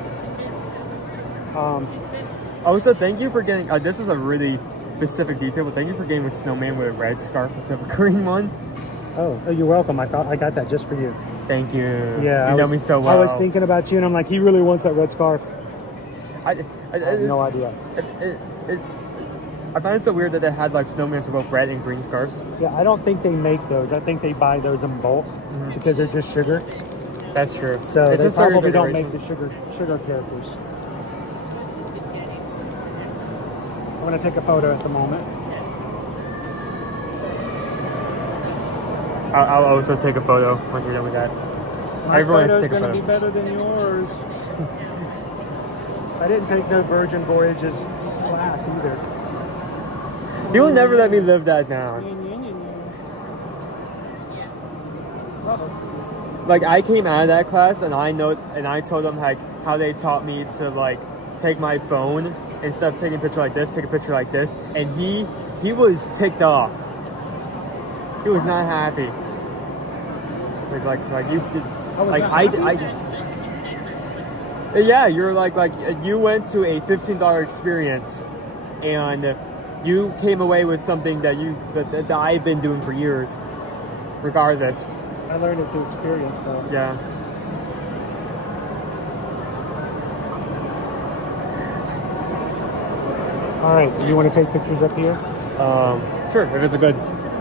Also, thank you for getting. This is a really specific detail, but thank you for getting with snowman with a red scarf instead of a green one. Oh, you're welcome. I thought I got that just for you. thank you. Yeah, You know me so well. I was thinking about you, and I'm like, he really wants that red scarf. I have no idea. I find it so weird that they had like snowmen for both red and green scarves. Yeah, I don't think they make those. I think they buy those in bulk because they're just sugar. That's true. So it's they just certain probably don't generation. make the sugar characters. I'm gonna take a photo at the moment. I'll also take a photo once we're done with that. My Everyone has to photo's take a gonna photo. be better than yours. I didn't take no Virgin Voyages class either. You will never let me live that down. Like I came out of that class and I told them like how they taught me to like take my phone instead of taking a picture like this, take a picture like this, and he was ticked off. He was not happy. Like you did, like I yeah, you're like you went to a $15 experience and you came away with something that I've been doing for years, regardless. I learned it through experience, though. Yeah. All right. Do you want to take pictures up here? Sure. If it's a good.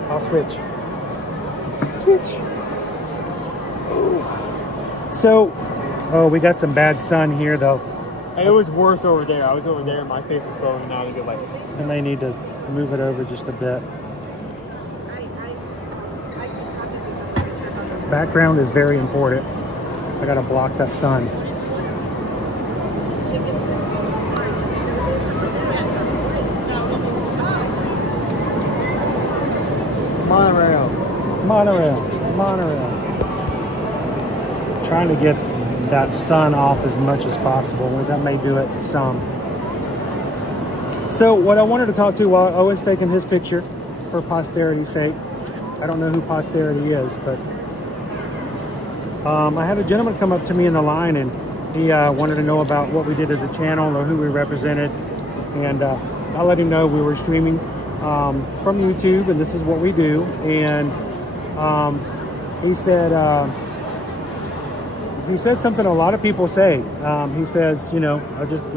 I'll switch. Switch. So, oh, we got some bad sun here, though. It was worse over there. I was over there and my face was going out in a good light. I may need to move it over just a bit. Background is very important. I gotta block that sun. Monorail, monorail, monorail. Trying to get that sun off as much as possible. That may do it some. So what I wanted to talk to while Owen's taking his picture for posterity's sake. I don't know who posterity is, but I had a gentleman come up to me in the line and he wanted to know about what we did as a channel or who we represented. And I let him know we were streaming from YouTube and this is what we do. And he said something a lot of people say. He says, you know,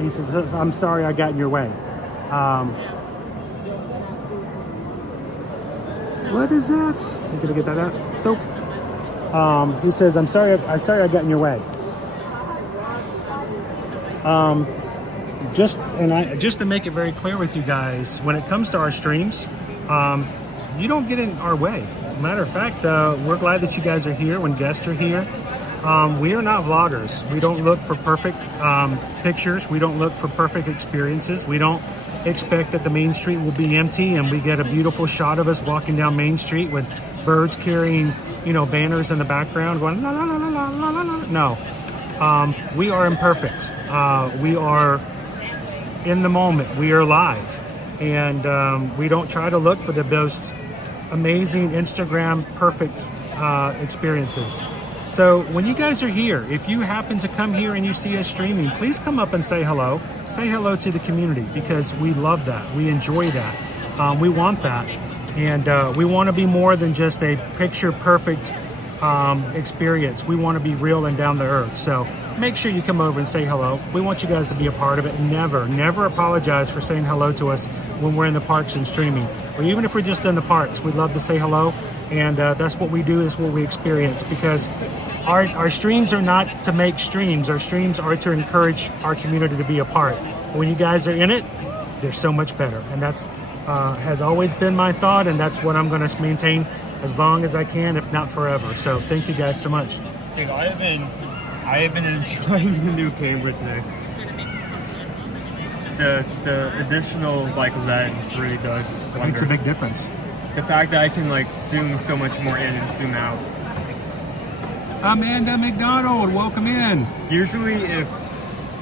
he says, I'm sorry I got in your way. What is that? You gonna get that out? Nope. He says, I'm sorry I got in your way. Just to make it very clear with you guys, when it comes to our streams, you don't get in our way. Matter of fact, we're glad that you guys are here when guests are here. We are not vloggers. We don't look for perfect pictures. We don't look for perfect experiences. We don't expect that the main street will be empty and we get a beautiful shot of us walking down Main Street with birds carrying, you know, banners in the background going la la la la la la la la. No, we are imperfect. We are in the moment. We are live, and we don't try to look for the most amazing Instagram perfect experiences. So when you guys are here, if you happen to come here and you see us streaming, please come up and say hello. Say hello to the community because we love that. We enjoy that. We want that. And we want to be more than just a picture perfect experience. We want to be real and down to earth. So make sure you come over and say hello. We want you guys to be a part of it. Never apologize for saying hello to us when we're in the parks and streaming. Or even if we're just in the parks, we'd love to say hello. And that's what we do, that's what we experience, because our streams are not to make streams. Our streams are to encourage our community to be a part. When you guys are in it, they're so much better. And that's has always been my thought, and that's what I'm going to maintain as long as I can, if not forever. So thank you guys so much. Dude, I have been enjoying the new camera today. The additional like lens really does wonders. It makes a big difference. The fact that I can like zoom so much more in and zoom out. Amanda McDonald, welcome in. Usually if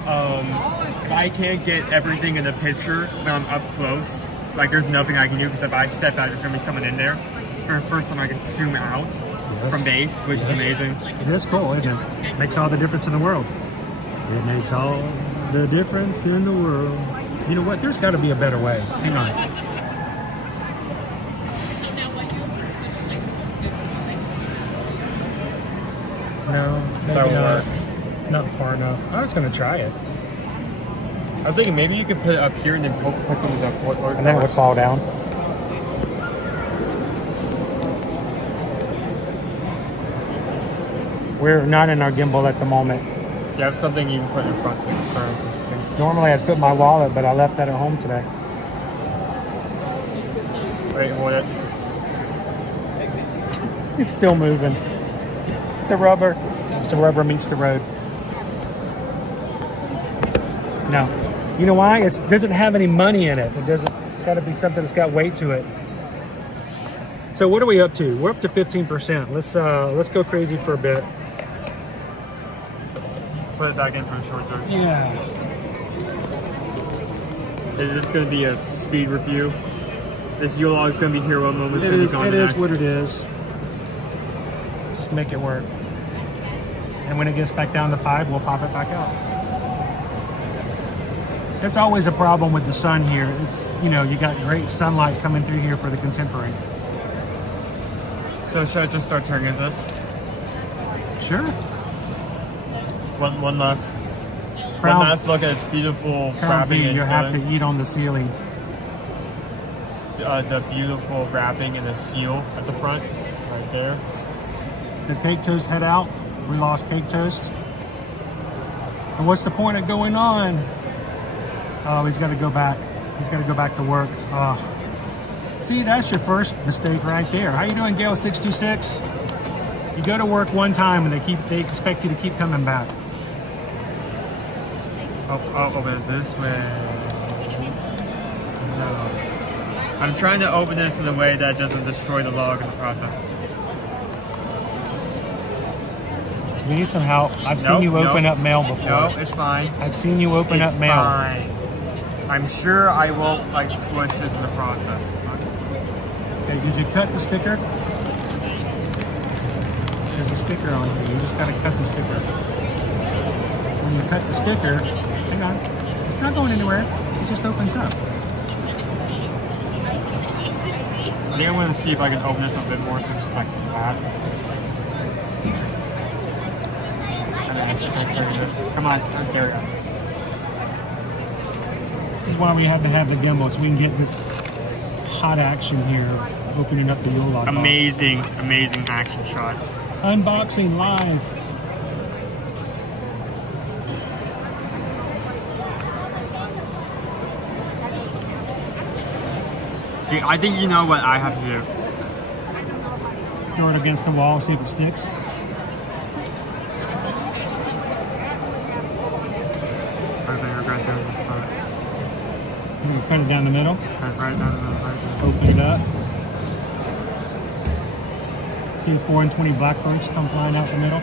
I can't get everything in the picture when I'm up close, like there's nothing I can do because if I step out, there's gonna be someone in there. For the first time I can zoom out from base, which is amazing. It is cool, isn't it? It makes all the difference in the world. It makes all the difference in the world. You know what? There's got to be a better way. Hang on. No, maybe That will not. work. Not far enough. I was gonna try it. I was thinking maybe you could put it up here and then put some of the And then it would fall down. We're not in our gimbal at the moment. You have something you can put in front of Normally I'd put my wallet, but I left that at home today. Wait, hold it. It's still moving. The rubber. So rubber meets the road. No. You know why? It doesn't have any money in it. It doesn't. It's got to be something that's got weight to it. So what are we up to? We're up to 15%. Let's go crazy for a bit. Put it back in for the short term. Yeah. Is this going to be a speed review? This Yule is going to be here one moment. It is what it is. Just make it work. And when it gets back down to 5, we'll pop it back out. That's always a problem with the sun here. It's, you know, you got great sunlight coming through here for the Contemporary. So should I just start turning this? Sure. One last look at its beautiful Crown wrapping. V, and you have to eat on the ceiling. the beautiful wrapping and the seal at the front, right there. The cake toast head out. We lost cake toast. And what's the point of going on? Oh, he's got to go back. He's got to go back to work. See, that's your first mistake right there. How you doing, Gail 626? You go to work one time and they expect you to keep coming back. I'll open it this way. No. I'm trying to open this in a way that doesn't destroy the log in the process. You need some help. I've seen you open up mail before. No, it's fine. I've seen you open up mail. Fine. I'm sure I won't like squish this in the process. Okay, did you cut the sticker? There's a sticker on here. You just gotta cut the sticker. When you cut the sticker, hang on. It's not going anywhere. It just opens up. I think I'm going to see if I can open this a bit more so just like flat. And then just like turn this. Come on, there we go. This is why we have to have the gimbal, so we can get this hot action here, opening up the Yule log box. Amazing action shot. Unboxing live. See, I think you know what I have to do. Throw it against the wall, see if it sticks. I regret doing this part. I'm gonna cut it down the middle. Right down the middle, right there. Open it up. See 4 and 20 blackbirds come flying out the middle.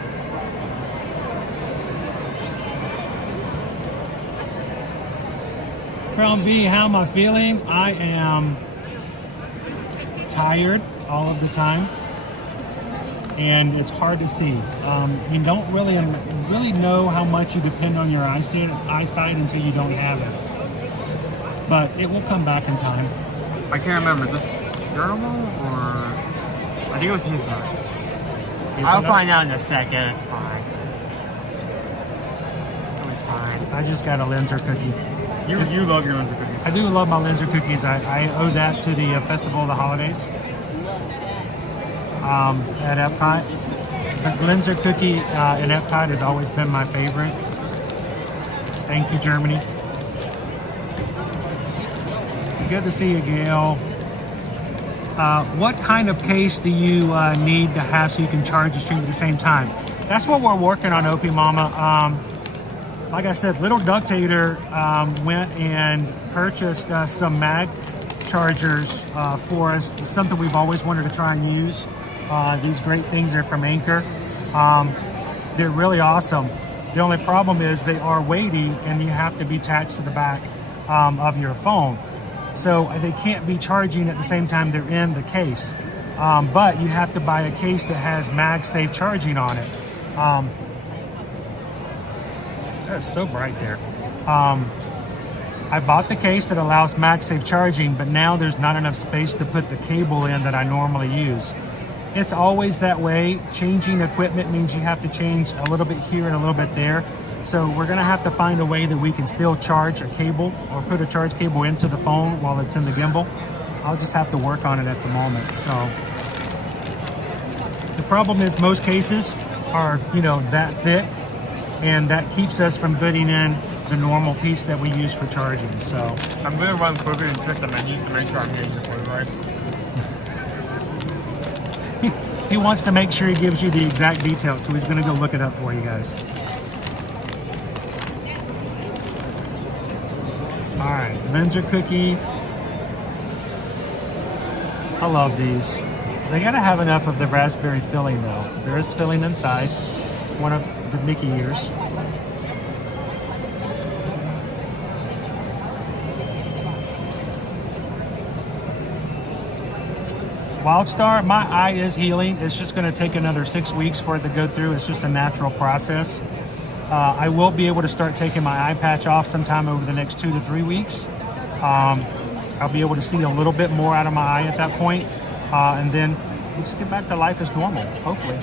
Crown V, how am I feeling? I am tired all of the time, and it's hard to see. You don't really know how much you depend on your eyesight until you don't have it. But it will come back in time. I can't remember. Is this German or I think it was his eye. I'll find out in a second. It's fine. It's fine. I just got a Linzer cookie. You love your Linzer cookies. I do love my Linzer cookies. I owe that to the Festival of the Holidays at Epcot. The Linzer cookie in Epcot has always been my favorite. Thank you, Germany. Good to see you, Gail. What kind of case do you need to have so you can charge the stream at the same time? That's what we're working on, Opie Mama. Like I said, Little Ductator went and purchased some mag chargers for us. It's something we've always wanted to try and use. These great things are from Anchor. They're really awesome. The only problem is they are weighty and you have to be attached to the back of your phone. So they can't be charging at the same time they're in the case. But you have to buy a case that has MagSafe charging on it. That's so bright there. I bought the case that allows MagSafe charging, but now there's not enough space to put the cable in that I normally use. It's always that way. Changing equipment means you have to change a little bit here and a little bit there. So we're gonna have to find a way that we can still charge a cable or put a charge cable into the phone while it's in the gimbal. I'll just have to work on it at the moment. So the problem is most cases are, you know, that thick, and that keeps us from putting in the normal piece that we use for charging. So I'm gonna run quickly and check the menus to make sure I'm getting the code right. he wants to make sure he gives you the exact details, so he's gonna go look it up for you guys. All right, Windsor cookie. I love these. They gotta have enough of the raspberry filling though. There is filling inside, one of the Mickey ears. Wildstar, my eye is healing. It's just gonna take another 6 weeks for it to go through. It's just a natural process. I will be able to start taking my eye patch off sometime over the next 2 to 3 weeks. I'll be able to see a little bit more out of my eye at that point. And then we'll just get back to life as normal, hopefully.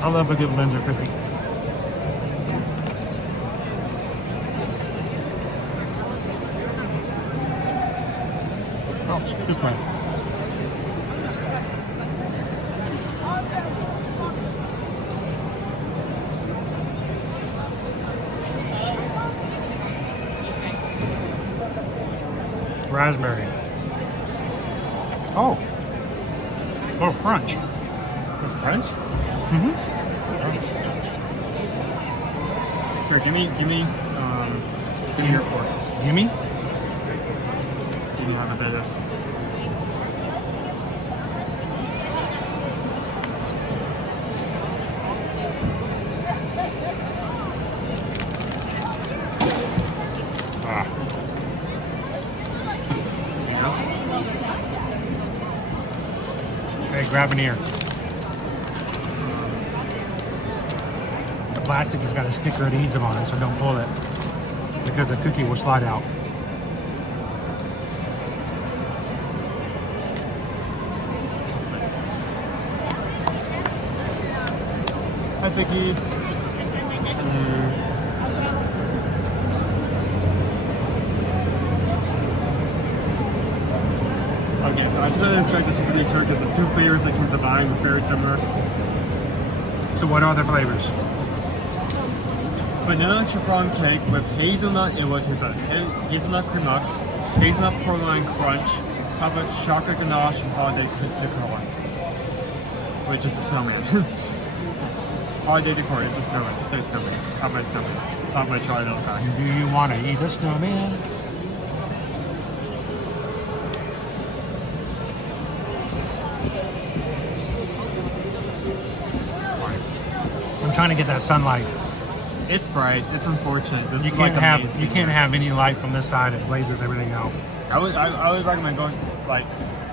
I love a good blender cookie. Oh, this way. Raspberry. Oh. Oh, crunch. That's crunch? Mm-hmm. Here, give me your fork. Gimme? So you know how to do this. Ah. Hey, grab an ear. The plastic has got a sticker adhesive on it, so don't pull it, because the cookie will slide out. Hi, Vicky. Okay, so I just wanted to check this just to be sure because the two flavors that came to mind were very similar. So what are the flavors? Vanilla chiffon cake with hazelnut, it was hazelnut cremux, hazelnut praline crunch, top of chocolate ganache and holiday decor. Wait, just a snowman. Holiday decor, it's a snowman, just say snowman. Top of my snowman. Top of my Charlie Little guy. Do you want to eat a snowman? I'm trying to get that sunlight. It's bright. It's unfortunate. This You is can't like have amazing. you can't have any light from this side. It blazes everything out. I would recommend going. Like,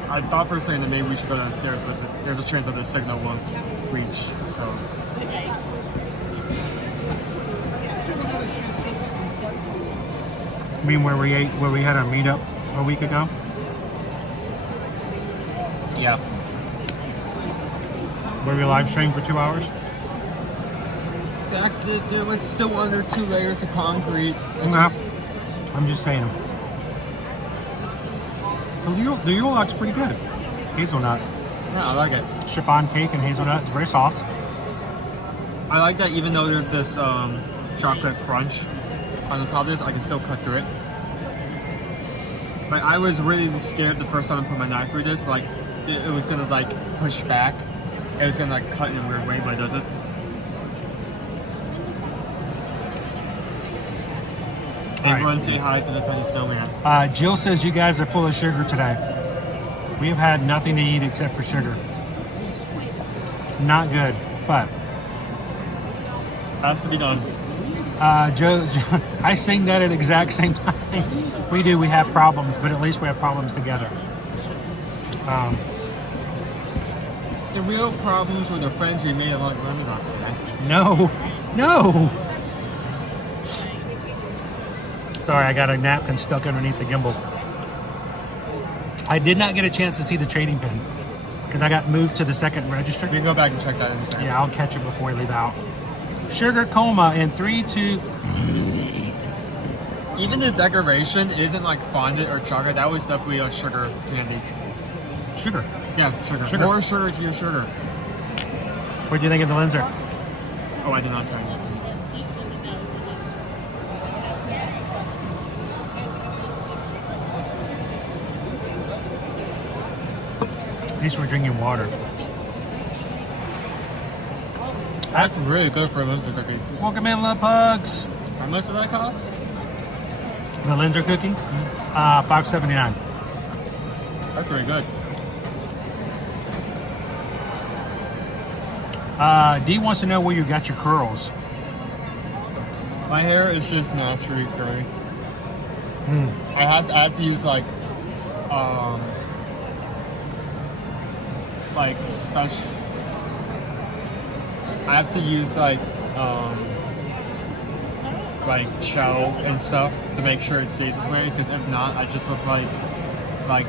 I thought for a second that maybe we should go downstairs, but there's a chance that the signal won't reach. So. I mean, where we had our meetup a week ago. Yeah. Where we live streamed for 2 hours. It's still under 2 layers of concrete. I'm just saying. The Yule log's pretty good. Hazelnut. Yeah, I like it. Chiffon cake and hazelnut. It's very soft. I like that even though there's this chocolate crunch on the top of this, I can still cut through it. But I was really scared the first time I put my knife through this, like it was gonna like push back. It was gonna like cut in a weird way, but it doesn't. Everyone say hi to the tiny snowman. Jill says you guys are full of sugar today. We have had nothing to eat except for sugar. Not good, but has to be done. Joe, I sing that at exact same time. We do. We have problems, but at least we have problems together. the real problems with the friends we made along Ramadan today. No, no. Sorry, I got a napkin stuck underneath the gimbal. I did not get a chance to see the trading pin because I got moved to the second register. We can go back and check that in a second. Yeah, I'll catch it before we leave out. Sugar coma in 3, 2. Even the decoration isn't like fondant or chocolate. That was definitely a sugar candy. Sugar. Yeah, sugar. More sugar to your sugar. What do you think of the Linzer? Oh, I did not try it. At least we're drinking water. That's really good for a Linzer cookie. Welcome in, love pugs. How much did that cost? The Linzer cookie, $5.79. That's really good. Dee wants to know where you got your curls. My hair is just naturally curly. I have to use like special. I have to use like gel and stuff to make sure it stays this way. Because if not, I just look like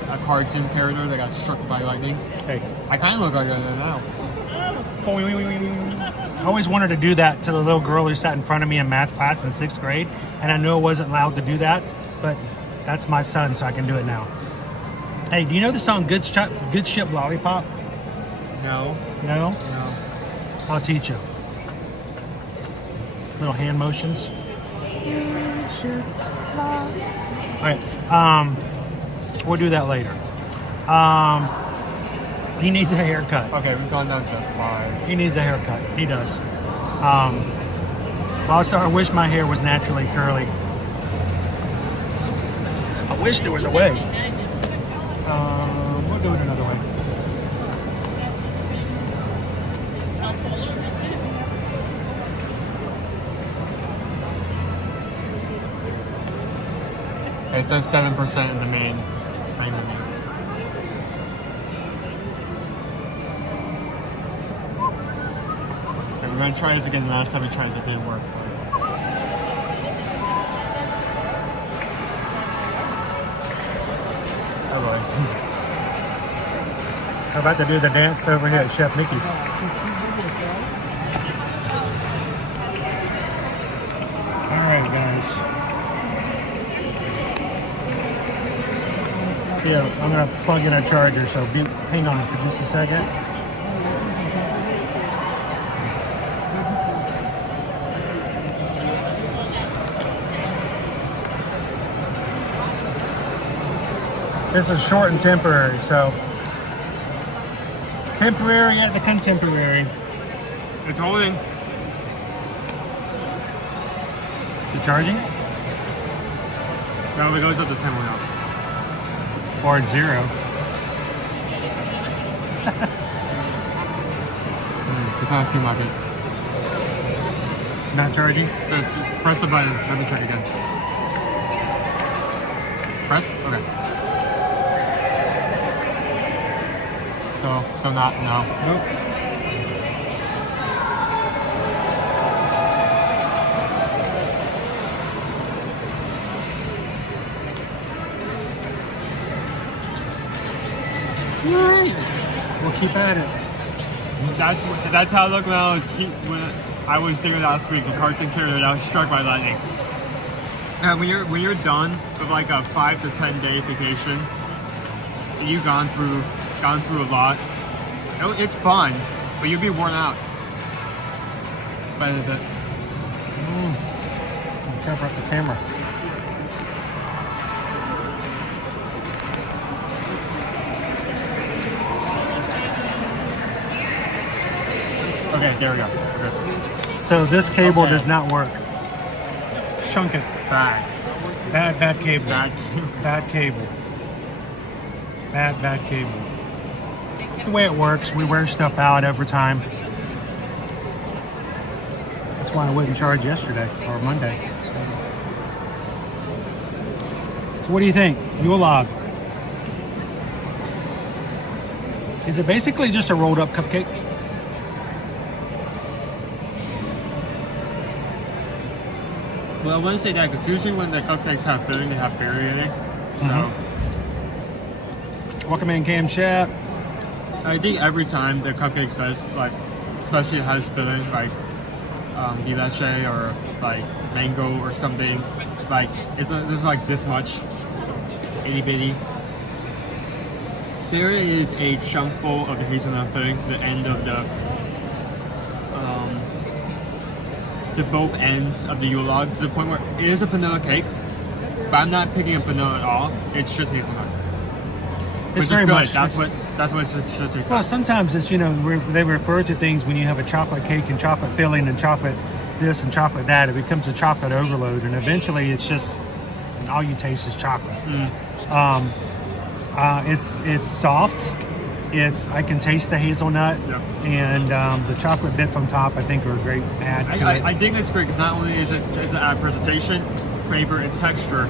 a cartoon character that got struck by lightning. Hey, I kind of look like that now. I always wanted to do that to the little girl who sat in front of me in math class in 6th grade, and I knew I wasn't allowed to do that, but that's my son, so I can do it now. Hey, do you know the song Good Ship Lollipop? No. No? No. I'll teach you. Little hand motions. Alright, we'll do that later. He needs a haircut. Okay, we've gone down to 5. He needs a haircut. He does. Also, I wish my hair was naturally curly. I wish there was a way. We'll do it another way. It says 7% in the main menu. Okay, we're gonna try this again. The last time we tried this, it didn't work. Oh boy. I'm about to do the dance over here at Chef Mickey's. Alright, guys. Yeah, I'm going to plug in a charger, so hang on for just a second. This is short and temporary, so temporary at the contemporary. It's holding. You charging? No, it goes up to 10 now. Or at 0. Does not seem like it. Not charging? So press the button. Let me check again. Press? Okay. So not, no. Nope. Right. We'll keep at it. That's how I look when I was there last week, a cartoon character that was struck by lightning. And when you're done with like a 5 to 10 day vacation, and you've gone through a lot, it's fun, but you'll be worn out by the bit. Cover up the camera. Okay, there we go. Okay. So this cable does not work. Chunk it. Bad Bad cable. Bad cable. Bad cable. It's the way it works. We wear stuff out every time. That's why I wouldn't charge yesterday or Monday. So what do you think? Yule log. Is it basically just a rolled up cupcake? Well, I wouldn't say that because usually when the cupcakes have filling, they have berry in it. So Welcome in, Cam Shep. I think every time the cupcake says, like, especially it has filling, like leche or like mango or something, like it's like this much, itty bitty. There is a chunk full of the hazelnut filling to the end of the to both ends of the Yule log, to the point where it is a vanilla cake, but I'm not picking up vanilla at all. It's just hazelnut. It's Which very is good. much. That's what it should taste Well, like. sometimes it's, they refer to things when you have a chocolate cake and chocolate filling and chocolate this and chocolate that. It becomes a chocolate overload, and eventually it's just all you taste is chocolate. It's soft. I can taste the hazelnut, and the chocolate bits on top I think are a great add to it. I think it's great because not only is it add presentation, flavor, and texture,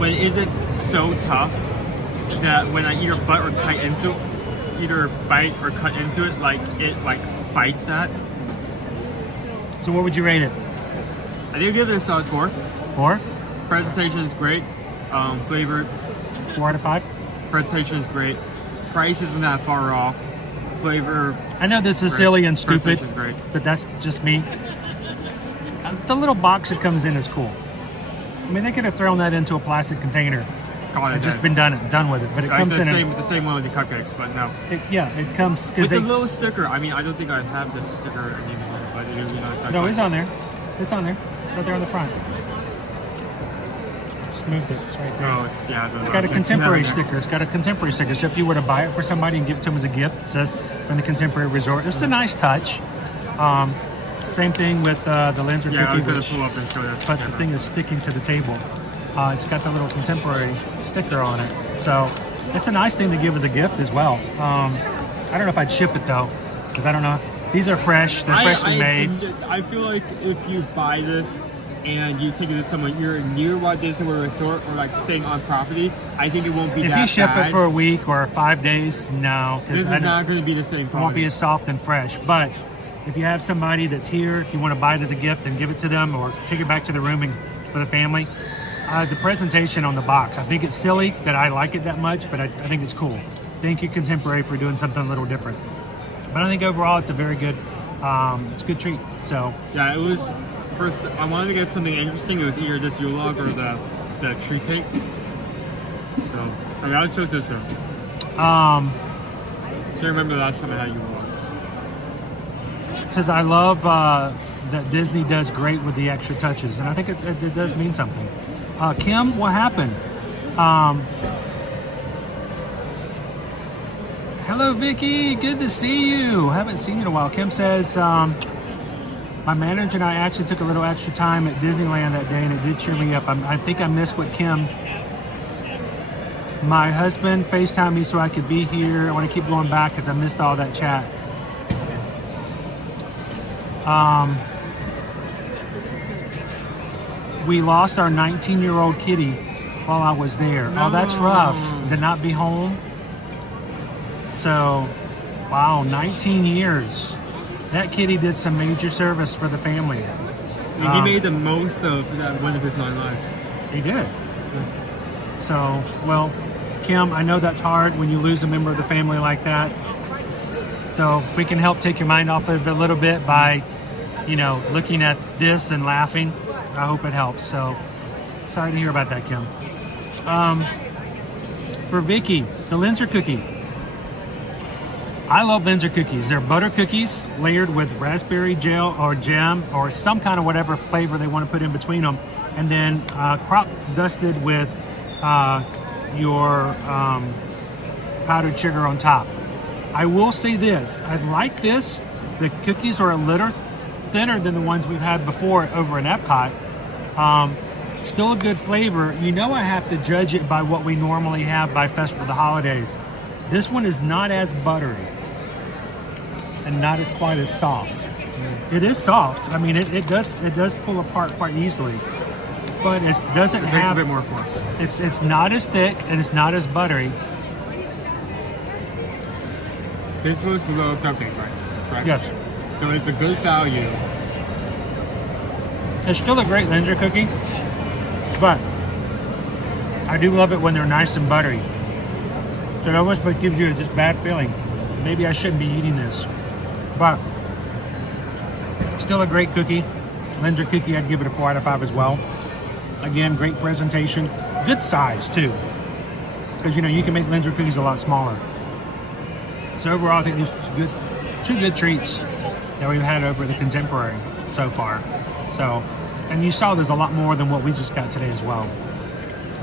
but is it so tough that when I either bite or cut into it, like it bites that. So what would you rate it? I think I'd give it a solid 4. 4? Presentation is great. Flavor, 4 out of 5? presentation is great. Price isn't that far off. Flavor, I know this is great. silly and stupid, Presentation's great. but that's just me. The little box it comes in is cool. I mean, they could have thrown that into a plastic container Call it and just dead. been done with it. But it Like comes the in. same, the same one with the cupcakes, but no. It comes With because the little sticker, I mean, I don't think I have this sticker anymore, but No, it's on there. It's on there. It's right there on the front. Just moved it. It's right there. Oh, It's got a contemporary sticker. It's got a contemporary sticker. So if you were to buy it for somebody and give it to them as a gift, it says from the Contemporary Resort. It's a nice touch. Same thing with the Linzer Yeah, I was cookie, going which, to pull up and show that. but the thing is sticking to the table. It's got the little contemporary sticker on it. So it's a nice thing to give as a gift as well. I don't know if I'd ship it though, because I don't know. These are fresh. They're freshly made. I feel like if you buy this and you take it to someone, you're near Walt Disney World Resort or like staying on property, I think it won't be If that you ship bad. it for a week or 5 days, no. 'cause This I is don't- not going to be the same It won't be quality. as soft and fresh. But if you have somebody that's here, if you want to buy it as a gift and give it to them or take it back to the room and for the family, the presentation on the box, I think it's silly that I like it that much, but I think it's cool. Thank you, Contemporary, for doing something a little different. But I think overall it's a very good, it's a good treat. So Yeah, it was first. I wanted to get something interesting. It was either this Yule log or the tree cake. So I mean, I took this one. Can't remember the last time I had Yule log. it says, I love that Disney does great with the extra touches. And I think it does mean something. Kim, what happened? Hello, Vicky. Good to see you. Haven't seen you in a while. Kim says, my manager and I actually took a little extra time at Disneyland that day, and it did cheer me up. I think I missed what Kim... My husband FaceTimed me so I could be here. I want to keep going back because I missed all that chat. We lost our 19-year-old kitty while I was there. Oh, that's rough to not be home. So, wow, 19 years. That kitty did some major service for the family. And he made the most of that one of his 9 lives. He did. So, well, Kim, I know that's hard when you lose a member of the family like that. So if we can help take your mind off of it a little bit by, looking at this and laughing, I hope it helps. So sorry to hear about that, Kim. For Vicky, the Linzer cookie. I love Linzer cookies. They're butter cookies layered with raspberry gel or jam or some kind of whatever flavor they want to put in between them. And then crop dusted with your powdered sugar on top. I will say this, I like this. The cookies are a little thinner than the ones we've had before over in Epcot. Still a good flavor. I have to judge it by what we normally have by Festival of the Holidays. This one is not as buttery and not as quite as soft. It is soft. I mean, it does pull apart quite easily. But it doesn't It have takes a bit more force. It's not as thick and it's not as buttery. This was below company price, correct? Yes. So it's a good value. It's still a great Linger cookie, but I do love it when they're nice and buttery. So it almost gives you a just bad feeling. Maybe I shouldn't be eating this, but still a great cookie. Linger cookie, I'd give it a 4 out of 5 as well. Again, great presentation, good size too, because you know you can make Linger cookies a lot smaller. So overall, I think these are two good treats that we've had over the Contemporary so far. So, and you saw there's a lot more than what we just got today as well.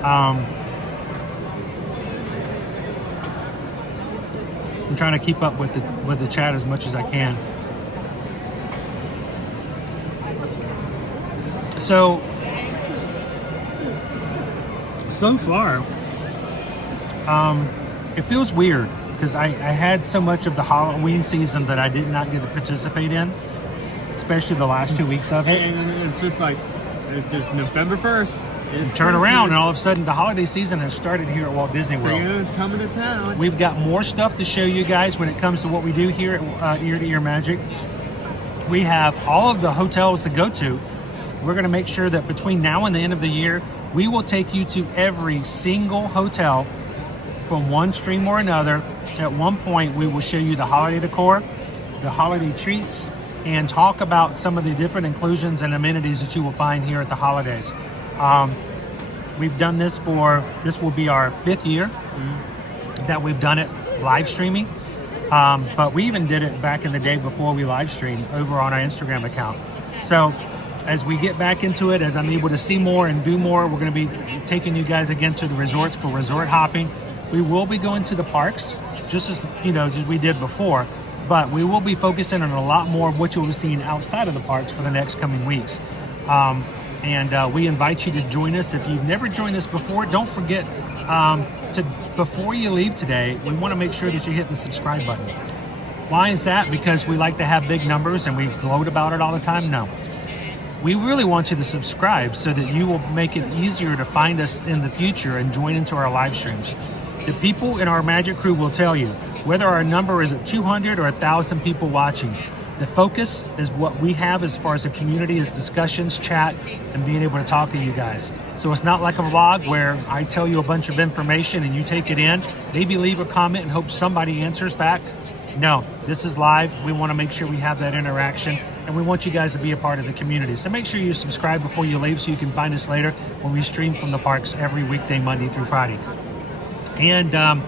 I'm trying to keep up with the chat as much as I can. So far, it feels weird because I had so much of the Halloween season that I did not get to participate in, especially the last 2 weeks of it. And it's just like, it's just November 1st. It's Turn around and all of Christmas. a sudden the holiday season has started here at Walt Disney World. Santa's coming to town. We've got more stuff to show you guys when it comes to what we do here at Ear to Ear Magic. We have all of the hotels to go to. We're going to make sure that between now and the end of the year, we will take you to every single hotel from one stream or another. At one point, we will show you the holiday decor, the holiday treats, and talk about some of the different inclusions and amenities that you will find here at the holidays. We've done this this will be our 5th year that we've done it live streaming. But we even did it back in the day before we live streamed over on our Instagram account. So as we get back into it, as I'm able to see more and do more, we're going to be taking you guys again to the resorts for resort hopping. We will be going to the parks, just as we did before, but we will be focusing on a lot more of what you'll be seeing outside of the parks for the next coming weeks. And we invite you to join us. If you've never joined us before, don't forget before you leave today, we want to make sure that you hit the subscribe button. Why is that? Because we like to have big numbers and we gloat about it all the time? No. We really want you to subscribe so that you will make it easier to find us in the future and join into our live streams. The people in our Magic crew will tell you, whether our number is at 200 or 1,000 people watching, the focus is what we have as far as a community is discussions, chat, and being able to talk to you guys. So it's not like a vlog where I tell you a bunch of information and you take it in, maybe leave a comment and hope somebody answers back. No, this is live. We want to make sure we have that interaction, and we want you guys to be a part of the community. So make sure you subscribe before you leave so you can find us later when we stream from the parks every weekday, Monday through Friday. And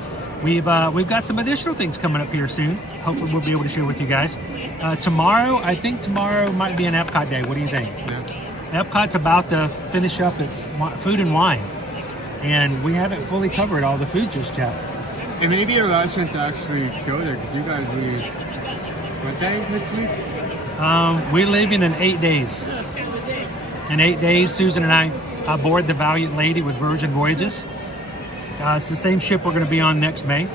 we've got some additional things coming up here soon. Hopefully we'll be able to share with you guys. I think tomorrow might be an Epcot day. What do you think? Yeah. Epcot's about to finish up its food and wine, and we haven't fully covered all the food just yet. And maybe our last chance to actually go there, because you guys leave, what day next week? We're leaving in 8 days. In 8 days, Susan and I board the Valiant Lady with Virgin Voyages. It's the same ship we're going to be on next May,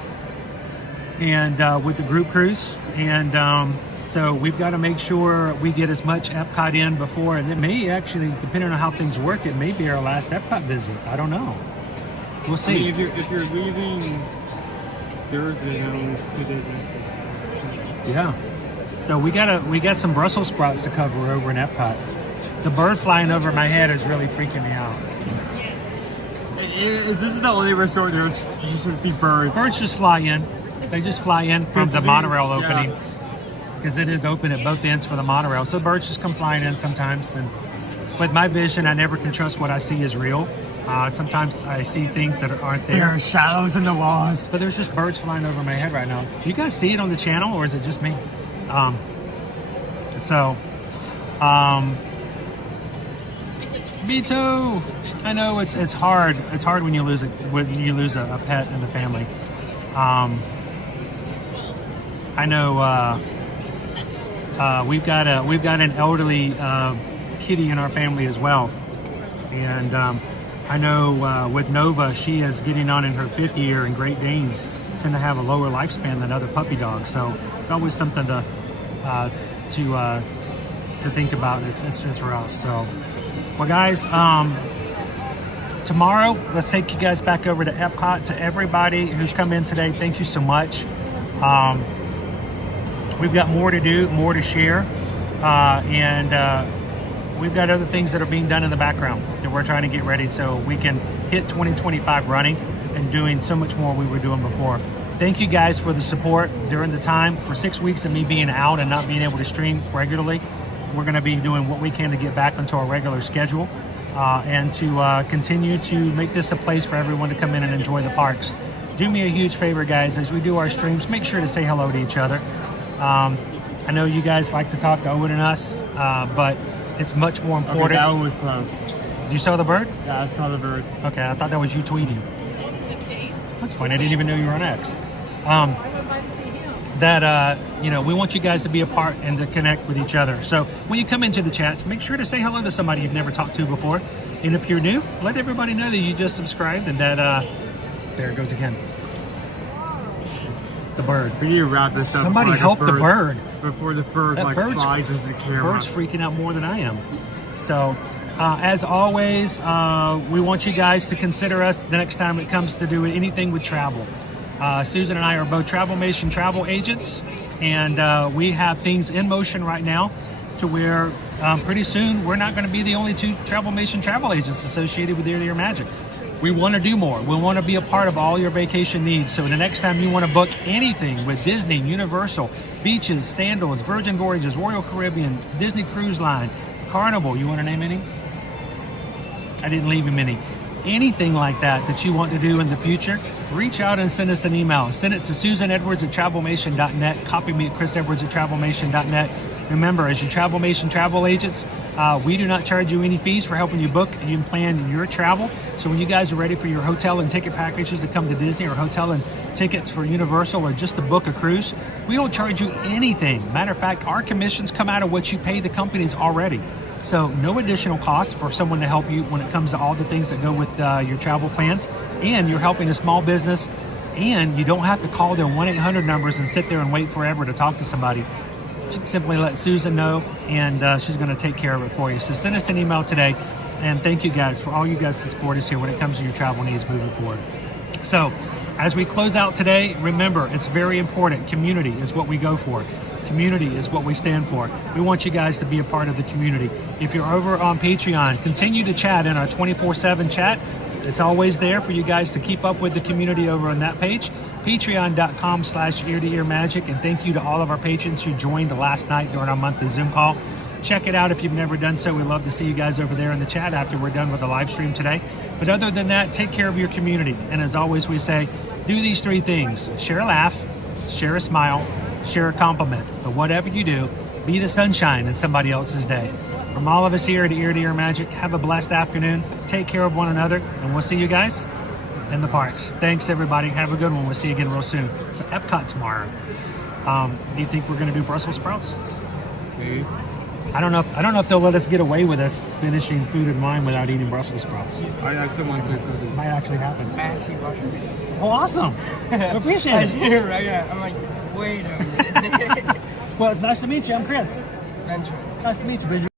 and with the group cruise. And so we've got to make sure we get as much Epcot in before, and it may actually, depending on how things work, it may be our last Epcot visit. I don't know. We'll see. I mean, if you're leaving Thursday, then it's 2 days next week. Yeah. So we got some Brussels sprouts to cover over in Epcot. The bird flying over my head is really freaking me out. This is the only resort there just be birds. Birds just fly in. They just fly in from the monorail opening, because it is open at both ends for the monorail. So birds just come flying in sometimes. And with my vision, I never can trust what I see is real. Sometimes I see things that aren't there. There are shadows in the walls. But there's just birds flying over my head right now. Do you guys see it on the channel, or is it just me? Vito, I know it's hard. It's hard when you lose a pet in the family. I know we've got an elderly kitty in our family as well, and I know with Nova, she is getting on in her 5th year, and Great Danes tend to have a lower lifespan than other puppy dogs. So it's always something to think about. It's rough. So, well, guys, tomorrow let's take you guys back over to Epcot. To everybody who's come in today, thank you so much. we've got more to do, more to share, and we've got other things that are being done in the background that we're trying to get ready so we can hit 2025 running and doing so much more we were doing before. Thank you guys for the support during the time. For 6 weeks of me being out and not being able to stream regularly, we're going to be doing what we can to get back onto our regular schedule and to continue to make this a place for everyone to come in and enjoy the parks. Do me a huge favor, guys, as we do our streams, make sure to say hello to each other. I know you guys like to talk to Owen and us, but it's much more important. Okay, that one was close. You saw the bird? Yeah, I saw the bird. Okay, I thought that was you tweeting. That's fine. I didn't even know you were on X. We want you guys to be a part and to connect with each other. So when you come into the chats, make sure to say hello to somebody you've never talked to before. And if you're new, let everybody know that you just subscribed and that, there it goes again. The bird. We need to wrap this up. Somebody help the bird. Before the bird flies into the camera. Bird's freaking out more than I am. So, as always, we want you guys to consider us the next time it comes to doing anything with travel. Susan and I are both Travelmation travel agents, and we have things in motion right now to where pretty soon we're not going to be the only two Travelmation travel agents associated with Ear to Ear Magic. We want to do more. We want to be a part of all your vacation needs. So the next time you want to book anything with Disney, Universal, beaches, sandals, Virgin Voyages, Royal Caribbean, Disney Cruise Line, Carnival, you want to name any? I didn't leave him any. Anything like that you want to do in the future, reach out and send us an email. Send it to susanedwards@travelmation.net. Copy me at chrisedwards@travelmation.net. Remember, as your Travelmation travel agents, we do not charge you any fees for helping you book and plan your travel. So when you guys are ready for your hotel and ticket packages to come to Disney, or hotel and tickets for Universal, or just to book a cruise, we don't charge you anything. Matter of fact, our commissions come out of what you pay the companies already. So no additional cost for someone to help you when it comes to all the things that go with your travel plans. And you're helping a small business, and you don't have to call their 1-800 numbers and sit there and wait forever to talk to somebody. Simply let Susan know, and she's going to take care of it for you. So send us an email today, and thank you guys for all you guys to support us here when it comes to your travel needs moving forward. So as we close out today, remember, it's very important. Community is what we go for. Community is what we stand for. We want you guys to be a part of the community. If you're over on Patreon, continue to chat in our 24/7 chat. It's always there for you guys to keep up with the community over on that page. Patreon.com/ear-to-ear-magic. And thank you to all of our patrons who joined last night during our monthly Zoom call. Check it out if you've never done so. We'd love to see you guys over there in the chat after we're done with the live stream today. But other than that, take care of your community. And as always, we say, do these three things: share a laugh, share a smile, share a compliment. But whatever you do, be the sunshine in somebody else's day. From all of us here at Ear to Ear Magic, have a blessed afternoon. Take care of one another, and we'll see you guys in the parks. Thanks, everybody. Have a good one. We'll see you again real soon. So Epcot tomorrow. Do you think we're going to do Brussels sprouts? Maybe. I don't know if they'll let us get away with us finishing food and wine without eating Brussels sprouts. I still want to. It might actually happen. I actually watched it. Oh, awesome. I appreciate it. I'm like, wait a minute. Well, it's nice to meet you. I'm Chris. Benjamin. Nice to meet you, Benjamin.